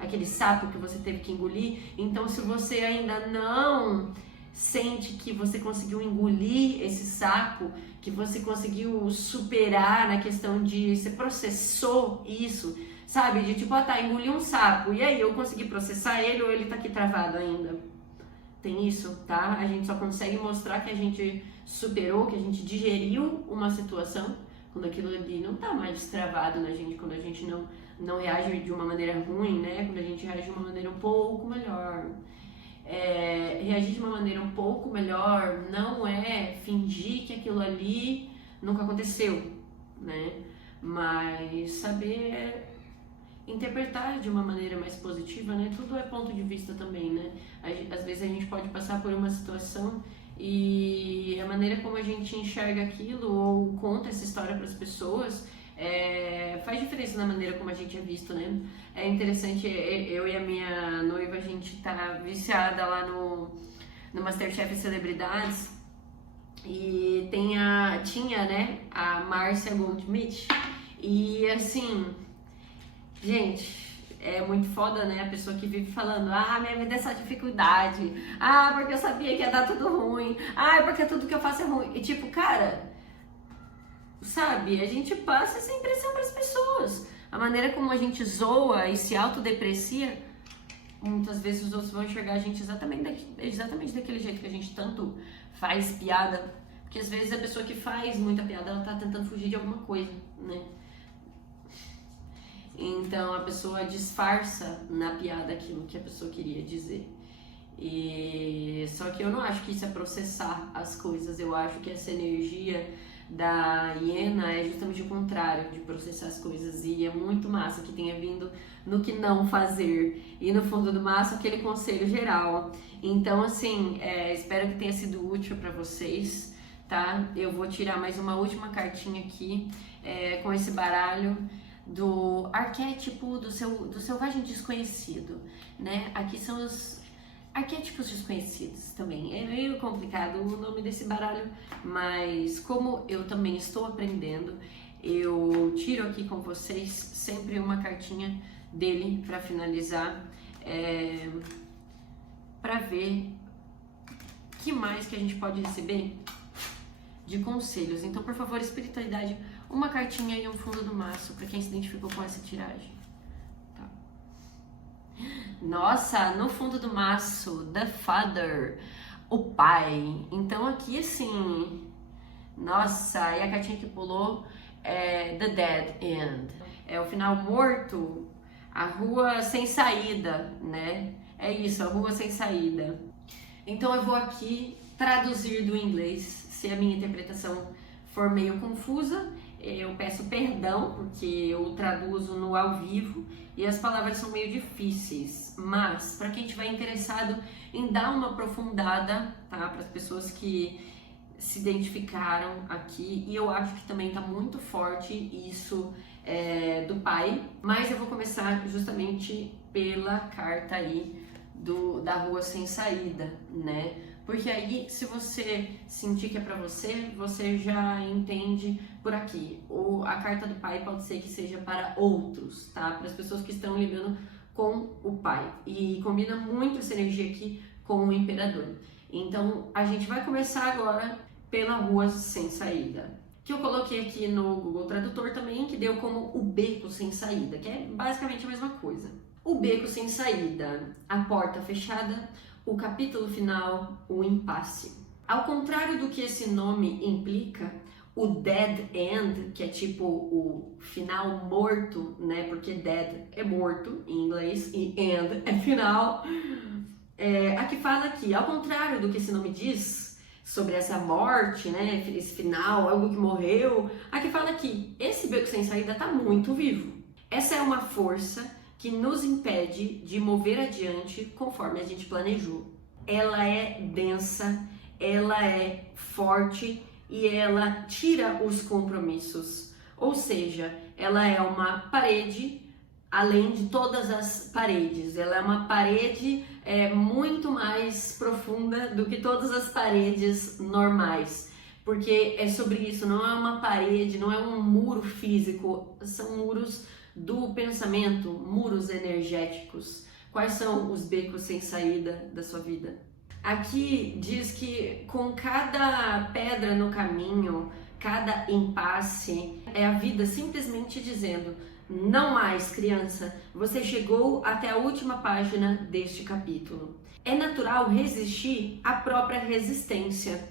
aquele sapo que você teve que engolir. Então, se você ainda não sente que você conseguiu engolir esse sapo, que você conseguiu superar na questão de você processou isso, sabe? De tipo, engoli um sapo, e aí eu consegui processar ele ou ele tá aqui travado ainda? Tem isso, tá? A gente só consegue mostrar que a gente superou, que a gente digeriu uma situação quando aquilo ali não tá mais travado na gente, quando a gente não reage de uma maneira ruim, né? Quando a gente reage de uma maneira um pouco melhor. Reagir de uma maneira um pouco melhor não é fingir que aquilo ali nunca aconteceu, né? Mas saber interpretar de uma maneira mais positiva, né? Tudo é ponto de vista também, né? Às vezes a gente pode passar por uma situação e a maneira como a gente enxerga aquilo ou conta essa história para as pessoas faz diferença na maneira como a gente é visto, né? É interessante, eu e a minha noiva, a gente tá viciada lá no Masterchef Celebridades e tinha, né, a Márcia Goldschmidt e assim, gente, é muito foda, né? A pessoa que vive falando, minha vida é só dificuldade, porque eu sabia que ia dar tudo ruim, porque tudo que eu faço é ruim. E tipo, cara, sabe, a gente passa essa impressão para as pessoas. A maneira como a gente zoa e se autodeprecia, muitas vezes os outros vão enxergar a gente exatamente daquele jeito que a gente tanto faz piada. Porque às vezes a pessoa que faz muita piada, ela tá tentando fugir de alguma coisa, né? Então a pessoa disfarça na piada aquilo que a pessoa queria dizer. Só que eu não acho que isso é processar as coisas, eu acho que essa energia da hiena é justamente o contrário de processar as coisas, e é muito massa que tenha vindo no que não fazer, e no fundo do maço aquele conselho geral. Então assim, espero que tenha sido útil para vocês, tá? Eu vou tirar mais uma última cartinha aqui com esse baralho do arquétipo do selvagem desconhecido, né? Aqui são os arquétipos desconhecidos também. É meio complicado o nome desse baralho, mas como eu também estou aprendendo, eu tiro aqui com vocês sempre uma cartinha dele para finalizar, para ver o que mais que a gente pode receber de conselhos. Então, por favor, espiritualidade, uma cartinha e um fundo do maço para quem se identificou com essa tiragem. Tá. Nossa, no fundo do maço, The Father, o pai. Então aqui assim, nossa, e a cartinha que pulou é The Dead End. É o final morto, a rua sem saída, né? É isso, a rua sem saída. Então eu vou aqui traduzir do inglês, se a minha interpretação for meio confusa, eu peço perdão, porque eu traduzo no ao vivo e as palavras são meio difíceis, mas para quem estiver interessado em dar uma aprofundada, tá? Para as pessoas que se identificaram aqui, e eu acho que também tá muito forte isso do pai, mas eu vou começar justamente pela carta aí da rua sem saída, né? Porque aí, se você sentir que é pra você, você já entende por aqui. Ou a carta do pai pode ser que seja para outros, tá? Para as pessoas que estão lidando com o pai. E combina muito essa energia aqui com o imperador. Então, a gente vai começar agora pela rua sem saída, que eu coloquei aqui no Google Tradutor também, que deu como o beco sem saída, que é basicamente a mesma coisa. O beco sem saída, a porta fechada, o capítulo final, o impasse. Ao contrário do que esse nome implica, o dead end, que é tipo o final morto, né? Porque dead é morto em inglês e end é final. Aqui fala que, ao contrário do que esse nome diz sobre essa morte, né? Esse final, algo que morreu, aqui fala que esse beco sem saída está muito vivo. Essa é uma força que nos impede de mover adiante conforme a gente planejou. Ela é densa, ela é forte e ela tira os compromissos. Ou seja, ela é uma parede além de todas as paredes. Ela é uma parede muito mais profunda do que todas as paredes normais. Porque é sobre isso, não é uma parede, não é um muro físico, são muros do pensamento, muros energéticos. Quais são os becos sem saída da sua vida? Aqui diz que com cada pedra no caminho, cada impasse, é a vida simplesmente dizendo: não mais, criança, você chegou até a última página deste capítulo. É natural resistir à própria resistência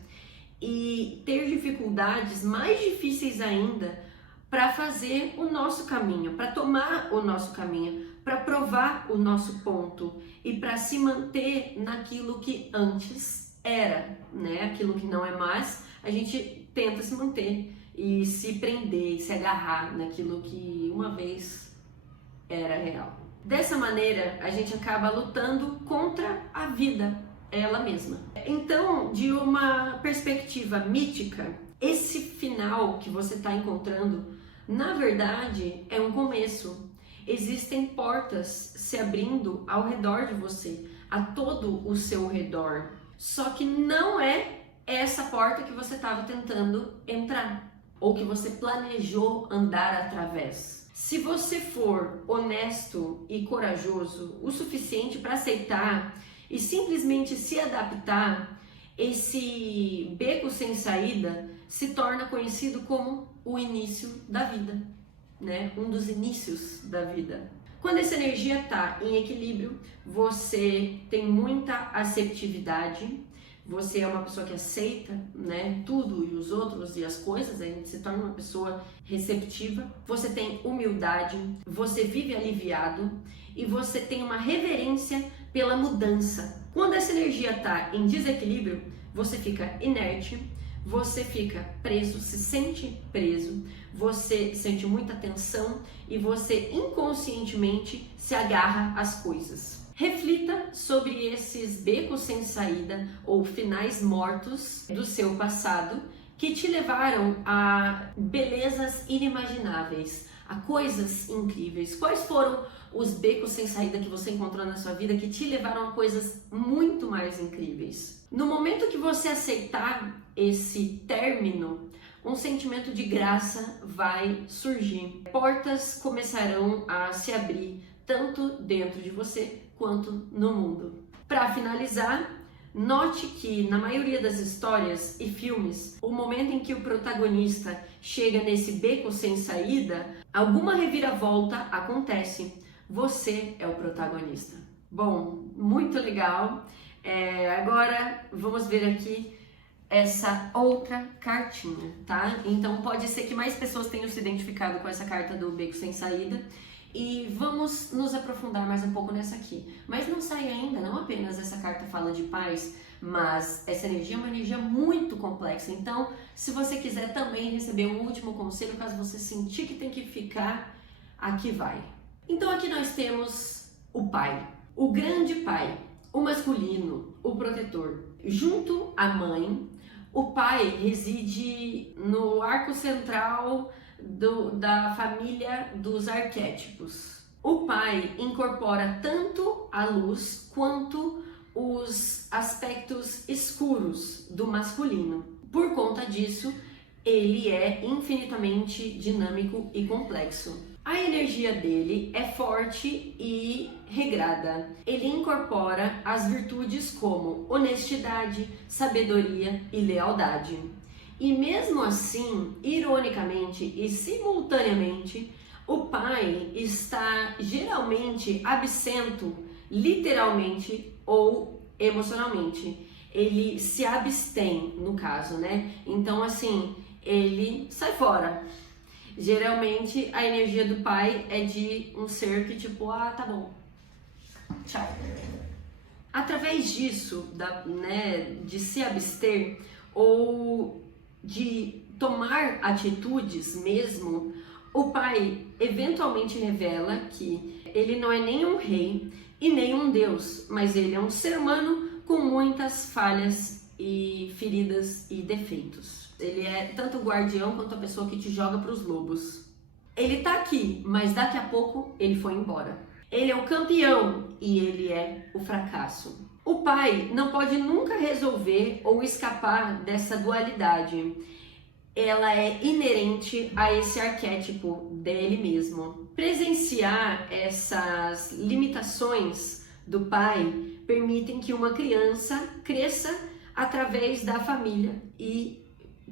e ter dificuldades mais difíceis ainda para fazer o nosso caminho, para tomar o nosso caminho, para provar o nosso ponto e para se manter naquilo que antes era, né? Aquilo que não é mais, a gente tenta se manter e se prender e se agarrar naquilo que uma vez era real. Dessa maneira, a gente acaba lutando contra a vida, ela mesma. Então, de uma perspectiva mítica, esse final que você está encontrando, na verdade, é um começo. Existem portas se abrindo ao redor de você, a todo o seu redor. Só que não é essa porta que você estava tentando entrar, ou que você planejou andar através. Se você for honesto e corajoso o suficiente para aceitar e simplesmente se adaptar, esse beco sem saída se torna conhecido como o início da vida, né? Um dos inícios da vida. Quando essa energia está em equilíbrio, você tem muita aceptividade, você é uma pessoa que aceita, né, tudo e os outros e as coisas, a gente se torna uma pessoa receptiva, você tem humildade, você vive aliviado e você tem uma reverência pela mudança. Quando essa energia está em desequilíbrio, você fica inerte, você fica preso, se sente preso, você sente muita tensão e você inconscientemente se agarra às coisas. Reflita sobre esses becos sem saída ou finais mortos do seu passado que te levaram a belezas inimagináveis, a coisas incríveis. Quais foram os becos sem saída que você encontrou na sua vida que te levaram a coisas muito mais incríveis? No momento que você aceitar esse término, um sentimento de graça vai surgir. Portas começarão a se abrir tanto dentro de você quanto no mundo. Para finalizar, note que na maioria das histórias e filmes, o momento em que o protagonista chega nesse beco sem saída, alguma reviravolta acontece. Você é o protagonista. Bom, muito legal. Agora vamos ver aqui essa outra cartinha, tá? Então pode ser que mais pessoas tenham se identificado com essa carta do beco sem saída. E vamos nos aprofundar mais um pouco nessa aqui. Mas não sai ainda, não apenas essa carta fala de paz, mas essa energia é uma energia muito complexa. Então, se você quiser também receber um último conselho, caso você sentir que tem que ficar, aqui vai. Então aqui nós temos o pai, o grande pai, o masculino, o protetor. Junto à mãe, o pai reside no arco central da família dos arquétipos. O pai incorpora tanto a luz quanto os aspectos escuros do masculino. Por conta disso, ele é infinitamente dinâmico e complexo. A energia dele é forte e regrada. Ele incorpora as virtudes como honestidade, sabedoria e lealdade. E mesmo assim, ironicamente e simultaneamente, o pai está geralmente absento, literalmente ou emocionalmente. Ele se abstém, no caso, né? Então, assim, ele sai fora. Geralmente, a energia do pai é de um ser que tipo, tá bom, tchau. Através disso, de se abster ou de tomar atitudes mesmo, o pai eventualmente revela que ele não é nem um rei e nem um deus, mas ele é um ser humano com muitas falhas e feridas e defeitos. Ele é tanto o guardião quanto a pessoa que te joga para os lobos. Ele tá aqui, mas daqui a pouco ele foi embora. Ele é o campeão e ele é o fracasso. O pai não pode nunca resolver ou escapar dessa dualidade. Ela é inerente a esse arquétipo dele mesmo. Presenciar essas limitações do pai permitem que uma criança cresça através da família e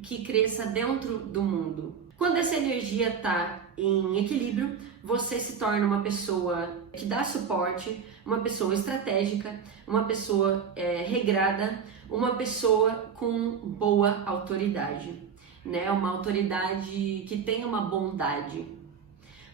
que cresça dentro do mundo. Quando essa energia está em equilíbrio, você se torna uma pessoa que dá suporte, uma pessoa estratégica, uma pessoa regrada, uma pessoa com boa autoridade, né? Uma autoridade que tem uma bondade.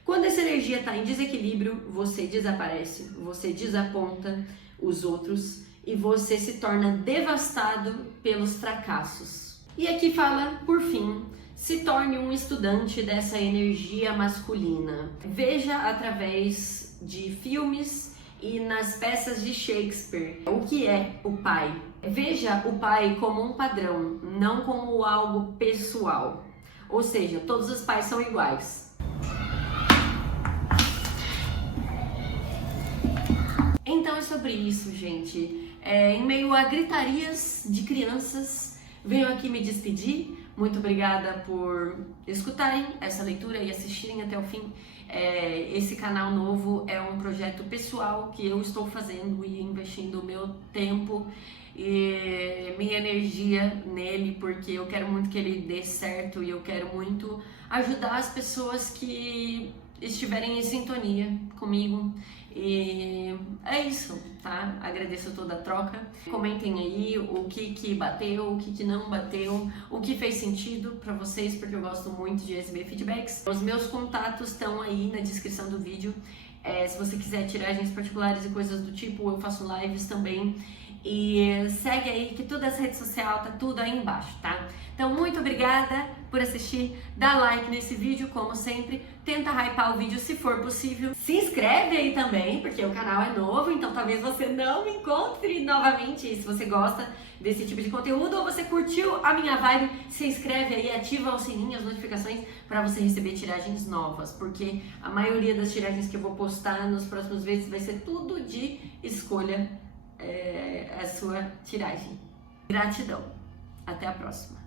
Quando essa energia está em desequilíbrio, você desaparece, você desaponta os outros e você se torna devastado pelos fracassos. E aqui fala, por fim, se torne um estudante dessa energia masculina. Veja através de filmes e nas peças de Shakespeare o que é o pai. Veja o pai como um padrão, não como algo pessoal. Ou seja, todos os pais são iguais. Então é sobre isso, gente. Em meio a gritarias de crianças, venho aqui me despedir. Muito obrigada por escutarem essa leitura e assistirem até o fim. Esse canal novo é um projeto pessoal que eu estou fazendo e investindo o meu tempo e minha energia nele, porque eu quero muito que ele dê certo e eu quero muito ajudar as pessoas que estiverem em sintonia comigo. E é isso, tá? Agradeço toda a troca. Comentem aí o que bateu, o que não bateu, o que fez sentido pra vocês, porque eu gosto muito de receber feedbacks. Os meus contatos estão aí na descrição do vídeo. Se você quiser tiragens particulares e coisas do tipo, eu faço lives também. E segue aí que toda essa rede social tá tudo aí embaixo, tá? Então muito obrigada por assistir, dá like nesse vídeo como sempre, tenta hypar o vídeo se for possível, se inscreve aí também, porque o canal é novo, então talvez você não me encontre novamente. Se você gosta desse tipo de conteúdo ou você curtiu a minha vibe, se inscreve aí, ativa o sininho, as notificações para você receber tiragens novas, porque a maioria das tiragens que eu vou postar nos próximos meses vai ser tudo de escolha. A sua tiragem. Gratidão. Até a próxima.